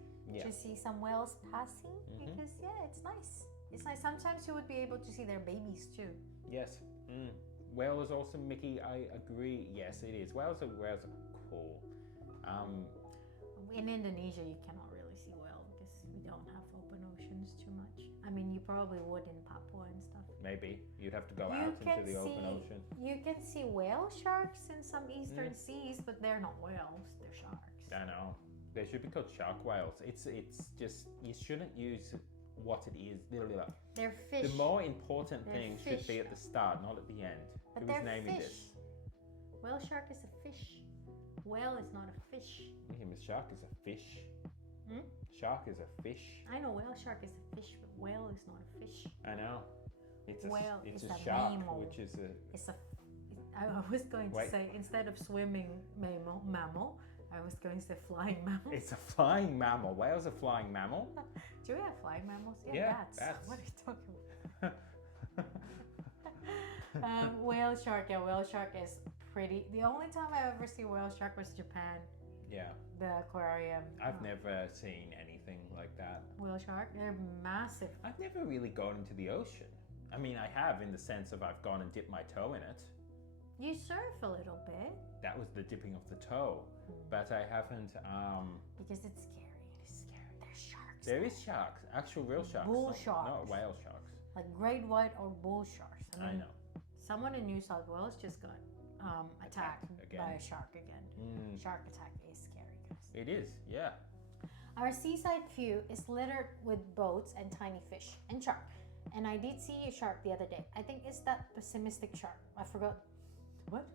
to see some whales passing because it's nice. It's nice. Sometimes you would be able to see their babies too. Yes. Whale is awesome, Mickey. I agree. Yes, it is. Whales are cool. In Indonesia, you cannot really see whale because we don't have open oceans too much. I mean, you probably would in Papua and stuff. Maybe you'd have to go out into the open ocean. You can see whale sharks in some eastern seas, but they're not whales; they're sharks. I know. They should be called shark whales. It's just you shouldn't use what it is. They're fish. The more important thing should be at the start, not at the end. But Who's naming this? Whale shark is a fish. Whale is not a fish. Miss Shark is a fish. Shark is a fish. I know whale shark is a fish, but whale is not a fish. I know. It's whale it's is a a shark, mammal. which is a. It's a. I was going to say instead of swimming mammal, I was going to say flying mammal. It's a flying mammal. Whale's a flying mammal. Do we have flying mammals? Yeah, bats. What are you talking about? Whale shark. Yeah, whale shark is pretty. The only time I ever see whale shark was Japan. Yeah. The aquarium. I've never seen anything like that. Whale shark? They're massive. I've never really gone into the ocean. I mean, I have in the sense of I've gone and dipped my toe in it. You surf a little bit. That was the dipping of the toe. But I haven't... Because it's scary. It's scary. There's sharks. There is sharks. Actual real sharks. Bull sharks. Not whale sharks. Like great white or bull sharks. I know. Someone in New South Wales just got attacked by a shark again. Shark attack is scary, guys. It is, yeah. Our seaside view is littered with boats and tiny fish and shark. And I did see a shark the other day. I think it's that pessimistic shark. I forgot. What?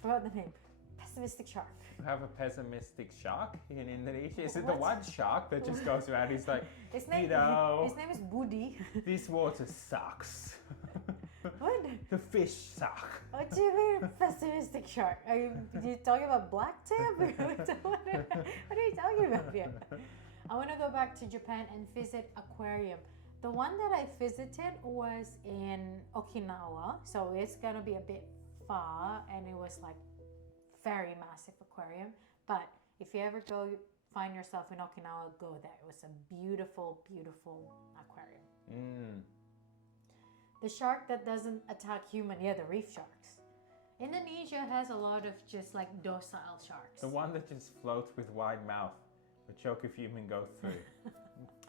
Forgot the name. Pessimistic shark. You have a pessimistic shark in Indonesia? Is it the one shark that just goes around? He's like, his name is Budi. This water sucks. What? The fish suck. What do you mean pessimistic shark? Are you talking about black tip? What are you talking about here? I want to go back to Japan and visit aquarium. The one that I visited was in Okinawa, so it's gonna be a bit far, and it was like very massive aquarium. But if you ever find yourself in Okinawa, go there. It was a beautiful, beautiful aquarium. The shark that doesn't attack human, the reef sharks. Indonesia has a lot of just like docile sharks. The one that just floats with wide mouth, would choke if human go through.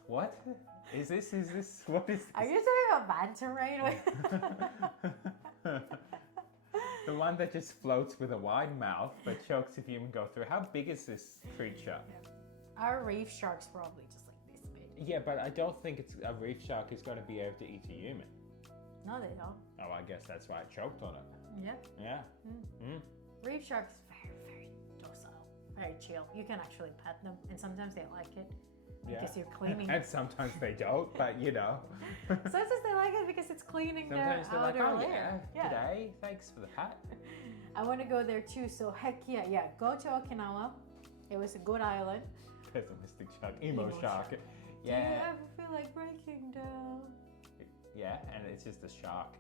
What? Is this, what is this? Are you talking about manta ray? The one that just floats with a wide mouth but chokes if human go through. How big is this creature? Our reef shark's probably just like this big. Yeah, but I don't think a reef shark is going to be able to eat a human. No, they don't. Oh, I guess that's why it choked on it. Yeah. Yeah. Reef sharks very, very docile, very chill. You can actually pet them, and sometimes they like it. because you're cleaning. And sometimes they don't, but you know. Sometimes they like it because it's cleaning Sometimes their they're like, outer oh layer. yeah, today, thanks for the hat. I want to go there too, so heck yeah, go to Okinawa. It was a good island. Pessimistic shark, emo Emo shark. shark. Yeah. Do you ever feel like breaking down? Yeah, and it's just a shark.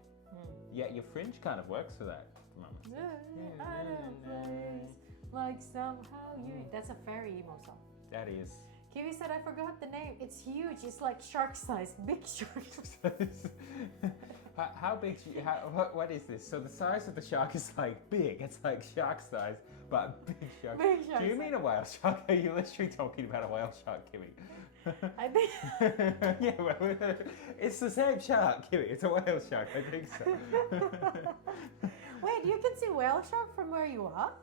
Yeah, your fringe kind of works for that at the moment. Out of place, like somehow you. That's a very emo song. That is. Kiwi said, I forgot the name. It's huge. It's like shark size, big shark size. How big? What is this? So the size of the shark is like big. It's like shark size, but big shark. Big shark Do you size. mean a whale shark? Are you literally talking about a whale shark, Kiwi? I think. Yeah, well, it's the same shark, Kiwi. It's a whale shark. I think so. Wait, you can see whale shark from where you are?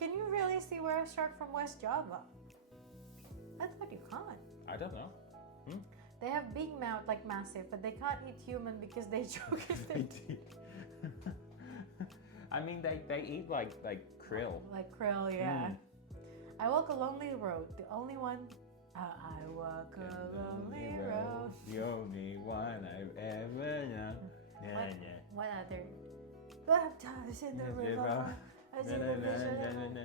Can you really see whale shark from West Java? I thought you can't. I don't know. They have big mouth, like massive, but they can't eat human because they choke if they I mean, they eat like krill. like krill, yeah. I walk a lonely road, the only one. I walk a lonely road. The only one I've ever known. What other? Baptized in the river. As in a vision.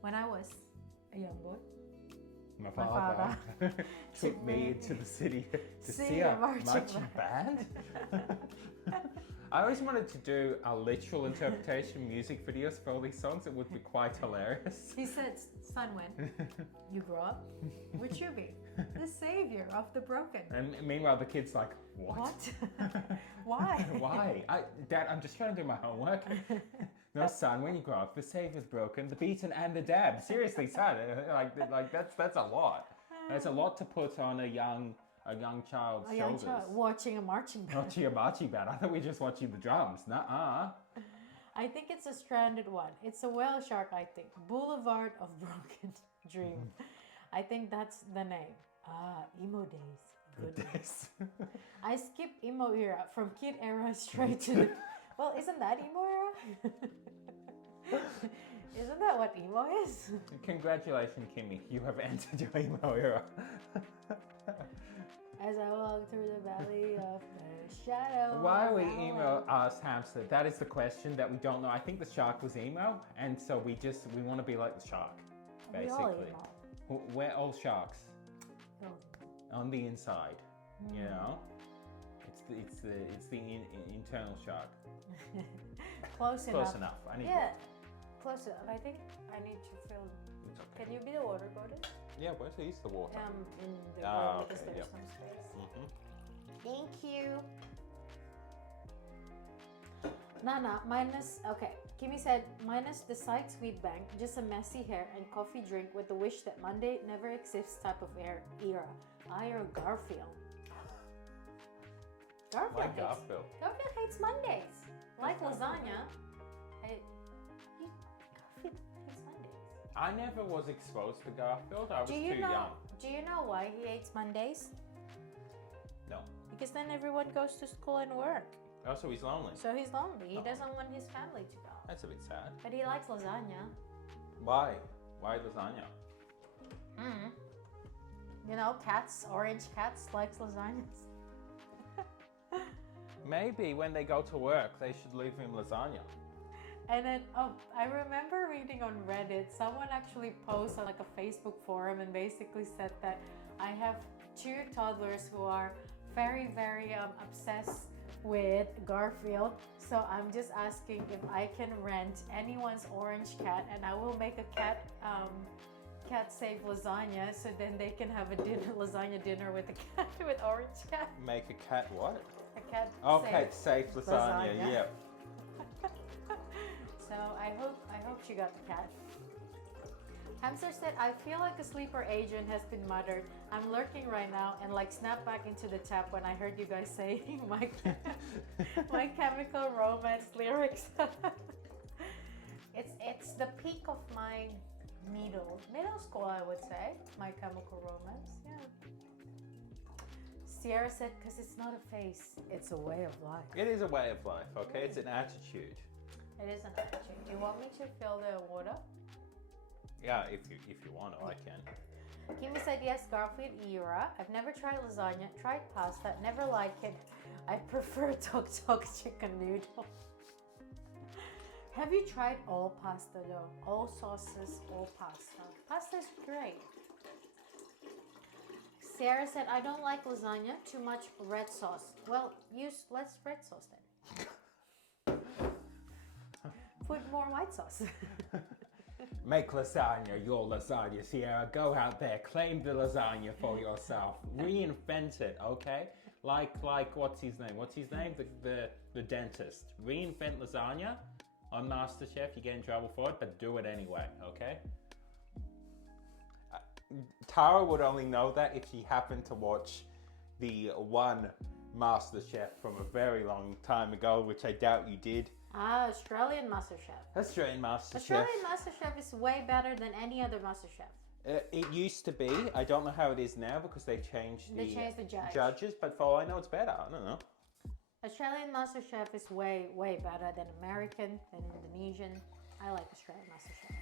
When I was a young boy, My father took me into the city to see see a a marching marching band. I always wanted to do a literal interpretation music videos for all these songs. It would be quite hilarious. he said, son, when you grow up, would you be the savior of the broken? And meanwhile, the kid's like, what? Why? Why? Dad, I'm just trying to do my homework. No, son, when you grow up, the savior's broken, the beaten, and the dab. Seriously, son, like that's a lot. That's a lot to put on a young child's shoulders. Watching a marching band. Watching a marching band. I thought we were just watching the drums. Nuh-uh. I think it's a stranded one. It's a whale shark, I think. Boulevard of Broken Dream. I think that's the name. Emo days. Good days. I skipped emo era from kid era straight to the... Well, isn't that emo era? Isn't that what emo is? Congratulations, Kimmy. You have entered your emo era. As I walk through the valley of the shadow. Why are we of emo Howling. hamster? That is the question that we don't know. I think the shark was emo, and so we want to be like the shark, We all basically. emo. We're all sharks No. on the inside, you know. It's the internal shark. Close Close enough. enough. I need. Yeah, close enough. I think I need to fill. It's okay. Can you be the water bottle? Yeah, where's the water? In the Ah, because okay, there's yeah. some space. Mm-hmm. Thank you. Nana, minus, okay. Kimmy said, minus the side sweet bank, just a messy hair and coffee drink with the wish that Monday never exists type of era. I or Garfield. Garfield Like hates, Garfield. Garfield hates Mondays. Like lasagna. Garfield hates Mondays. I never was exposed to Garfield. I was too young. Do you know why he hates Mondays? No. Because then everyone goes to school and work. Oh, so he's lonely. So he's lonely. He Oh. doesn't want his family to go. That's a bit sad. But he likes lasagna. Why? Why lasagna? You know, cats, orange cats, likes lasagnas. Maybe when they go to work, they should leave him lasagna. And then, I remember reading on Reddit, someone actually posted on like a Facebook forum and basically said that I have 2 toddlers who are very, very obsessed with Garfield. So I'm just asking if I can rent anyone's orange cat and I will make a cat safe lasagna so then they can have a lasagna dinner with a cat with orange cat. Make a cat what? A cat Okay, safe lasagna. lasagna. Yep. So I hope she got the cat. Hamster said, I feel like a sleeper agent has been murdered. I'm lurking right now and like snap back into the tap when I heard you guys saying my Chemical Romance lyrics. It's the peak of my middle school, I would say. My Chemical Romance, yeah. Sierra said, because it's not a face, it's a way of life. It is a way of life, okay? It's an attitude. It is an attitude. Do you want me to fill the water? Yeah, if you want to, I can. Kimi said yes, Garfield era. I've never tried lasagna, tried pasta, never liked it. I prefer tok tok chicken noodle. Have you tried all pasta though? All sauces, all pasta. Pasta is great. Sarah said, I don't like lasagna, too much red sauce. Well, use less red sauce then. Put more white sauce. Make lasagna your lasagna, Sierra. Go out there, claim the lasagna for yourself. Reinvent it, okay? Like what's his name? What's his name? The dentist. Reinvent lasagna on MasterChef. You get in trouble for it, but do it anyway, okay? Tara would only know that if she happened to watch the one MasterChef from a very long time ago, which I doubt you did. Australian MasterChef. Australian MasterChef. Australian MasterChef is way better than any other MasterChef. It used to be. I don't know how it is now because they changed the judges, but for all I know, it's better. I don't know. Australian MasterChef is way, way better than American, than Indonesian. I like Australian MasterChef.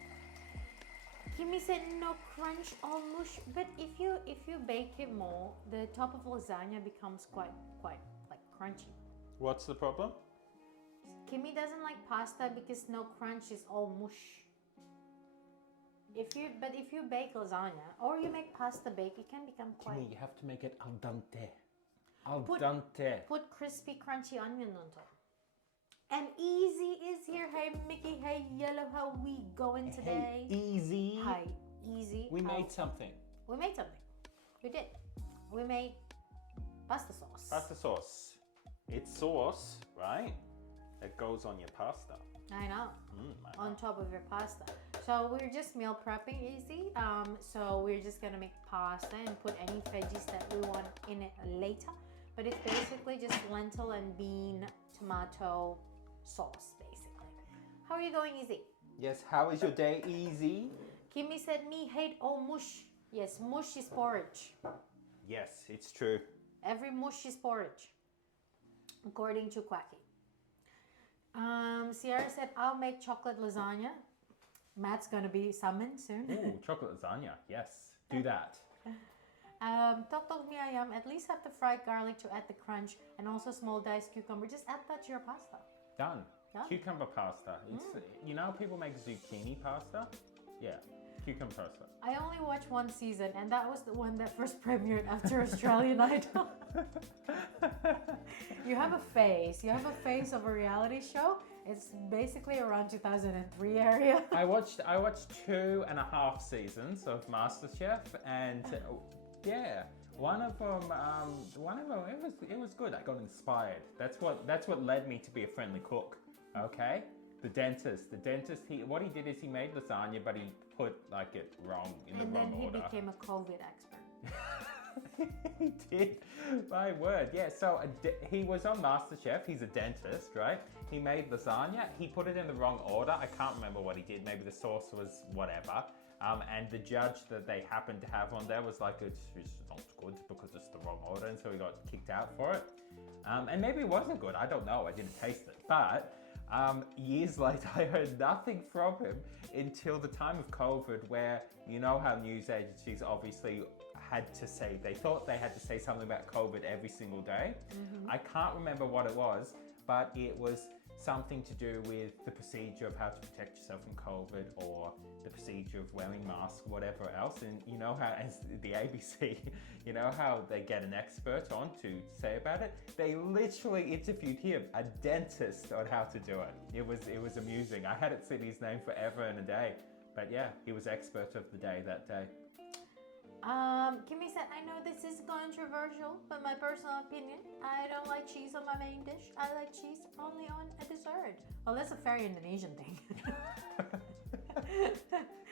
Kimi said no crunch or mush, but if you bake it more, the top of lasagna becomes quite like crunchy. What's the problem? Kimi doesn't like pasta because no crunch is all mush. If you bake lasagna or you make pasta bake, it can become quite. Kimi, you have to make it al dente. Al dente. Put crispy, crunchy onion on top. And Easy is here. Hey Mickey, hey Yellow, how we going today? Hey, Easy. Hi, Easy. We made something. We made something. We did. We made pasta sauce. Pasta sauce. It's sauce, right? That goes on your pasta. I know. On top of your pasta. So we're just meal prepping, Easy. So we're just gonna make pasta and put any veggies that we want in it later. But it's basically just lentil and bean, tomato sauce, basically. How are you going, Easy? Yes, how is your day, Easy? Kimi said, me hate all mush. Yes, mush is porridge. Yes, it's true. Every mush is porridge, according to Quacky. Sierra said, I'll make chocolate lasagna. Matt's gonna be summoned soon. Ooh, chocolate lasagna. Yes, do that. Tok tok mi ayam, at least have the fried garlic to add the crunch and also small diced cucumber. Just add that to your pasta. Done. Done. Cucumber pasta. It's you know how people make zucchini pasta? Yeah, cucumber pasta. I only watched one season and that was the one that first premiered after Australian Idol. You have a face of a reality show. It's basically around 2003 area. I watched 2.5 seasons of MasterChef, and yeah, one of them it was good. I got inspired. That's what led me to be a friendly cook. Okay, the dentist. What he did is he made lasagna, but he put like it wrong in the wrong order. And then he became a COVID expert. He did, my word. Yeah, so he was on MasterChef. He's a dentist, right? He made lasagna. He put it in the wrong order. I can't remember what he did. Maybe the sauce was whatever. And the judge that they happened to have on there was like, it's not good because it's the wrong order. And so he got kicked out for it. And maybe it wasn't good. I don't know. I didn't taste it. But years later, I heard nothing from him until the time of COVID, where you know how news agencies obviously they thought they had to say something about COVID every single day. Mm-hmm. I can't remember what it was, but it was something to do with the procedure of how to protect yourself from COVID, or the procedure of wearing masks, whatever else. And you know how, as the ABC, you know how they get an expert on to say about it? They literally interviewed him, a dentist, on how to do it. It was amusing. I hadn't seen his name forever and a day. But yeah, he was expert of the day that day. Kimmy said, I know this is controversial, but my personal opinion, I don't like cheese on my main dish. I like cheese only on a dessert. Well, that's a very Indonesian thing.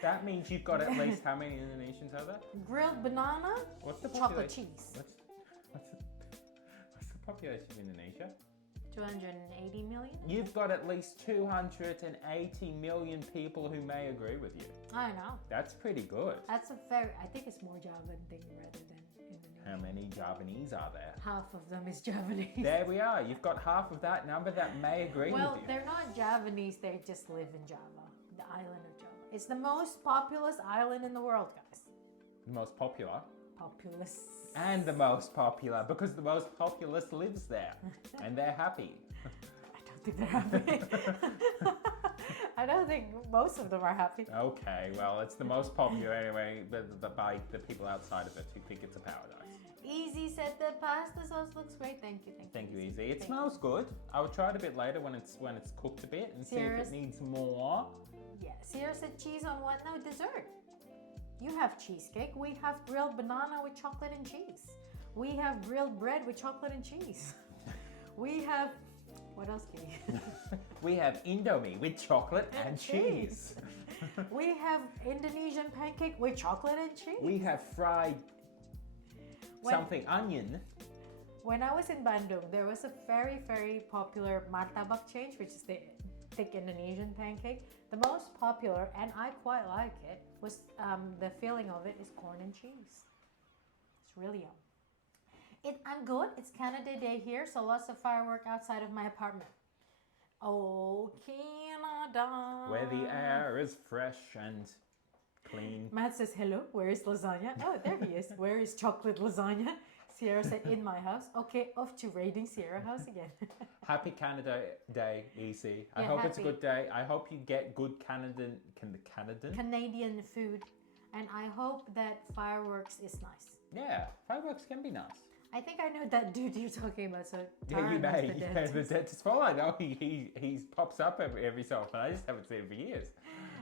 That means you've got at least how many Indonesians are there? Grilled banana, what's the chocolate cheese. What's the population of Indonesia? 280 million? You've got at least 280 million people who may agree with you. I know. That's pretty good. I think it's more Javan thing rather than Indonesian. How many Javanese are there? Half of them is Javanese. There we are. You've got half of that number that may agree with you. Well, they're not Javanese. They just live in Java, the island of Java. It's the most populous island in the world, guys. The most popular. Populous. And the most popular, because the most populous lives there. And they're happy. I don't think they're happy. I don't think most of them are happy. Okay, well, it's the most popular anyway, by the people outside of it who think it's a paradise. Easy said the pasta sauce looks great. Thank you. Thank you, Easy. It smells good. I will try it a bit later when it's cooked a bit and see if it needs more. Yeah, Sierra said cheese on what? No, dessert. You have cheesecake. We have grilled banana with chocolate and cheese. We have grilled bread with chocolate and cheese. We have, what else can you? We have Indomie with chocolate and cheese. We have Indonesian pancake with chocolate and cheese. We have fried onion. When I was in Bandung, there was a very, very popular martabak change, which is the thick Indonesian pancake. The most popular, and I quite like it, was the filling of it is corn and cheese. It's really yum. I'm good. It's Canada Day here, so lots of firework outside of my apartment. Oh, Canada. Where the air is fresh and clean. Matt says, hello, where is lasagna? Oh, there he is. Where is chocolate lasagna? Sierra said, in my house. Okay, off to raiding Sierra house again. Happy Canada Day, Easy. I Yeah, hope it's a happy. good day. I hope you get good Canadian food. And I hope that fireworks is nice. Yeah, fireworks can be nice. I think I know that dude you're talking about. So Yeah, you Taran may. was the Yeah, dentist. the dentist. Well, I know he pops up every so often. I just haven't seen him for years.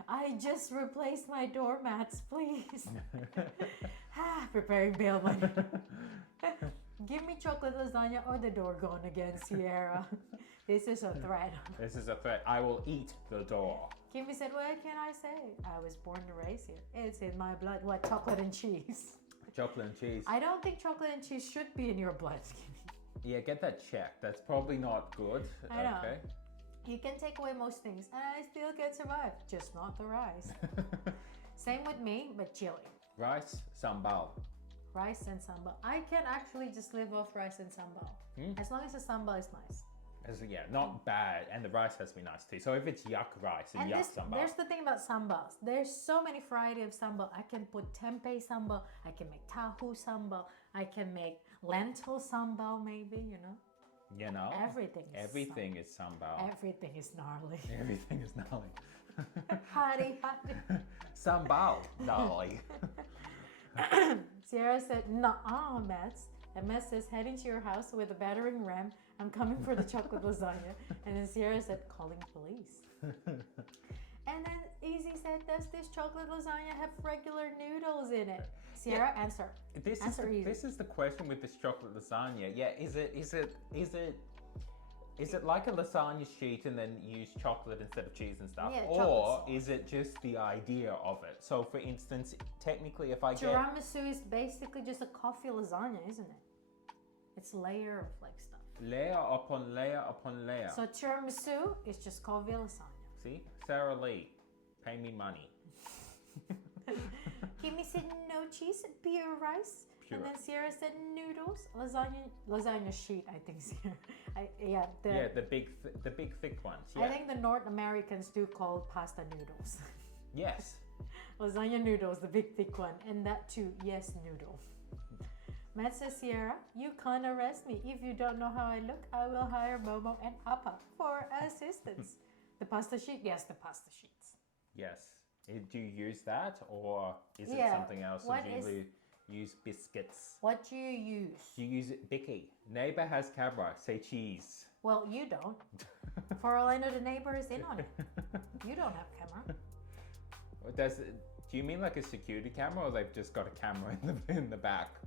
I just replaced my doormats, please. Preparing bail money. Give me chocolate lasagna or the door gone again, Sierra. This is a threat. This is a threat. I will eat the door. Kimmy said, what can I say? I was born to raise here. It's in my blood. What, chocolate and cheese? Chocolate and cheese. I don't think chocolate and cheese should be in your blood, Kimmy. Yeah, get that checked. That's probably not good. I know. Okay. You can take away most things and I still can survive, just not the rice. Same with me, but chili. Rice, sambal. Rice and sambal. I can actually just live off rice and sambal. As long as the sambal is nice. Yeah, not bad. And the rice has to be nice too. So if it's yuck rice and yuck sambal. There's the thing about sambals. There's so many variety of sambal. I can put tempeh sambal. I can make tahu sambal. I can make lentil sambal maybe, you know. You know? Everything is sambal. Everything is gnarly. Everything is gnarly. Hearty. Sambal, gnarly. Sierra said, "Nuh-uh, Mets." And Mets says, heading to your house with a battering ram. I'm coming for the chocolate lasagna. And then Sierra said, calling police. And then Easy said, does this chocolate lasagna have regular noodles in it? Sierra, answer. This is the question with this chocolate lasagna. Yeah, is it like a lasagna sheet and then use chocolate instead of cheese and stuff? Yeah, or is it just the idea of it? So for instance, technically if I get... Tiramisu is basically just a coffee lasagna, isn't it? It's layer of like stuff. Layer upon layer upon layer. So tiramisu is just coffee lasagna. See? Sarah Lee, pay me money. Kimmy said no cheese, pure rice. Pure. And then Sierra said noodles, lasagna sheet. I think Sierra. The big thick ones. Yeah. I think the North Americans do call pasta noodles. Yes. Lasagna noodles, the big thick one, and that too, yes, noodle. Matt says, Sierra, you can't arrest me. If you don't know how I look, I will hire Momo and Papa for assistance. The pasta sheet? Yes, the pasta sheets. Yes. Do you use that or is it something else? What do you use biscuits? What do you use? Do you use it, Bicky? Neighbor has camera. Say cheese. Well, you don't. For all I know, the neighbor is in on it. You don't have camera. Do you mean like a security camera or they've just got a camera in the back?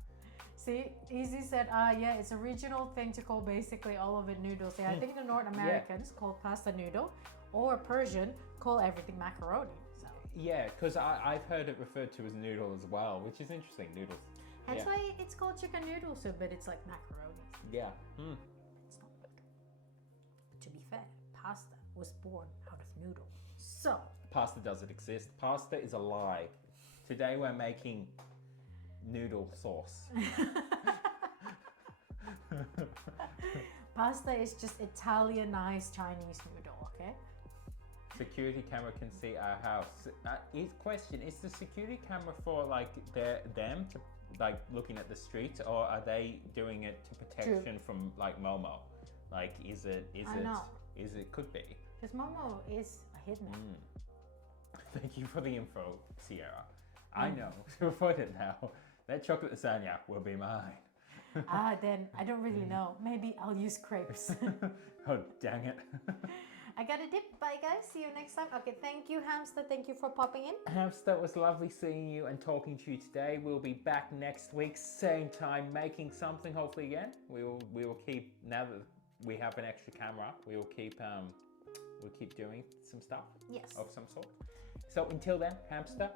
See, Easy said, yeah, it's a regional thing to call basically all of it noodles. Yeah, I think the North Americans call pasta noodle or Persian call everything macaroni. So. Yeah, because I've heard it referred to as noodle as well, which is interesting, noodles. That's why it's called chicken noodle soup, but it's like macaroni. Yeah. It's not good. But to be fair, pasta was born out of noodle. So. Pasta doesn't exist. Pasta is a lie. Today we're making noodle sauce. Pasta is just Italianized Chinese noodle, okay? Security camera can see our house. Question: is the security camera for like them to like looking at the street, or are they doing it to protection from like Momo? Like, is it? Could be. Because Momo is a hidden. Thank you for the info, Sierra. I know. To avoid it now, that chocolate lasagna will be mine. Then I don't really know. Maybe I'll use crepes. Oh, dang it. I got a dip. Bye, guys. See you next time. Okay, thank you, Hamster. Thank you for popping in. Hamster, it was lovely seeing you and talking to you today. We'll be back next week, same time, making something. Hopefully, again. We will keep, now that we have an extra camera, we'll keep doing some stuff. Yes. Of some sort. So until then, Hamster.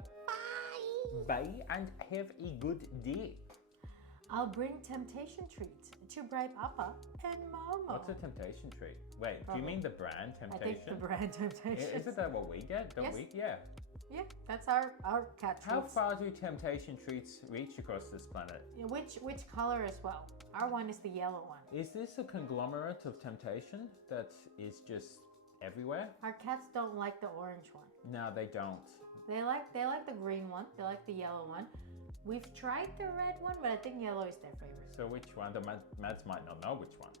Bye, and have a good day. I'll bring temptation treats to bribe Appa and Momo. What's a temptation treat? Wait, do you mean the brand Temptation? I think the brand Temptation. Isn't that what we get? Don't we? Yeah. Yeah, that's our cat treats. How far do temptation treats reach across this planet? Which color as well? Our one is the yellow one. Is this a conglomerate of temptation that is just everywhere? Our cats don't like the orange one. No, they don't. They like the green one. They like the yellow one. We've tried the red one, but I think yellow is their favorite. So which one? The Mads might not know which one.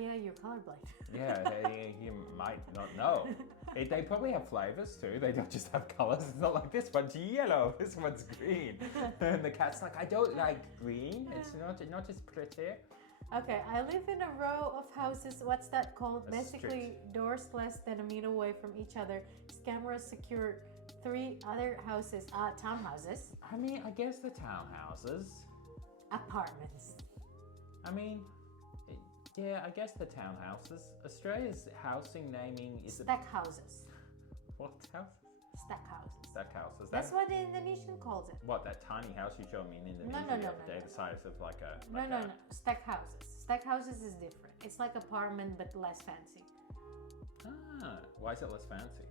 Yeah, you're colorblind. Yeah, you might not know. They probably have flavors too. They don't just have colors. It's not like this one's yellow, this one's green. And the cat's like, I don't like green. It's not as pretty. Okay, I live in a row of houses. What's that called? Basically, street. doors less than a meter away from each other. Cameras secure 3 other houses, townhouses. I mean, I guess the townhouses. Apartments. I mean, yeah, I guess the townhouses. Australia's housing naming is Stack houses. What houses? Stack houses. Stack houses. That's what the Indonesian calls it. What, that tiny house you showed me in Indonesia No, the other day, the size of like a... No. Stack houses. Stack houses is different. It's like apartment but less fancy. Ah, why is it less fancy?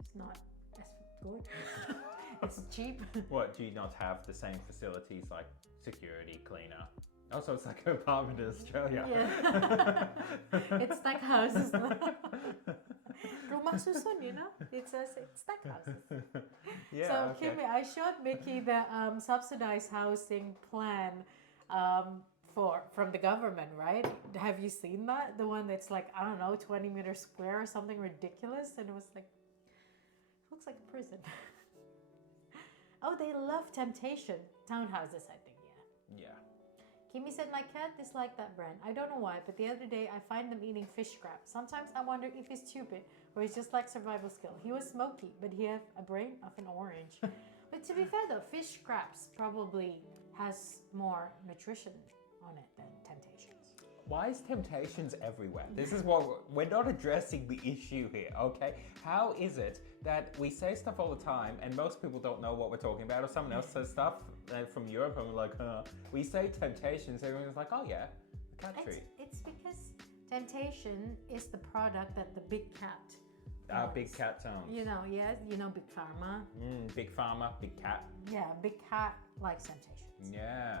It's not as good. It's cheap. What, do you not have the same facilities like security, cleaner? Oh, so it's like an apartment in Australia. Yeah. It's stack houses. Rumah susun, you know? It's stack houses. Yeah, so, okay. Kimmy, I showed Mickey the subsidized housing plan from the government, right? Have you seen that? The one that's like, I don't know, 20 meters square or something ridiculous? And it was like, looks like a prison. Oh, they love Temptation. Townhouses, I think, yeah. Yeah. Kimmy said, my cat disliked that brand. I don't know why, but the other day I find them eating fish scraps. Sometimes I wonder if he's stupid or he's just like survival skill. He was smoky, but he had a brain of an orange. But to be fair though, fish scraps probably has more nutrition on it than Temptations. Why is Temptations everywhere? This is what we're not addressing the issue here, okay? How is it that we say stuff all the time and most people don't know what we're talking about, or someone else says stuff from Europe and we're like, we say Temptations, everyone's like, oh yeah, the cat treat. It's because Temptation is the product that the big cat Big cat owns. You know, yeah, you know Big Pharma. Big Pharma, Big Cat. Yeah, Big Cat likes Temptations. Yeah.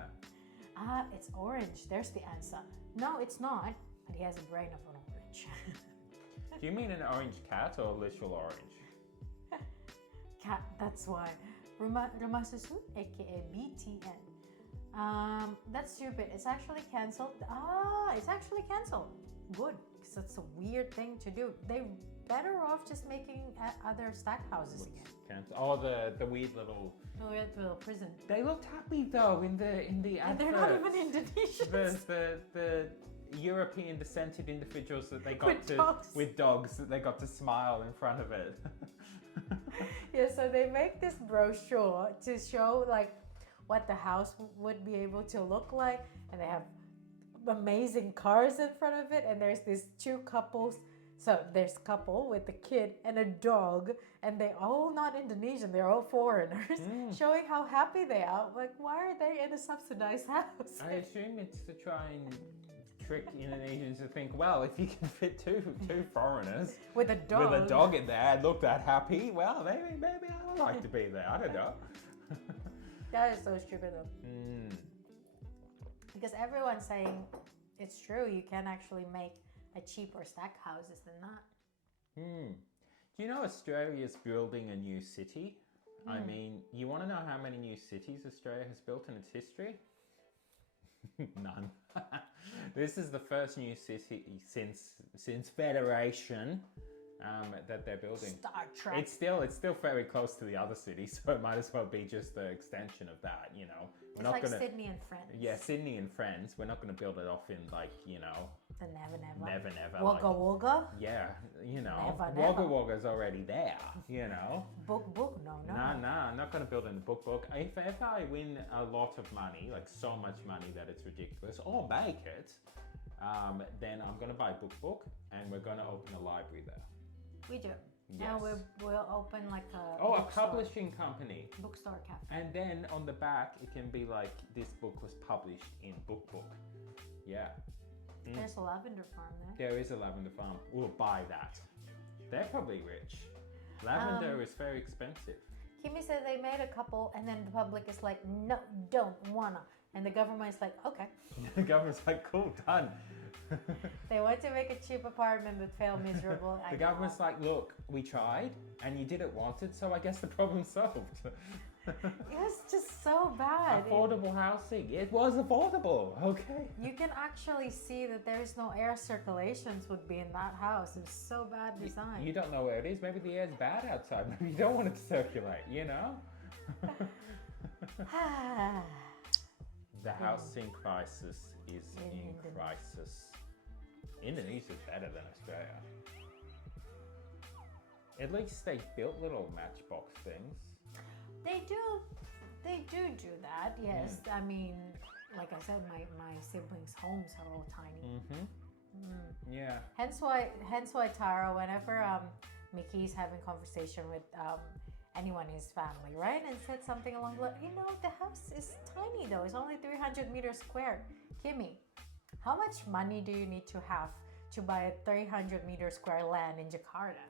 It's orange. There's the answer. No, it's not. But he has a brain of an orange. Do you mean an orange cat or literal orange? Cat, that's why. Rumah Susun, aka BTN. That's stupid. It's actually cancelled. It's actually cancelled. Good, because that's a weird thing to do. They better off just making other stack houses again. Oh, the weird little... Oh, yeah, the little prison. They looked happy though in the advert. They're not even Indonesians. The European descended individuals that they got with dogs that they got to smile in front of it. Yeah, so they make this brochure to show like what the house would be able to look like, and they have amazing cars in front of it, and there's these 2 couples. So there's a couple with a kid and a dog, and they all not Indonesian, they're all foreigners, showing how happy they are. Like, why are they in a subsidized house? I assume it's to try and trick Indonesians to think, well, if you can fit two foreigners with a dog in there and look that happy, well, maybe I would like to be there. I don't know. That is so stupid though. Because everyone's saying it's true, you can actually make a cheaper stack houses than that. Do you know Australia's building a new city? I mean, you want to know how many new cities Australia has built in its history? None. This is the first new city since Federation that they're building. Star Trek. It's still very close to the other cities, so it might as well be just the extension of that. You know, we're It's not like gonna. Sydney and Friends. Yeah, Sydney and Friends. We're not gonna build it off in like The Never Never. Never Never. Wagga Wagga. Yeah, you know, Never, Wagga never. Wagga's already there. You know. Book. No. Nah, I'm not gonna build in the book. If I win a lot of money, like so much money that it's ridiculous, or make it, then I'm gonna buy book, and we're gonna open a library there. We do. Yes. And we'll open like a Oh, a bookstore. publishing company. Bookstore cafe. And then on the back, it can be like, this book was published in book. Yeah. There's a lavender farm there. There is a lavender farm. We'll buy that. They're probably rich. Lavender is very expensive. Kimmy said they made a couple, and then the public is like, no, don't wanna. And the government's like, okay. The government's like, cool, done. They want to make a cheap apartment but fail miserable. The government's like, look, we tried and you didn't want it, so I guess the problem's solved. It was just so bad. Affordable housing. It was affordable, okay. You can actually see that there's no air circulations would be in that house. It's so bad design. You don't know where it is. Maybe the air's bad outside. Maybe you don't want it to circulate, you know? The housing crisis is in crisis. Indonesia's better than Australia. At least they built little matchbox things. They do that, yes. I mean, like I said, my siblings' homes are all tiny. Yeah. Hence why Tara, whenever Mickey's having conversation with anyone in his family, right, and said something along the line, the house is tiny though. It's only 300 meters square. Kimmy, how much money do you need to have to buy a 300 meter square land in Jakarta?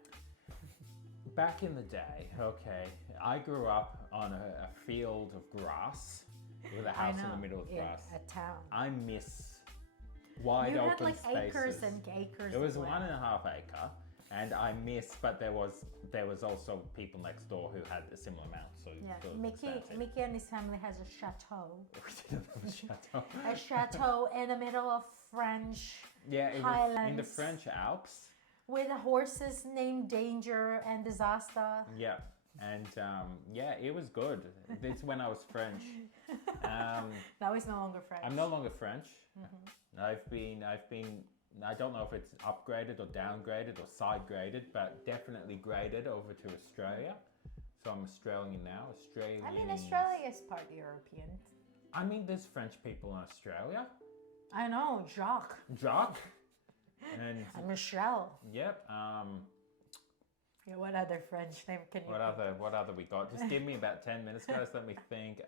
Back in the day, okay, I grew up on a field of grass with a house in the middle of grass. A town. I miss wide You open had like spaces. acres and acres. It was of land. 1.5 acre, and I miss. But there was also people next door who had a similar amount. So Yeah, so Mickey and his family has a chateau. We didn't have a chateau. A chateau in the middle of French Yeah, it was highlands in the French Alps. with horses named Danger and Disaster. Yeah, and yeah, it was good. It's when I was French. Now he's no longer French. I'm no longer French. I've been. I don't know if it's upgraded or downgraded or side graded, but definitely graded over to Australia. So I'm Australian now. Australian. I mean, Australia is part European. I mean, there's French people in Australia. I know, Jacques. Jacques. And And Michelle. yep. Yeah, what other French name can you What other we got? Just give me about 10 minutes, guys. Let me think.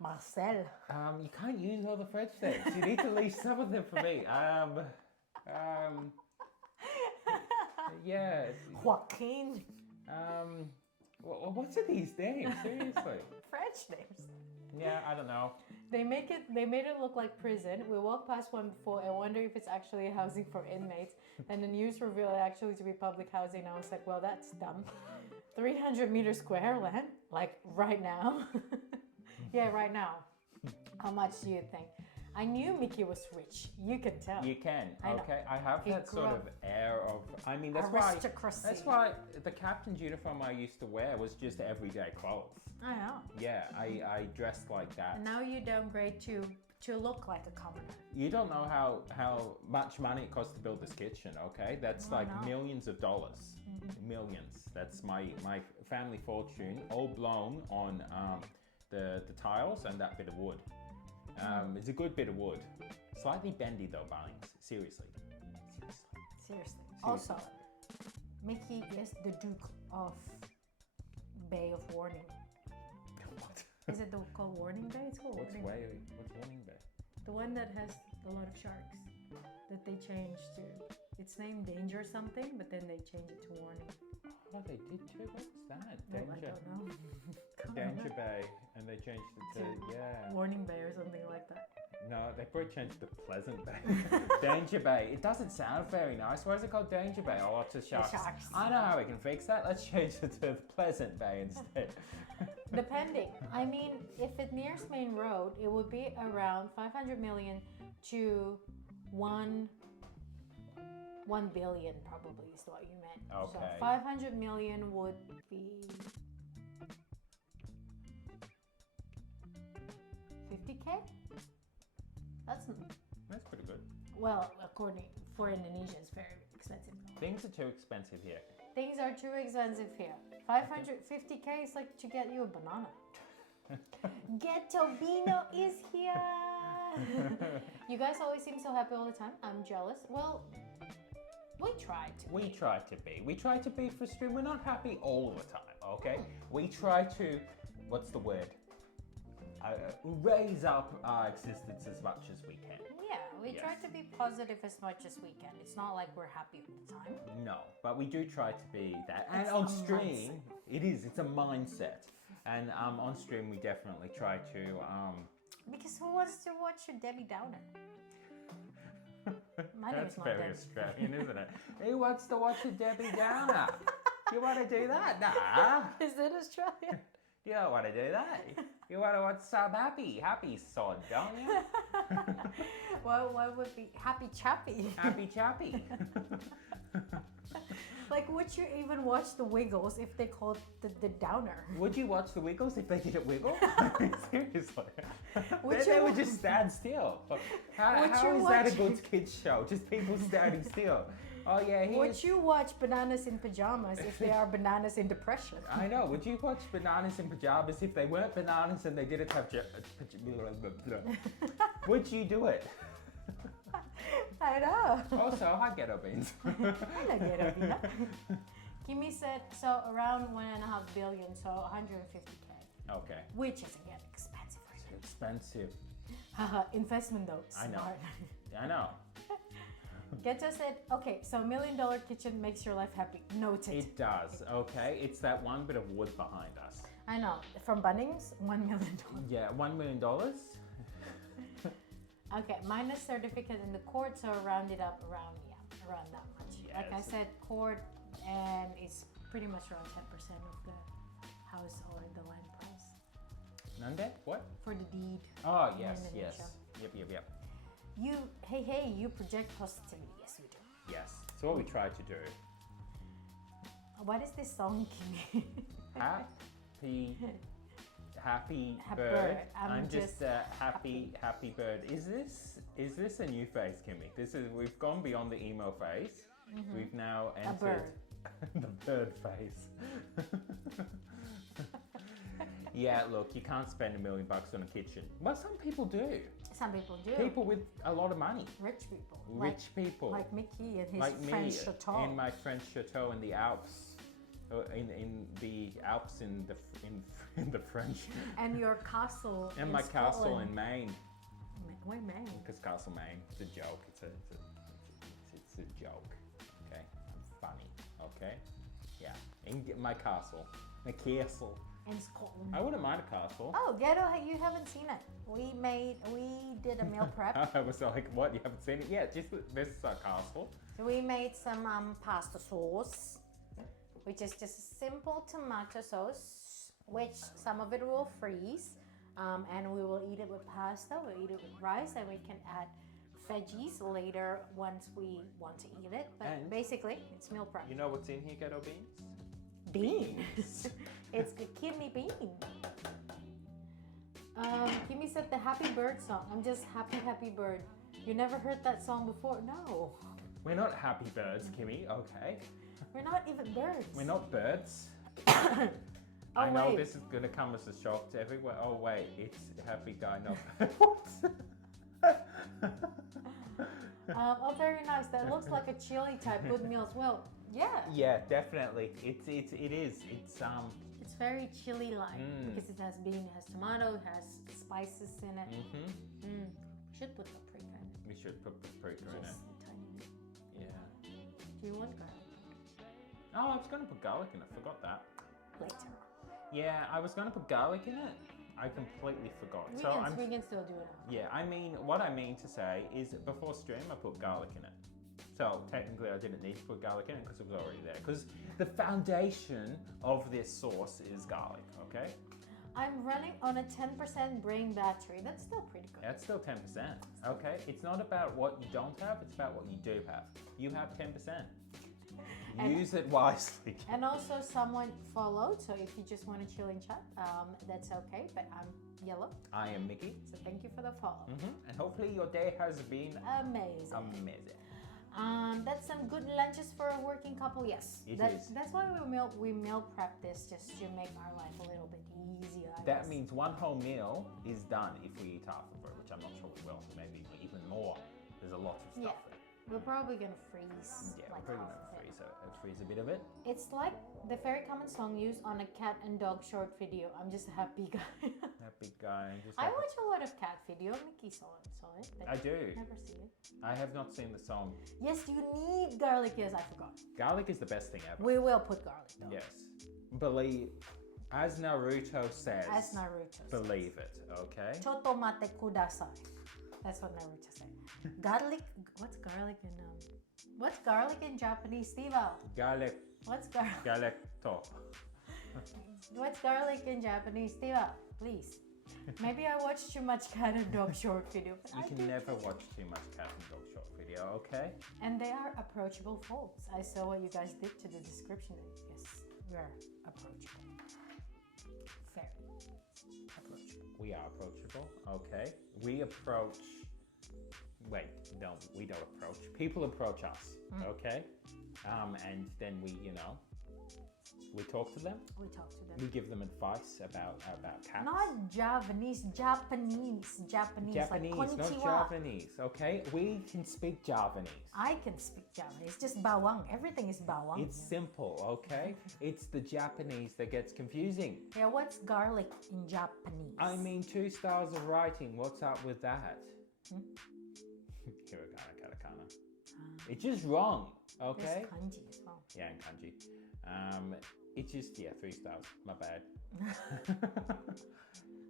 Marcel. You can't use all the French names. You need to leave some of them for me. Yeah. Joaquin. What's are these names? Seriously. French names. Yeah, I don't know. They made it look like prison. We walked past one before and wonder if it's actually a housing for inmates. And the news revealed it actually to be public housing. I was like, well, that's dumb. 300 meter square land, like right now. Yeah, right now. How much do you think? I knew Mickey was rich. You can tell. You can. I know. Okay, I have He that grew sort up- of air of. I mean, Aristocracy. That's why the captain's uniform I used to wear was just everyday clothes. I know. Yeah, I dressed like that. And now you downgrade to look like a commoner. You don't know how much money it costs to build this kitchen, okay? That's Oh, like no. millions of dollars. Millions. That's my family fortune, all blown on the tiles and that bit of wood. It's a good bit of wood. Slightly bendy though, Barney's. Seriously. Seriously. Also, Mickey is the Duke of Bay of Warning. What? Is it called Warning Bay? It's called What's Warning Bay. Warning Bay? The one that has a lot of sharks that they changed to. It's named Danger something, but then they changed it to Warning. Oh, they did too. What's that? No, I don't know. Danger Bay, and they changed it to yeah. Warning Bay or something like that. No, they probably changed it to Pleasant Bay. Danger Bay. It doesn't sound very nice. Why is it called Danger Bay? Oh, lots of sharks. sharks. I know how we can fix that. Let's change it to Pleasant Bay instead. Depending. I mean, if it nears main road, it would be around 500 million to 1 billion probably is what you meant. Okay. So 500 million would be 50K? That's pretty good. Well, according for Indonesia, it's very expensive. Things are too expensive here. Things are too expensive here. 550K is like to get you a banana. Ghetto Bino is here. You guys always seem so happy all the time. I'm jealous. Well, we try to. We try to be. We try to be for stream. We're not happy all the time, okay? We try to, what's the word? Raise up our existence as much as we can. Yeah, we try Yes. to be positive as much as we can. It's not like we're happy all the time. No, but we do try to be that. And It's on a stream, it's a mindset. And on stream, we definitely try to. Because who wants to watch a Debbie Downer? My name That's is not very Debbie. Australian, isn't it? Who wants to watch a Debbie Downer? You want to do that? Nah. Is it Australian? You don't want to do that. You want to watch some happy sod, don't you? Well, what would be Happy Chappy? Happy chappy. Like, would you even watch the Wiggles if they called the Downer? Would you watch the Wiggles if they didn't wiggle? Seriously. Would They you would wa- just stand still. How Would is you that a watch- good kids show? Just people standing still. Oh yeah, Would here's... you watch Bananas in Pajamas if they are bananas in depression? I know. Would you watch Bananas in Pajamas if they weren't bananas and they didn't have... Would you do it? I know. Also, hi Ghetto Beans. I know, get over here. Kimmy said, so around 1.5 billion, so 150K, Okay. which is again expensive. It's expensive. Haha, investment though. I know. Smart. I know. Geta said, okay, so $1 million kitchen makes your life happy. Noted. It does, okay? It's that one bit of wood behind us. I know. From Bunnings, $1 million. Yeah, $1 million. Okay, minus certificate in the court, so round it up around that much. Like I Yes. said, court, and it's pretty much around 10% of the house or the land price Nande? What? for the deed. Oh, in yes, Indonesia. yes. Yep. Hey, you project positivity. Yes, we do. Yes. So what we try to do. What is this song, Kimmy? Happy Happy bird. bird. I'm just a happy bird. Is this a new phase, Kimmy? We've gone beyond the emo phase. We've now entered the bird phase. Yeah, look, you can't spend $1 million on a kitchen. Well, some people do. Some people do. People with a lot of money. Rich people. Rich people. Like Mickey and his Like French me chateau. in my French chateau in the Alps. In the Alps in the French. And your castle. And in my castle Scotland. in Maine. Why Maine? Because Castle Maine, it's a joke. It's a joke. Okay, I'm funny. Okay, yeah. In my castle, my castle. In Scotland. I wouldn't mind a castle. Oh, Ghetto, you haven't seen it. We did a meal prep. I was like, what? You haven't seen it yet? Just this is our castle. So we made some pasta sauce, which is just a simple tomato sauce, which some of it will freeze, and we will eat it with pasta, we'll eat it with rice, and we can add veggies later once we want to eat it. But And- basically, it's meal prep. You know what's in here, Ghetto Beans? Beans. It's the kidney bean. Kimmy said the Happy Bird song. I'm just happy bird. You never heard that song before? No. We're not happy birds, Kimmy. Okay, We're not even birds. we're not birds. Oh, I know wait. this is gonna come as a shock to everyone. Oh wait, it's happy guy, not what? Oh, very nice. That looks like a chili type good meal as well. Yeah. Yeah, definitely. It is. It's very chili-like because it has bean, it has tomato, it has spices in it. Should put paprika in it. We should put paprika in it. Just a tiny bit. Yeah. Do you want garlic? Oh, I was gonna put garlic in it. Forgot that. Later. Yeah, I was gonna put garlic in it. I completely forgot. We can still do it now. Yeah, I mean, what I mean to say is before stream I put garlic in it. So technically I didn't need to put garlic in it because it was already there. Because the foundation of this sauce is garlic, okay? I'm running on a 10% brain battery. That's still pretty good. That's still 10%, okay? It's not about what you don't have, it's about what you do have. You have 10%. Use it wisely. And also someone followed, so if you just want to chill and chat, that's okay, but I'm Yellow. I am Mickey. So thank you for the follow. And hopefully your day has been Amazing. amazing. That's some good lunches for a working couple. Yes, It is. That's why we meal prep this just to make our life a little bit easier. I That guess. means one whole meal is done if we eat half of it, which I'm not sure we will. Maybe even more. There's a lot of stuff there. We're probably gonna freeze. Yeah, like we're probably half gonna of it. freeze a bit of it. It's like the very common song used on a cat and dog short video. I'm just a happy guy. Happy guy. I watch a lot of cat video. Mickey saw it. But I do. never see it. I have not seen the song. Yes, you need garlic. Yes, I forgot. Garlic is the best thing ever. We will put garlic though. Yes. Believe, as Naruto says. As Naruto says. Believe it, okay? Chotomate kudasai. That's what Naruto said. Garlic. What's garlic in Japanese, Steve? Garlic. What's garlic? Galecto. What's garlic in Japanese, Steve? Please. Maybe I watched too much cat and dog short video. But You I can did never too. watch too much cat and dog short video, okay? And they are approachable folks. I saw what you guys did to the description. Yes, we are approachable. Very approachable. We are approachable, okay? We approach. Wait, no, we don't approach. People approach us, okay? And then we talk to them. We talk to them. We give them advice about cats. Not Japanese, Japanese. Japanese, like not konnichiwa. Japanese, okay? We can speak Japanese. I can speak Japanese. Just bawang. Everything is bawang. It's simple, okay? It's the Japanese that gets confusing. Yeah, what's garlic in Japanese? I mean, 2 styles of writing. What's up with that? Hiragana, katakana. It's just wrong, okay? There's kanji as well. Yeah, and kanji. It's just, 3 styles. My bad.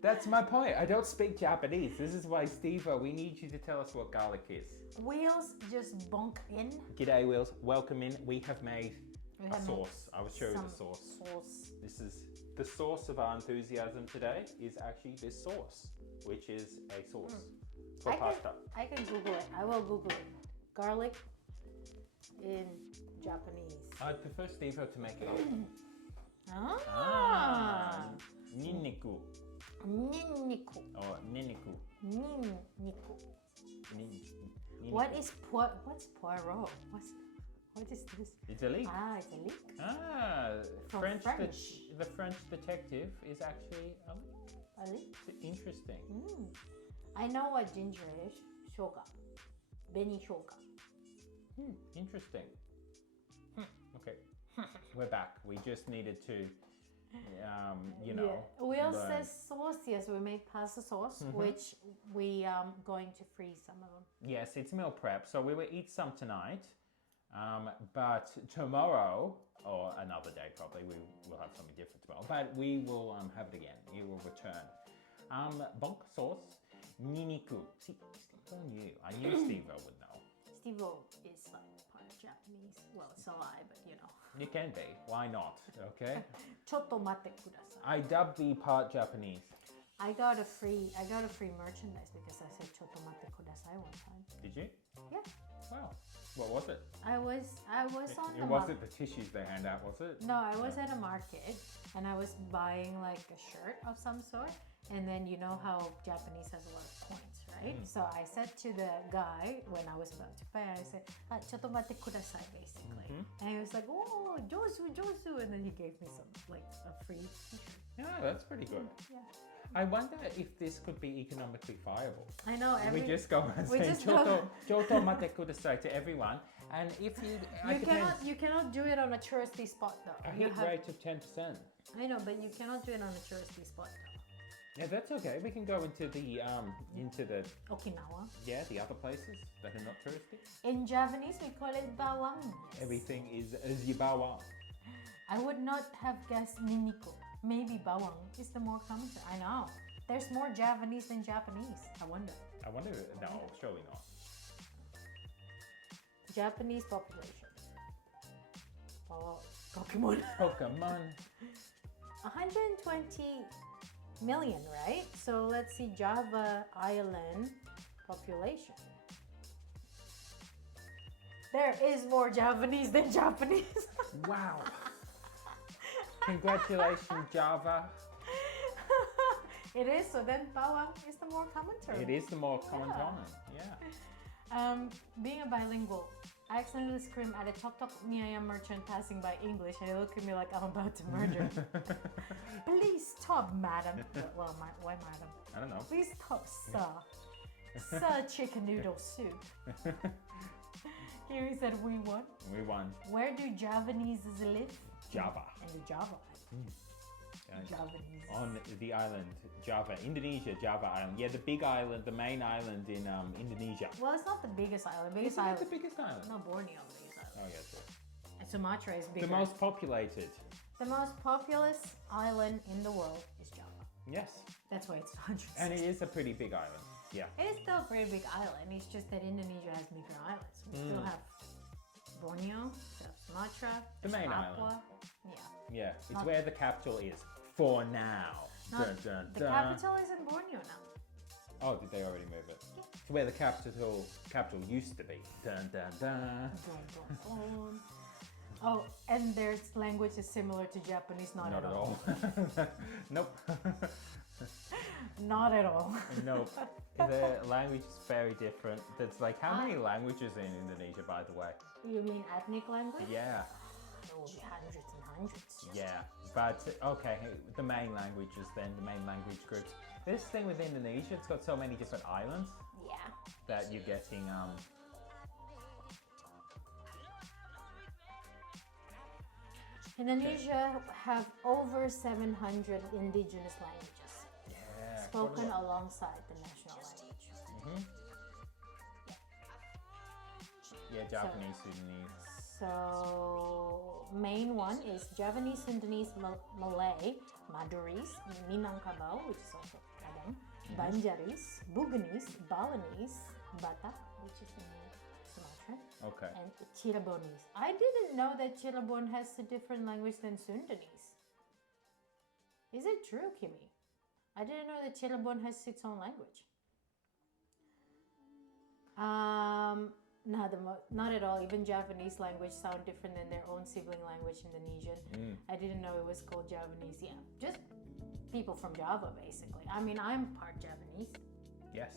That's my point. I don't speak Japanese. This is why, Steve-o, we need you to tell us what garlic is. Wheels just bonk in. G'day, Wheels. Welcome in. We have made We a have sauce. I will show you the sauce. This is the source of our enthusiasm today is actually this sauce, which is a sauce for pasta. I can Google it. I will Google it. Garlic in Japanese. I'd prefer Steve-o to make it. Ninniku Ninniku. or niniku. Ninniku. Ninniku. What's poirot? What is this? It's a leek. It's a leek. From French. French. The French detective is actually A leek? interesting. I know what ginger is. Shoga. Beni shoga. Interesting. Okay, we're back. We just needed to, Will learn. says sauce. Yes, we make pasta sauce, which we going to freeze some of them. Yes, it's meal prep, so we will eat some tonight. But tomorrow, or another day probably, we will have something different tomorrow. But we will have it again. It will return. Bonk sauce, niniku. See, who knew? I knew Steve-o would know. Steve-o is like part Japanese. Well, it's a lie, but you know. You can be. Why not? Okay. Chotomate kudasai. I dubbed the part Japanese. I got a free merchandise because I said chotomate kudasai one time. Did you? Yeah. Wow. What was it? I was on the It wasn't the tissues they hand out, was it? No, I was at a market and I was buying like a shirt of some sort. And then you know how Japanese has a lot of points, right? So I said to the guy when I was about to pay, I said, chotomate kudasai, basically. And he was like, oh, josu, josu. And then he gave me some, like a free t-shirt. Yeah, that's pretty good. Yeah. I wonder if this could be economically viable. I know. We just go and we say just go- Choto mate kudasai to everyone. And if You cannot do it on a touristy spot though. a You hit have- rate of 10%. I know, but you cannot do it on a touristy spot though. Yeah, that's okay. We can go into the Okinawa. the other places that are not touristy. In Japanese, we call it bawang. Everything is zibawa. I would not have guessed niniko. Maybe bawang is the more common term. I know. there's more Javanese than Japanese. I wonder. No, surely not. Japanese population. Oh, Pokemon. Pokemon. 120 million, right? So let's see Java Island population. There is more Javanese than Japanese. Wow. Congratulations, Java. It is, so then bawang is the more common term. It is the more common Yeah. term. Yeah. Being a bilingual, I accidentally scream at a Tok Tok Miyaya merchant passing by English, and they look at me like I'm about to murder. Please stop, madam. Well, why madam? I don't know. Please stop, sir. Sir chicken noodle soup. Here he said we won. We won. Where do Javanese live? Java. In the Java. Javanese. On the island, Java, Indonesia, Java Island. Yeah, the big island, the main island in Indonesia. Well, it's not the biggest island. Biggest Isn't it island. the biggest island? No, Borneo, the biggest island. Oh yeah, true. And Sumatra is bigger. The most populated. The most populous island in the world is Java. Yes. That's why it's 160. And it is a pretty big island. Yeah. It is still a very big island. It's just that Indonesia has bigger islands. We still have Borneo, still have Sumatra, The main Papua. island. Yeah. Yeah. It's Not- where the capital is. For now. Not- Dun, dun, The dun. capital is in Borneo now. Oh, did they already move it? Yeah. It's where the capital used to be. Dun dun dun. Dun, dun, dun. Oh, and their language is similar to Japanese. Not at all. Nope. Not at all. Nope. The language is very different. There's like how many languages in Indonesia, by the way? You mean ethnic language? Yeah. There will be hundreds and hundreds. Yeah. But okay, the main languages then, the main language groups. This thing with Indonesia, it's got so many different islands Yeah. that you're getting Indonesia have over 700 indigenous languages yeah, spoken alongside the national language. Yeah, Japanese, Sudanese. So main one is Javanese, Sundanese, Malay, Madurese, Minangkabau, which is also Padang, Banjaris, Buganese, Balinese, Batak, which is in Sumatra, Okay. and Cirebonese. I didn't know that Cirebon has a different language than Sundanese. Is it true, Kimi? I didn't know that Cirebon has its own language. Not at all. Even Javanese language sound different than their own sibling language, Indonesian. I didn't know it was called Javanese. Yeah, just people from Java, basically. I mean, I'm part Javanese. Yes.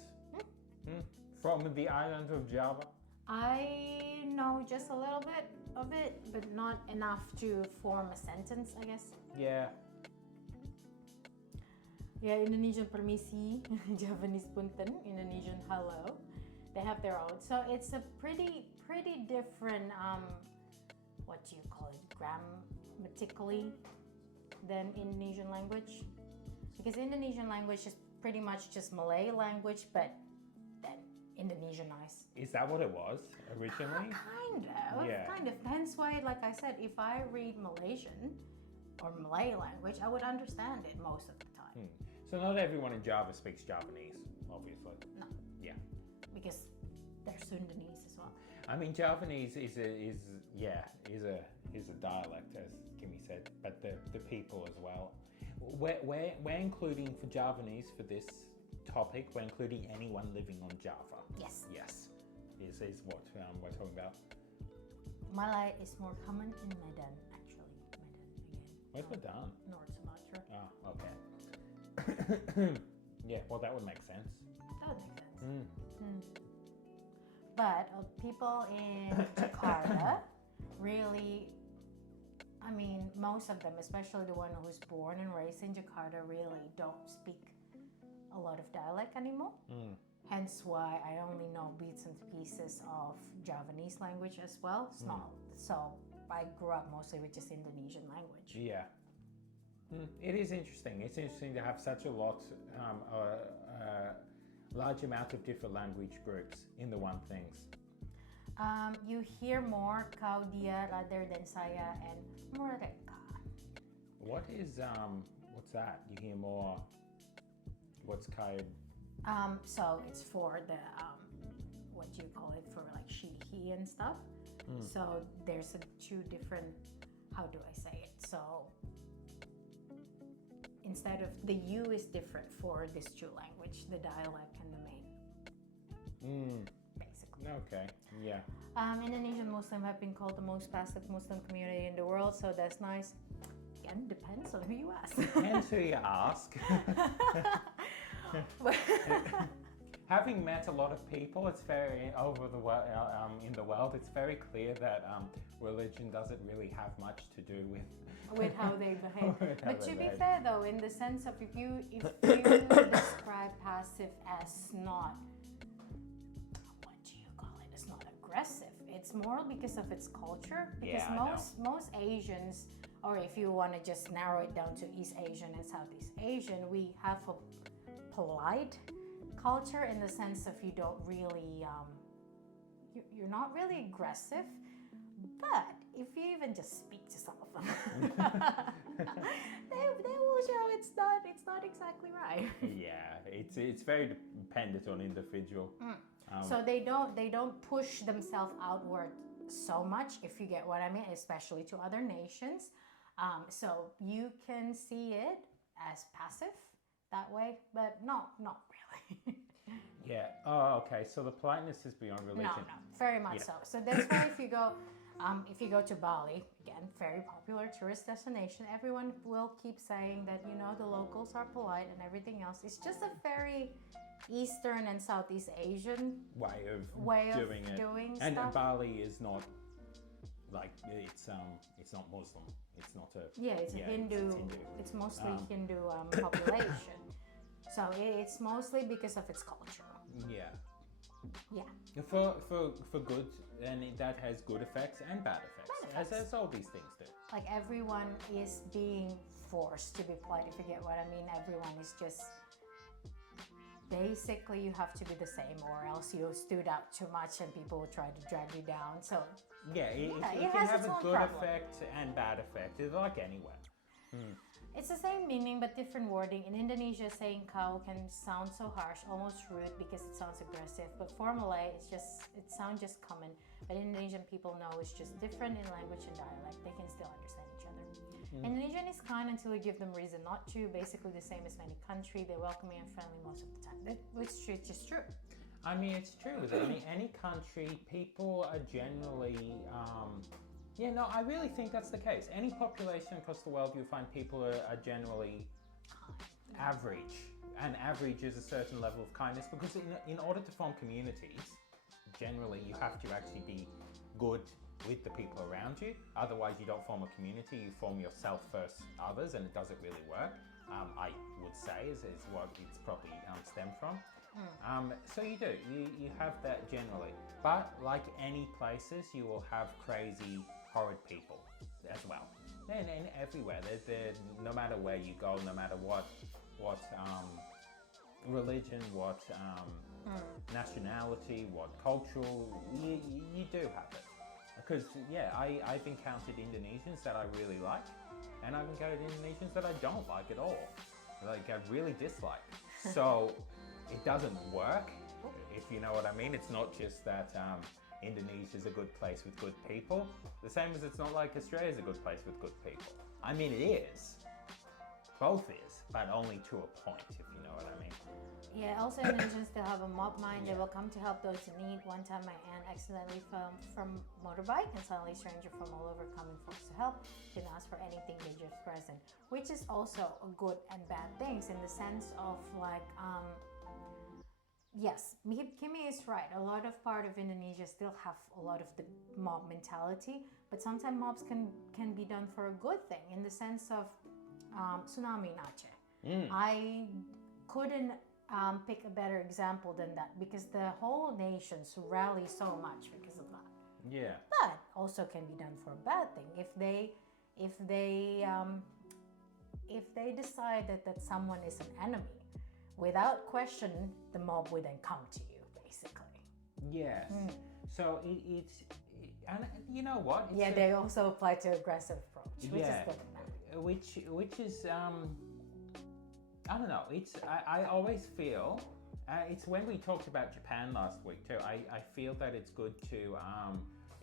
From the island of Java. I know just a little bit of it, but not enough to form a sentence, I guess. Yeah. Yeah, Indonesian permisi, Javanese punten, Indonesian hello. They have their own. So it's a pretty different, what do you call it, grammatically than Indonesian language. Because Indonesian language is pretty much just Malay language, but then Indonesianized. Is that what it was originally? Kind of, Yeah. kind of. Hence why, like I said, if I read Malaysian or Malay language, I would understand it most of the time. So not everyone in Java speaks Javanese, obviously. No, Yeah. because they're Sundanese as well. I mean, Javanese is a dialect, as Kimmy said, but the people as well. We're including for Javanese for this topic. We're including anyone living on Java. Yes. Yes, is what we're talking about. Malay is more common in Medan, actually. Medan again. Where's Medan? North Sumatra. Oh, okay. Yeah, well, that would make sense. That would make sense. But people in Jakarta really, I mean, most of them, especially the one who's born and raised in Jakarta, really don't speak a lot of dialect anymore. Hence why I only know bits and pieces of Javanese language as well. It's not, so I grew up mostly with just Indonesian language. Yeah. It is interesting. It's interesting to have such a large amount of different language groups in the one things. You hear more kau dia rather than saya and mereka. What is what's that? You hear more. What's Kai? So it's for the what do you call it, for like he and stuff. So there's two different, how do I say it? So instead of the U is different for these two language, the dialect and the main. Basically. Okay. Yeah. Indonesian Muslim have been called the most passive Muslim community in the world, so that's nice. Again, depends on who you ask. Depends who you ask. Having met a lot of people, it's very over the world in the world. It's very clear that religion doesn't really have much to do with how they behave. But to be behave. fair, though, in the sense of if you describe passive as not, what do you call it? It's not aggressive. It's more because of its culture. Because Yeah, most Asians, or if you want to just narrow it down to East Asian and Southeast Asian, we have a polite culture in the sense of you don't really, you're not really aggressive, but if you even just speak to some of them, they will show it's not exactly right. Yeah, it's very dependent on individual. So they don't push themselves outward so much, if you get what I mean, especially to other nations. So you can see it as passive that way, but not really. Yeah. Oh, okay. So the politeness is beyond religion. No, very much so. So that's why if you go to Bali, again, very popular tourist destination, everyone will keep saying that, the locals are polite and everything else. It's just a very Eastern and Southeast Asian way of doing and stuff. Bali is not like it's not Muslim. It's not a It's a Hindu. It's mostly Hindu population. So it's mostly because of its culture. Yeah. Yeah. For good, and that has good effects and bad effects, as all these things do. Like everyone is being forced to be polite, if you get what I mean. Everyone is just basically you have to be the same, or else you stood out too much and people will try to drag you down. So it it can has have its a own good problem. effect and bad effect. It's like anywhere. It's the same meaning but different wording. In Indonesia, saying kau can sound so harsh, almost rude, because it sounds aggressive. But for Malay, it sounds just common. But Indonesian people know it's just different in language and dialect. They can still understand each other. Indonesian is kind until you give them reason not to. Basically the same as many countries. They're welcoming and friendly most of the time. Which is just true. I mean, it's true. With any country, people are generally. I really think that's the case. Any population across the world, you'll find people are generally average. And average is a certain level of kindness, because in order to form communities, generally you have to actually be good with the people around you. Otherwise, you don't form a community. You form yourself first, others, and it doesn't really work. I would say is what it's probably stemmed from. So you do. You have that generally. But like any places, you will have crazy, horrid people as well. And everywhere. They're, no matter where you go, no matter what religion, what nationality, what cultural, you do have it. Because I've encountered Indonesians that I really like, and I've encountered Indonesians that I don't like at all. Like I really dislike. So it doesn't work, if you know what I mean. It's not just that Indonesia is a good place with good people, the same as it's not like Australia is a good place with good people. I mean, it is. Both is, but only to a point, if you know what I mean. Yeah, also Indonesians still have a mob mind. They will come to help those in need. One time my aunt accidentally fell from motorbike, and suddenly strangers from all over coming folks to help. Didn't ask for anything, they just present. Which is also a good and bad things, in the sense of like, yes, Kimi is right. A lot of part of Indonesia still have a lot of the mob mentality, but sometimes mobs can be done for a good thing, in the sense of tsunami in Aceh. I couldn't pick a better example than that, because the whole nations rally so much because of that. Yeah. But also can be done for a bad thing if they decide that someone is an enemy. Without question, the mob will then come to you, basically. Yes. So it's and you know what? It's they also apply to aggressive approach, which is good and bad. Which is I don't know. I always feel it's when we talked about Japan last week too. I feel that it's good to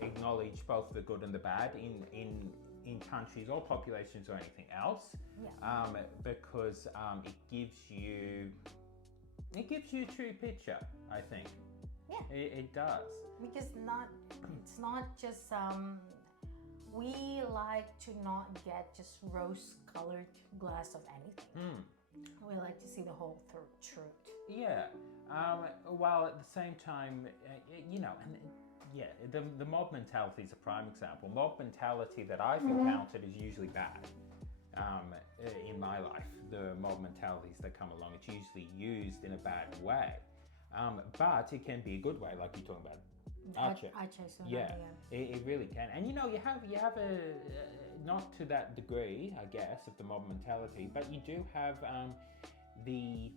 acknowledge both the good and the bad in countries or populations or anything else. Yeah. Because it gives you a true picture. I think. Yeah. It does. Because it's not just we like to not get just rose-colored glass of anything. We like to see the whole truth. Yeah. While at the same time, the mob mentality is a prime example. Mob mentality that I've encountered is usually bad. In my life, the mob mentalities that come along, it's usually used in a bad way. But it can be a good way, like you're talking about. Yeah, it really can. And you have a not to that degree, I guess, of the mob mentality, but you do have the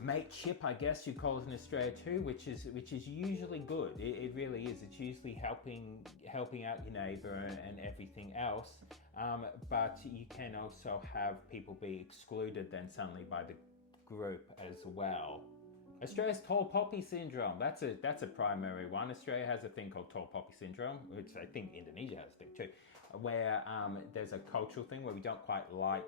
mateship, I guess you call it in Australia too, which is usually good. It really is. It's usually helping out your neighbour and everything else. But you can also have people be excluded then suddenly by the group as well. Australia's tall poppy syndrome. That's a primary one. Australia has a thing called tall poppy syndrome, which I think Indonesia has a thing too, where there's a cultural thing where we don't quite like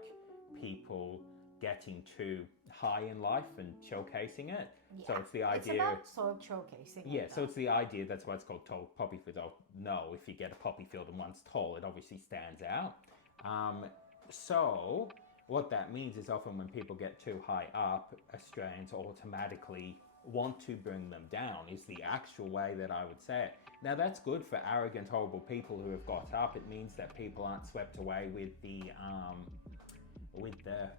people getting too high in life and showcasing it. Yeah. So it's the idea. It's about sort of showcasing. Yeah, so it's the idea. That's why it's called tall poppy field. Oh, no, if you get a poppy field and one's tall, it obviously stands out. So what that means is often when people get too high up, Australians automatically want to bring them down, is the actual way that I would say it. Now that's good for arrogant, horrible people who have got up. It means that people aren't swept away with the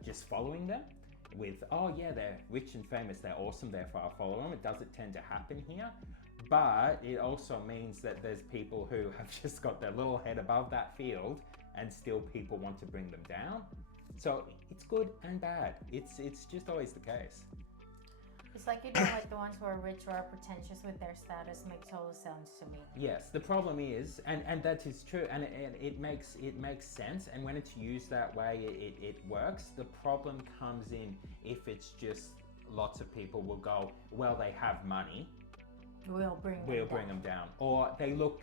just following them. With, oh yeah, they're rich and famous, they're awesome, therefore I'll follow them. It doesn't tend to happen here. But it also means that there's people who have just got their little head above that field and still people want to bring them down. So it's good and bad. It's just always the case. It's like you don't like the ones who are rich or are pretentious with their status. Makes total sense to me. Yes, the problem is, and that is true, and it makes sense. And when it's used that way, it works. The problem comes in if it's just lots of people will go, well, they have money. We'll bring them down, or they look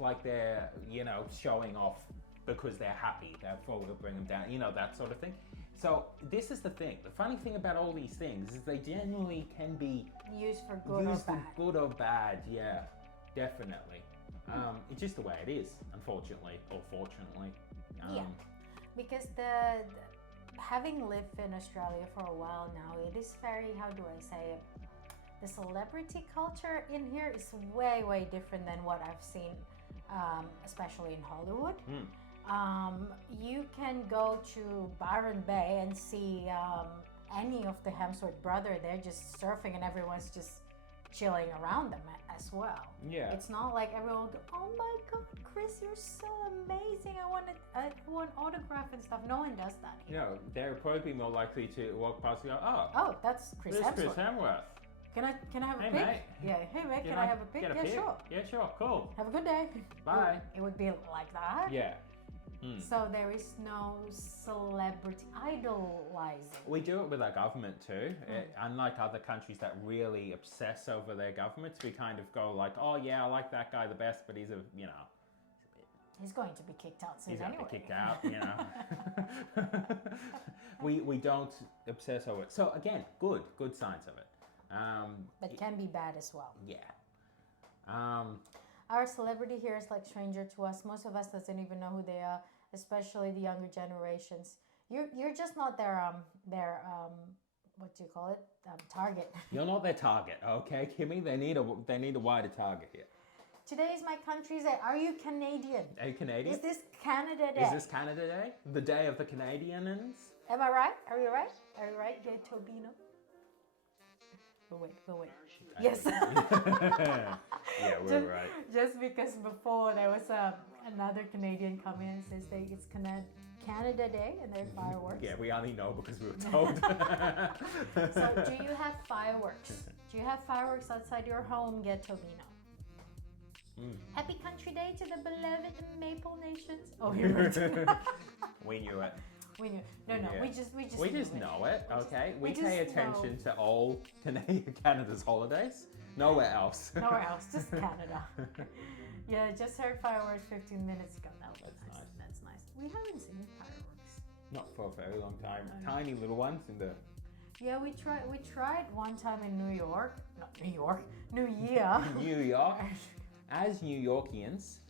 like they're showing off because they're happy. Therefore, we'll bring them down. That sort of thing. So this is the thing. The funny thing about all these things is they generally can be used for good or bad. Yeah, definitely. It's just the way it is, unfortunately or fortunately. Yeah, because having lived in Australia for a while now, it is very, how do I say it? The celebrity culture in here is way, way different than what I've seen, especially in Hollywood. You can go to Byron Bay and see any of the Hemsworth brothers. They're just surfing and everyone's just chilling around them as well. Yeah. It's not like everyone will go, oh my God, Chris, you're so amazing. I want autograph and stuff. No one does that here. They're probably more likely to walk past and go, oh, that's Chris Hemsworth. Chris Hemsworth. Can I have a pic? Mate. Yeah, hey mate, can I have a pic? Yeah, sure. Yeah, sure, cool. Have a good day. Bye. It would be like that. Yeah. So there is no celebrity idolizing. We do it with our government too. Unlike other countries that really obsess over their governments, we kind of go like, oh yeah, I like that guy the best, but he's He's going to be kicked out soon anyway. He's going to be kicked out, We don't obsess over it. So again, good signs of it. But can be bad as well. Yeah. Our celebrity here is like stranger to us. Most of us doesn't even know who they are, especially the younger generations. You're just not their what do you call it? Target. You're not their target, okay, Kimmy? They need a wider target here. Today is my country's day. Are you Canadian? Are you Canadian? Is this Canada Day? Is this Canada Day? The day of the Canadians? Am I right? Are you right? Are you right, Gay Tobino? But wait. Yes. Yeah, we're right. Just because before there was another Canadian come in and says it's Canada Day and there's fireworks. Yeah, we only know because we were told. So do you have fireworks? Do you have fireworks outside your home, Get Tobino? Happy Country Day to the beloved Maple Nations. Oh, you're right. We knew it. We knew. No, Yeah. we just We knew just know it, okay? We we pay just attention to all Canada's holidays. Nowhere else. Nowhere else, just Canada. Yeah, just heard fireworks 15 minutes ago. That was That's nice. nice. That's nice. We haven't seen fireworks. Not for a very long time. No. Tiny little ones in the Yeah, we tried one time in New York. Not New York. New Year. New York. As New Yorkians,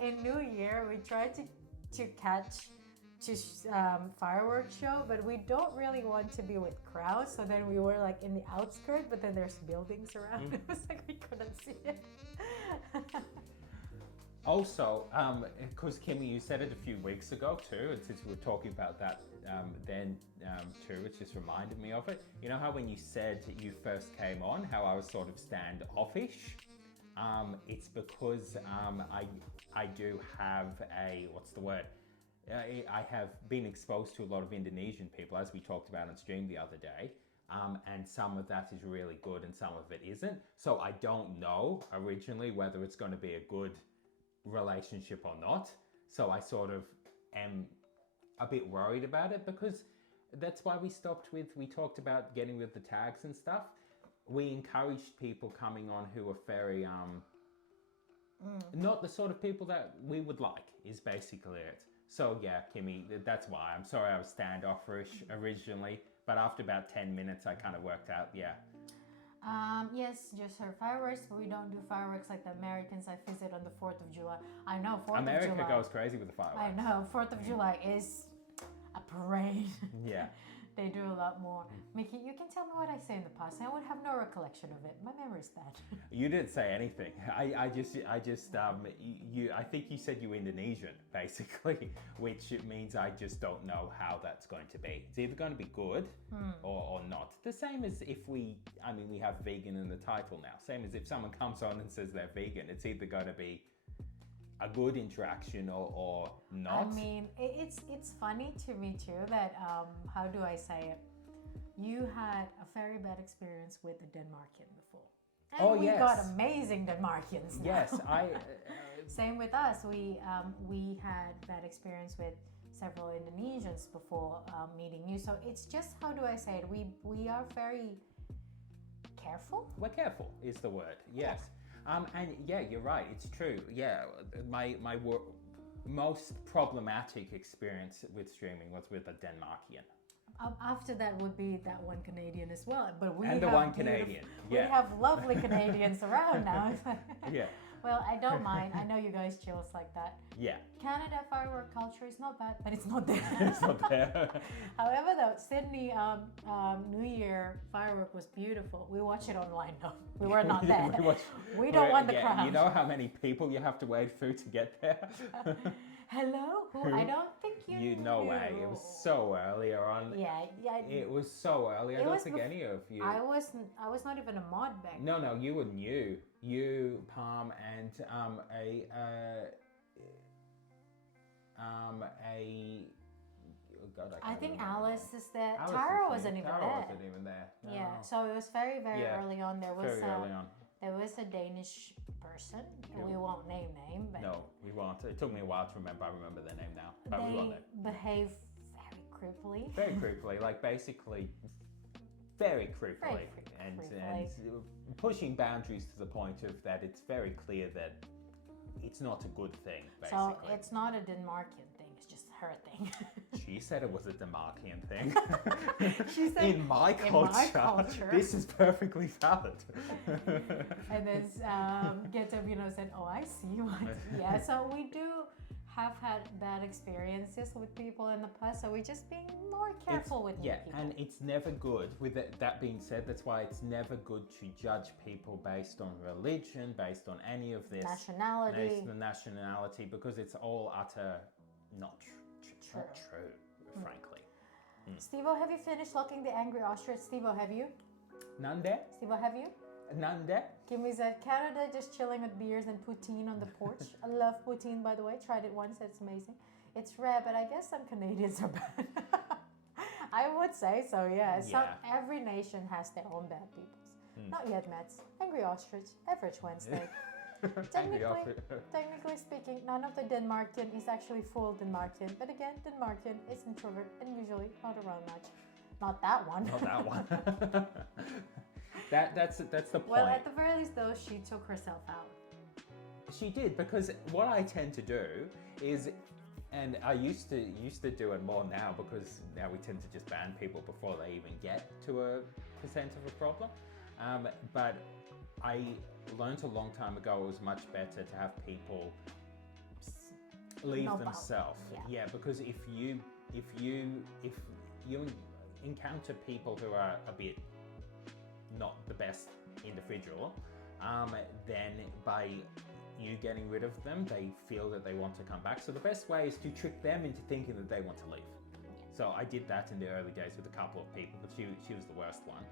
In New Year, we tried to catch fireworks show, but we don't really want to be with crowds. So then we were like in the outskirts, but then there's buildings around. It was like we couldn't see it. also, because Kimmy, you said it a few weeks ago too, and since we were talking about that then too, it just reminded me of it. You know how when you said you first came on, how I was sort of standoffish? It's because I do have a, what's the word? I have been exposed to a lot of Indonesian people, as we talked about on stream the other day, and some of that is really good and some of it isn't. So I don't know originally whether it's going to be a good relationship or not. So I sort of am a bit worried about it, because that's why we talked about getting with the tags and stuff. We encouraged people coming on who are very, not the sort of people that we would like, is basically it. So yeah, Kimmy, that's why. I'm sorry I was standoffish originally, but after about 10 minutes, I kind of worked out, yeah. Yes, just heard fireworks, but we don't do fireworks like the Americans I visit on the 4th of July. I know 4th of July. America goes crazy with the fireworks. I know 4th of July is a parade. Yeah. They do a lot more. Mickey, you can tell me what I say in the past. I would have no recollection of it. My memory's bad. You didn't say anything. I think you said you Indonesian, basically, which means I just don't know how that's going to be. It's either going to be good or not. The same as if we have vegan in the title now. Same as if someone comes on and says they're vegan, it's either going to be a good interaction or not. I mean, it's funny to me too that, how do I say it? You had a very bad experience with the Denmarkian before. And we got amazing Denmarkians now. Yes, Same with us. We had bad experience with several Indonesians before meeting you. So it's just, how do I say it? We are very careful. We're careful is the word, yes. And yeah, you're right, it's true. Yeah, my most problematic experience with streaming was with a Denmarkian. After that would be that one Canadian as well. But we and the have one Canadian. Yeah. We have lovely Canadians around now. Yeah. Well, I don't mind. I know you guys chill like that. Yeah. Canada firework culture is not bad, but it's not there. It's not there. However, though, Sydney New Year firework was beautiful. We watched it online though. We were not there. We don't want the crowd. You know how many people you have to wait through to get there? Hello? Who? I don't think you No way. It was so earlier on. Yeah. It was so early. I don't think any of you. I was not even a mod back then. No, you were new. You, Palm, and I think Alice is there. Tara wasn't even there. No. Yeah, so it was very early on. There was very early on. There was a Danish person. Yeah. We won't name, but no, we won't. It took me a while to remember. I remember their name now, but we won't. They behave very creepily. Very creepily, like basically very creepily, and pushing boundaries to the point of that it's very clear that it's not a good thing. Basically. So it's not a Denmarkian thing; it's just her thing. She said it was a Denmarkian thing. She said, in my culture, this is perfectly valid. And then Getabino said, "Oh, I see what." Yeah, so we do have had bad experiences with people in the past, so we're just being more careful with new people. And it's never good. With that being said, that's why it's never good to judge people based on religion, based on any of this nationality, because it's all utter not true, frankly. Steve-O, have you finished looking the angry ostrich? Steve-O, have you? Nande? Steve-O, have you? Nande? Kimmy said, Canada just chilling with beers and poutine on the porch. I love poutine, by the way. Tried it once. It's amazing. It's rare, but I guess some Canadians are bad. I would say so, yeah. Every nation has their own bad peoples. Not yet, Mets. Angry ostrich. Average Wednesday. Technically speaking, none of the Denmarkian is actually full Denmarkian. But again, Denmarkian is introvert and usually not around much. Not that one. Not that one. That's the point. Well, at the very least, though, she took herself out. She did, because what I tend to do is, and I used to do it more now, because now we tend to just ban people before they even get to a percent of a problem. But I learned a long time ago it was much better to have people leave themselves. Yeah, because if you encounter people who are a bit not the best individual, then by you getting rid of them, they feel that they want to come back. So the best way is to trick them into thinking that they want to leave. So I did that in the early days with a couple of people, but she was the worst one.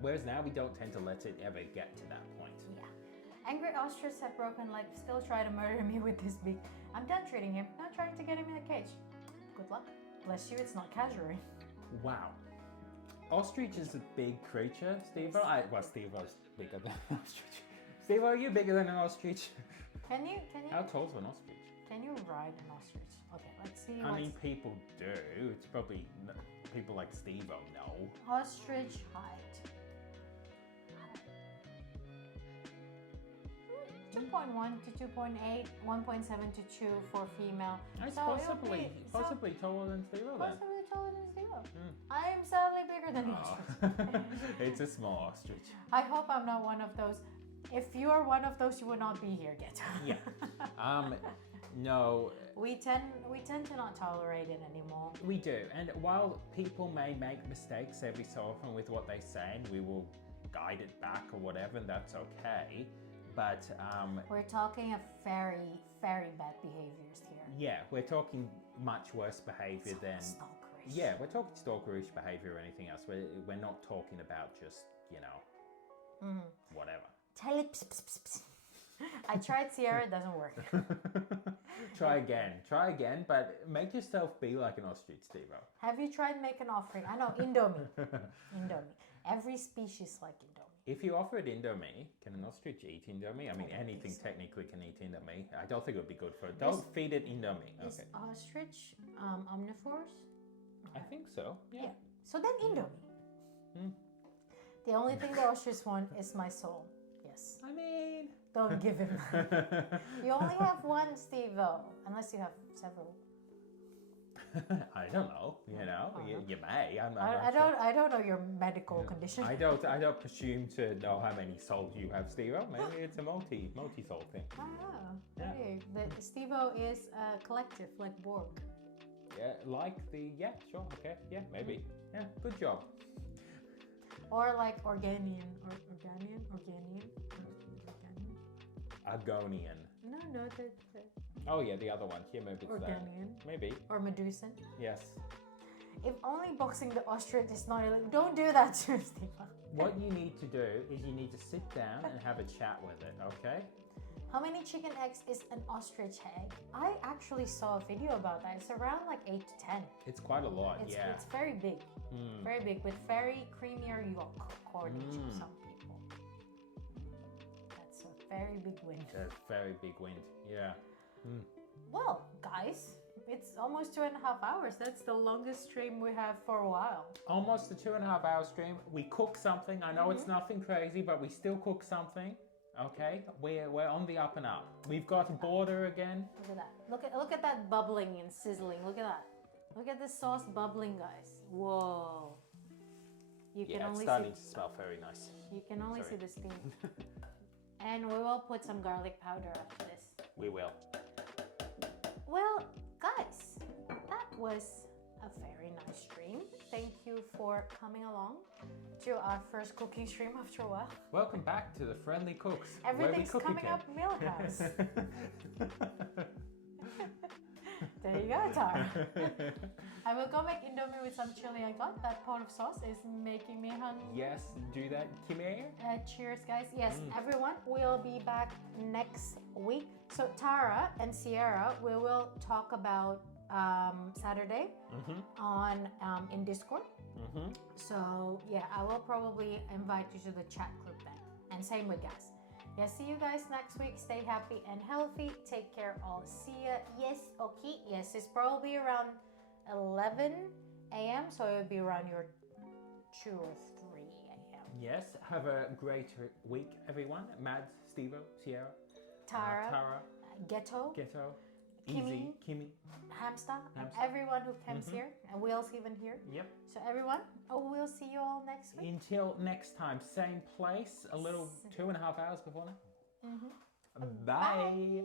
Whereas now we don't tend to let it ever get to that point. Yeah. Angry ostrich have broken leg, still try to murder me with this beak. I'm done treating him, not trying to get him in a cage. Good luck. Bless you, it's not casual. Wow. Ostrich is a big creature, Steve-O. Well, Steve-O's bigger than an ostrich. Steve-O, are you bigger than an ostrich? Can you? How tall's an ostrich? Can you ride an ostrich? Okay, let's see. I mean, people do. It's probably people like Steve-O know. Ostrich height. 2.1 to 2.8, 1.7 to 2 for female. It's So possibly taller than Steve-O then. possibly taller than Steve-O. I am sadly bigger than the ostrich. It's a small ostrich. I hope I'm not one of those. If you are one of those, you would not be here yet. Yeah. No. We tend to not tolerate it anymore. We do. And while people may make mistakes every so often with what they say, and we will guide it back or whatever, and that's okay. But We're talking of very, very bad behaviors here. yeah, we're talking much worse behavior than Stalkerish. yeah, we're talking stalkerish behavior or anything else. We're not talking about just, you know, whatever. Tell it. Pss, pss, pss, pss. I tried Sierra, it doesn't work. Try again, but make yourself be like an ostrich, Steve-O. Have you tried make an offering? I know, Indomie. Indomie. Every species like Indomie. If you offer it Indomie, can an ostrich eat Indomie? I mean, don't anything think so. technically can eat Indomie. I don't think it would be good for it. Don't feed it Indomie. Is Okay. ostrich omnivores? I think so. Yeah. So then Indomie. The only thing the ostrich want is my soul. Yes. I mean, Don't give him. You only have one, Steve-O, unless you have several. I don't know. You know, you may. I don't know your medical condition. I don't presume to know how many souls you have, Steve-O. Maybe it's a multi-soul thing. I don't know. Yeah. Maybe. The Steve-O is a collective, like Borg. Yeah, sure, okay, yeah, maybe. Yeah, good job. Or like Organian. Argonian. No, the Oh yeah, the other one. Yeah, maybe it's that. Organian. Maybe. Or Medusan. Yes. If only boxing the ostrich is not illegal. Don't do that to Steve-O. What you need to do is you need to sit down and have a chat with it, okay? How many chicken eggs is an ostrich egg? I actually saw a video about that. It's around like 8 to 10. It's quite a lot, yeah. It's very big. Very big with very creamier yolk, according to some people. That's a very big win. That's very big wind, yeah. Well, guys, it's almost 2.5 hours. That's the longest stream we have for a while. Almost a 2.5 hour stream. We cook something. I know it's nothing crazy, but we still cook something. Okay, we're on the up and up. We've got a border again. Look at that. Look at that bubbling and sizzling. Look at that. Look at the sauce bubbling, guys. Whoa. You can Yeah, it's only starting see to smell very nice. you can only Sorry. see the steam. And we will put some garlic powder after this. We will. Well, guys, that was a very nice stream. Thank you for coming along to our first cooking stream after a while. Welcome back to the Friendly Cooks. Everything's where we cook coming again. up Milhouse. There you go, Tara. I will go make Indomie with some chili I got. That pot of sauce is making me hungry. Yes, do that, Kimmy. Cheers, guys. Yes, everyone, we'll be back next week. So Tara and Sierra, we will talk about Saturday on in Discord. So yeah, I will probably invite you to the chat group then. And same with guys. Yeah, see you guys next week. Stay happy and healthy. Take care all. See ya. Yes, okay. Yes, it's probably around 11 a.m. So it would be around your 2 or 3 a.m. Yes, have a great week, everyone. Mads, Stevo, Sierra, Tara, Ghetto, Easy, Kimmy. Hamster, and everyone who comes here, and Will's even here. Yep. So everyone, we'll see you all next week. Until next time, same place, a little 2.5 hours before now. Bye. Bye.